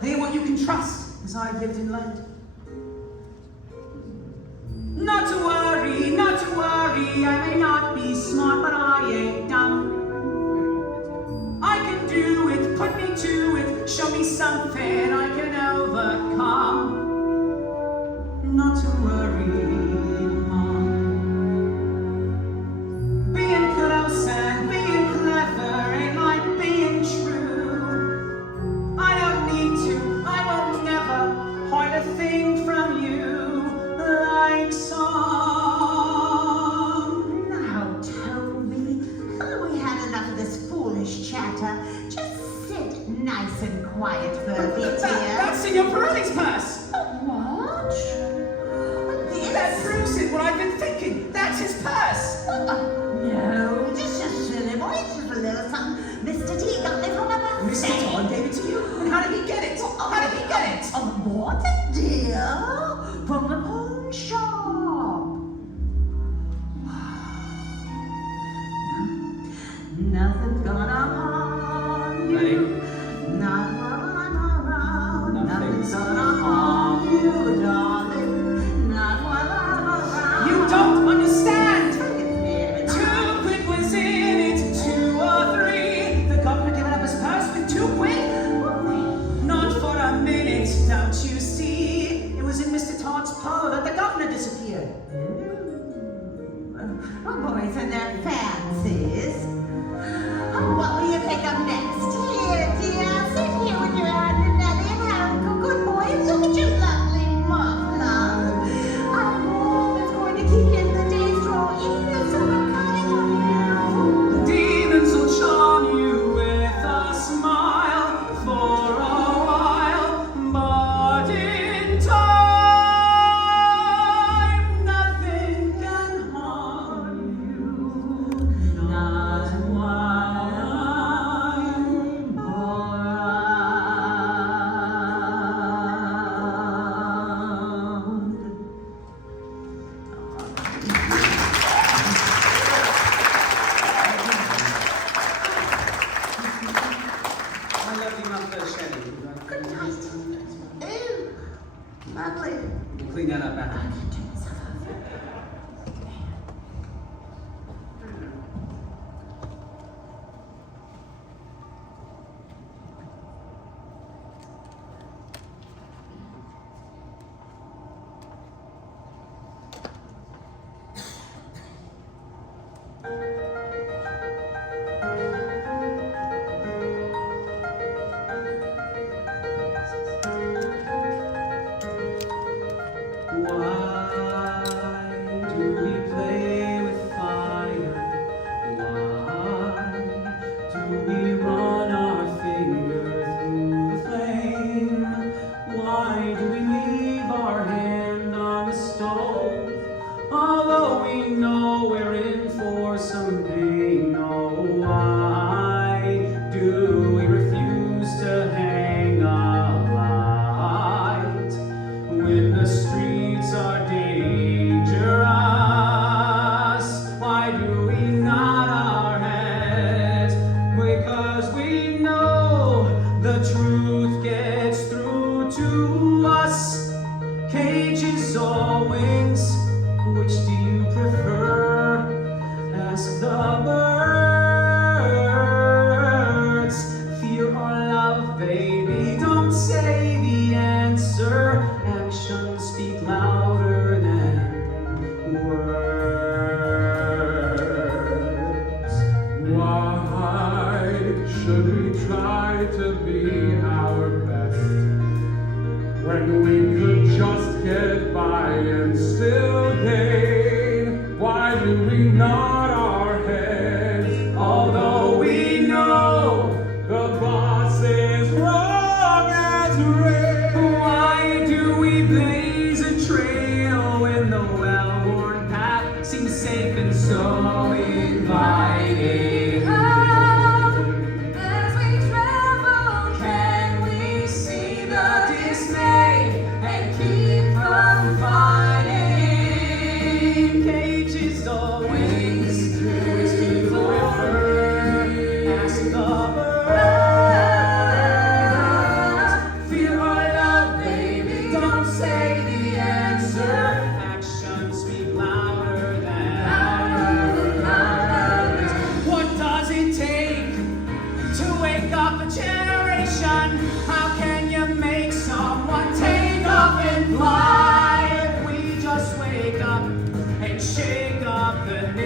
They ain't what you can trust, as I've lived and learned. Not to worry, I may not be smart, but I ain't dumb. I can do it, put me to it, show me something I can overcome. Not to worry, Mom. Being close and being clever ain't like being true. I don't need to, I won't never hide a thing from you like some. Now, Toby, we had enough of this foolish chatter. Just sit nice and quiet for a bit here. That's in your Pirelli's purse. What? That proves it, what I've been thinking. That's his purse. No, just a silly boy, just a little something. Mr. T got me from a birthday. Mr. Todd gave it to you? And how did he get it? How did he get it? What a deal! From the pawn shop. Nothing's gonna harm you. Ready? Not while I'm around. Nothing's gonna harm you, darling. Not while I'm around. You don't understand. It's 2 quid was in it, 2 or 3. The governor giving up his purse with 2 quid? Not for a minute, don't you see? It was in Mr. Todd's parlor that the governor disappeared. Oh, boys and their fancies. Oh, what will you pick up next? Here, dear, sit here with your hand and Nelly and Harold. Good boy, look at your lovely muffler. I hope it's going to keep you in the days draw even so I'm counting on you. Demons will charm you with a smile for a while, but in time, nothing can harm you. Not while I'm around. My lovely muffler, Shelley. Good night. Ooh, lovely. We'll clean that up after. Why do we play with fire? Why do we run our finger through the flame? Why do we leave our hand on the stove? Although we know we're in for some pain, oh, why do we refuse to hang a light when the streets are dangerous? Why do we nod our heads? Because we know the truth gets through to us. Cages or wings, which do you prefer? Ask the birds. Fear or love, baby, don't say the answer. Actions speak louder than words. Why should we try to be our best when we could just get by and still gain? Why do we nod our heads, although we know the boss is wrong as rain? Why do we blaze a trail when the well-worn path seems safe and so inviting? As we travel, can we see the dismay and keep from fighting?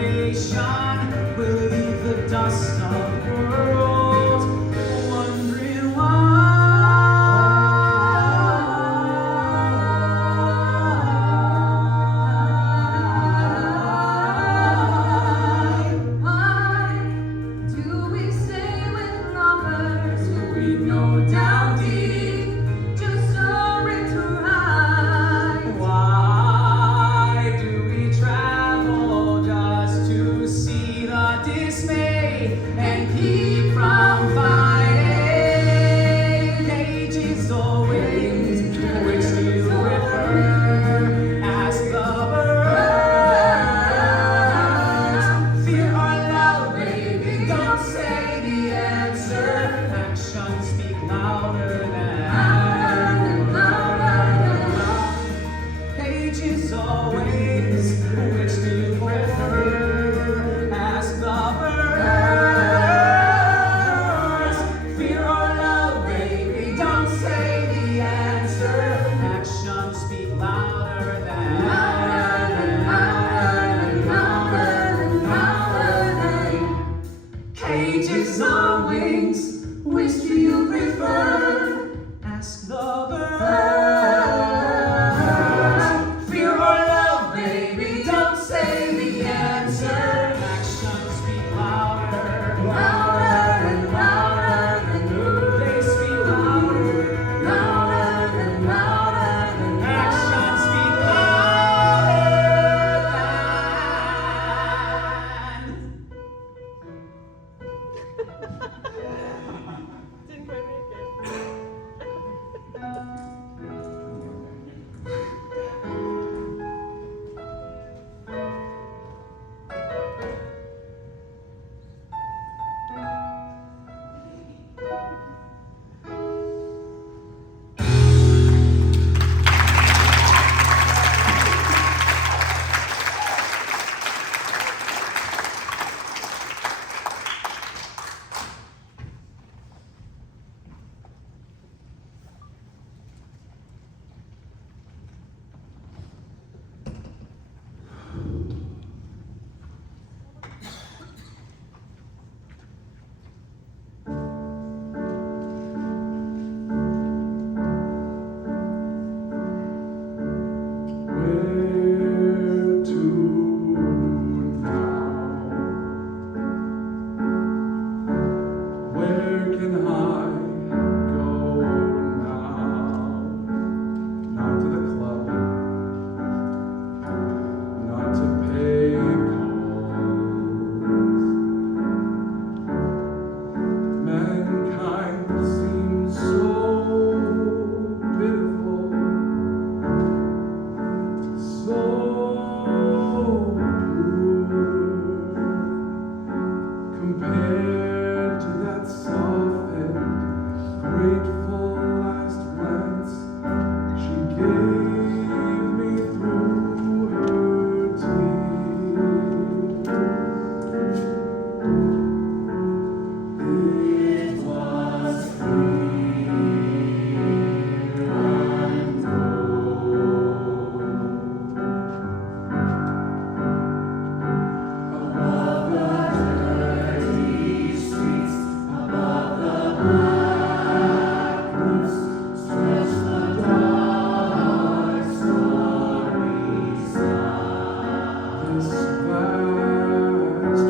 nation will leave the dust of worlds, wondering Why do we stay with lovers who we know down deep just sorry to ride? Why do we travel just to see the dismay and keep from fighting? Ages always, which do you prefer? Ask the birds. Fear or love, baby, don't say the answer. Actions speak louder than Ages always, which do you prefer? Ask the birds. Fear or love, baby, don't say the answer. Actions speak louder than Cages or wings, which do you prefer? Ask the birds. Fear or love, baby, don't say the answer. Actions speak louder, They speak louder, Actions speak Didn't quite make it. Where to now? Where can I go now? Not to the club, not to pay calls. Mankind seems so pitiful. So poor compared to that soft and grateful last glance she gave me through her tears. It was free and gold. Above the dirty streets, above the black roofs, stretched the dark, starry sky. This vast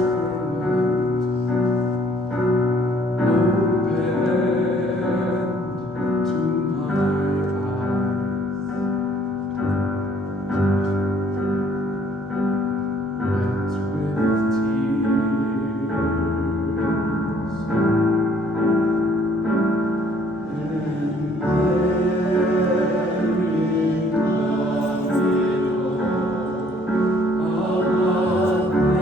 firmament opened to my eyes. Wet with tears, and carried the widow of love.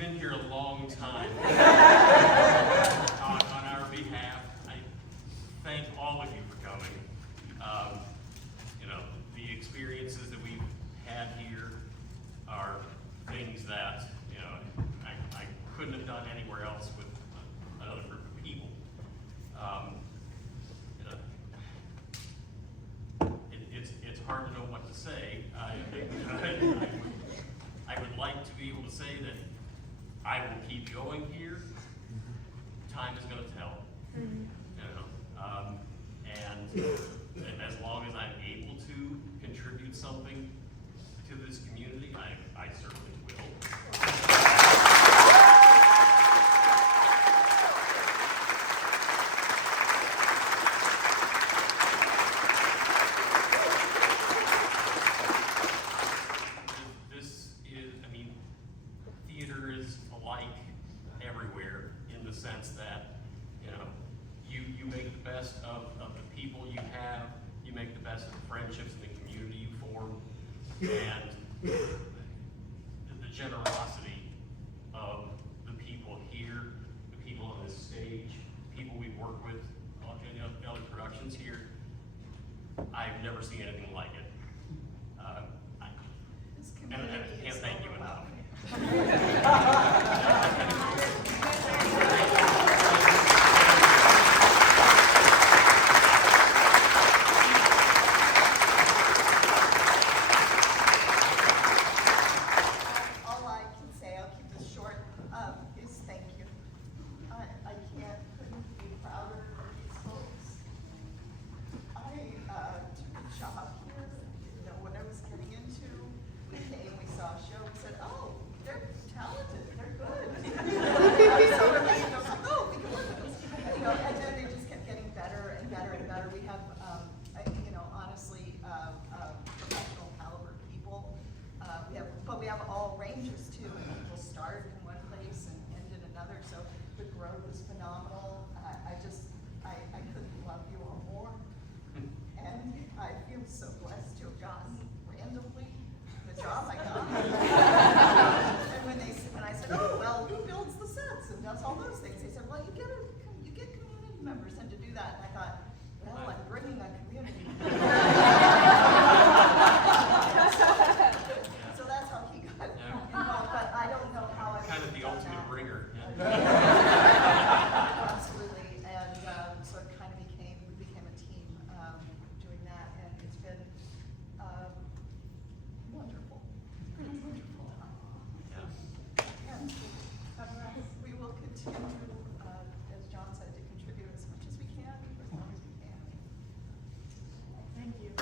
been here a long time. On our behalf, I thank all of you for coming. You know, the experiences that we've had here are things that, you know, I couldn't have done anywhere else with another group of people. It's hard to know what to say. I would like to be able to say that I will keep going here. Time is going to tell. You know, and as long as I'm able to contribute something to this community, I certainly will. Theater is alike everywhere in the sense that, you know, you make the best of the people you have, you make the best of the friendships and the community you form, and the generosity of the people here, the people on this stage, people we've worked with in other productions here. I've never seen anything like it. And I can't thank you enough. All I can say, I'll keep this short, is thank you. Couldn't be prouder of these folks. I took a job here, didn't know what I was getting into. We came, we saw a show, we said, oh, they're talented, they're good. I was so relieved, I was like, oh, we can work with this. You know, and then they just kept getting better and better and better. We have, you know, honestly, professional caliber people. But we have all ranges too, and people start in one place and end in another, so the growth is phenomenal. I couldn't love you all more. And I feel so blessed to have gotten randomly the job I got. And when I said, oh, well, who builds the sets and does all those things? They said, well, you get community members in to do that. And I thought, well, I'm bringing a community. So that's how he got involved, but I don't know how I Kind of the ultimate bringer. Absolutely, and so it kind of we became a team doing that, and it's been wonderful. It's been a wonderful time. And we will continue, as John said, to contribute as much as we can, for as long as we can. Thank you.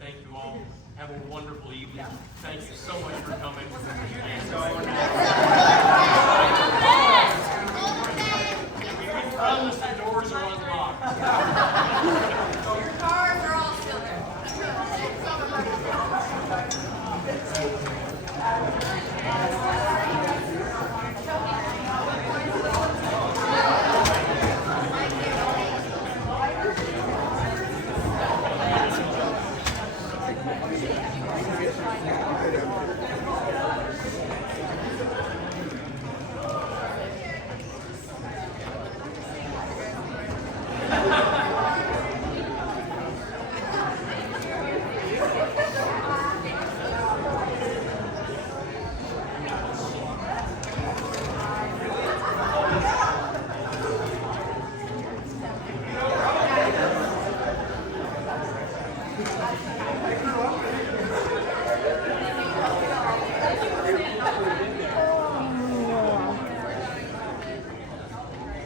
Thank you all. Have a wonderful evening. Thank you so much for coming. We promise the doors are unlocked. Your cars are all still there.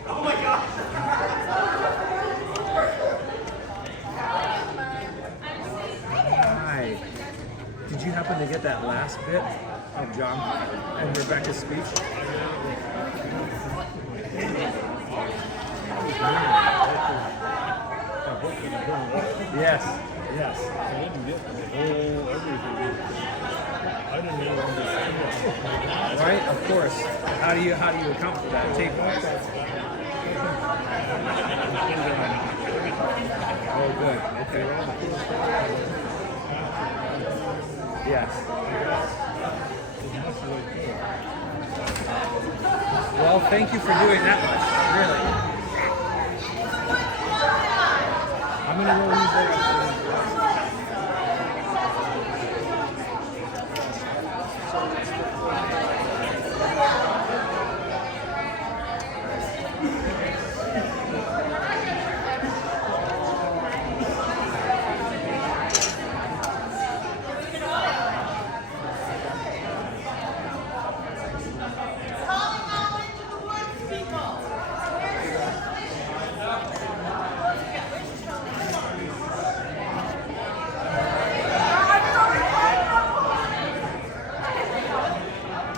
Oh my gosh! that last bit of John and Rebecca's speech? Yes, yes. I didn't get the whole everything. I didn't even understand it. Right, of course. How do you account for that? Tape notes? Oh, good. Okay. Yes. Well, thank you for doing that much. Really. I'm gonna go use that.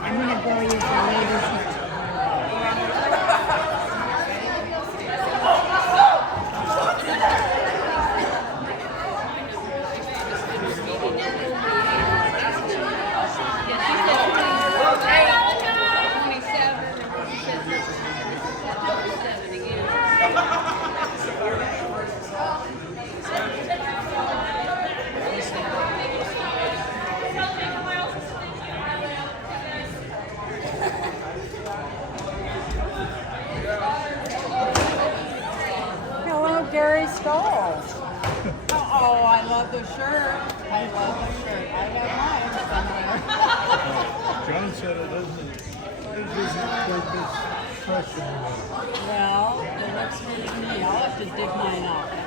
I'm gonna go use the ladies' Hello, Gary Stoll. Oh, I love the shirt. I love the shirt. I have mine somewhere. John said it isn't quite this fresh anymore. Well, it looks good to me. I'll have to dig mine out.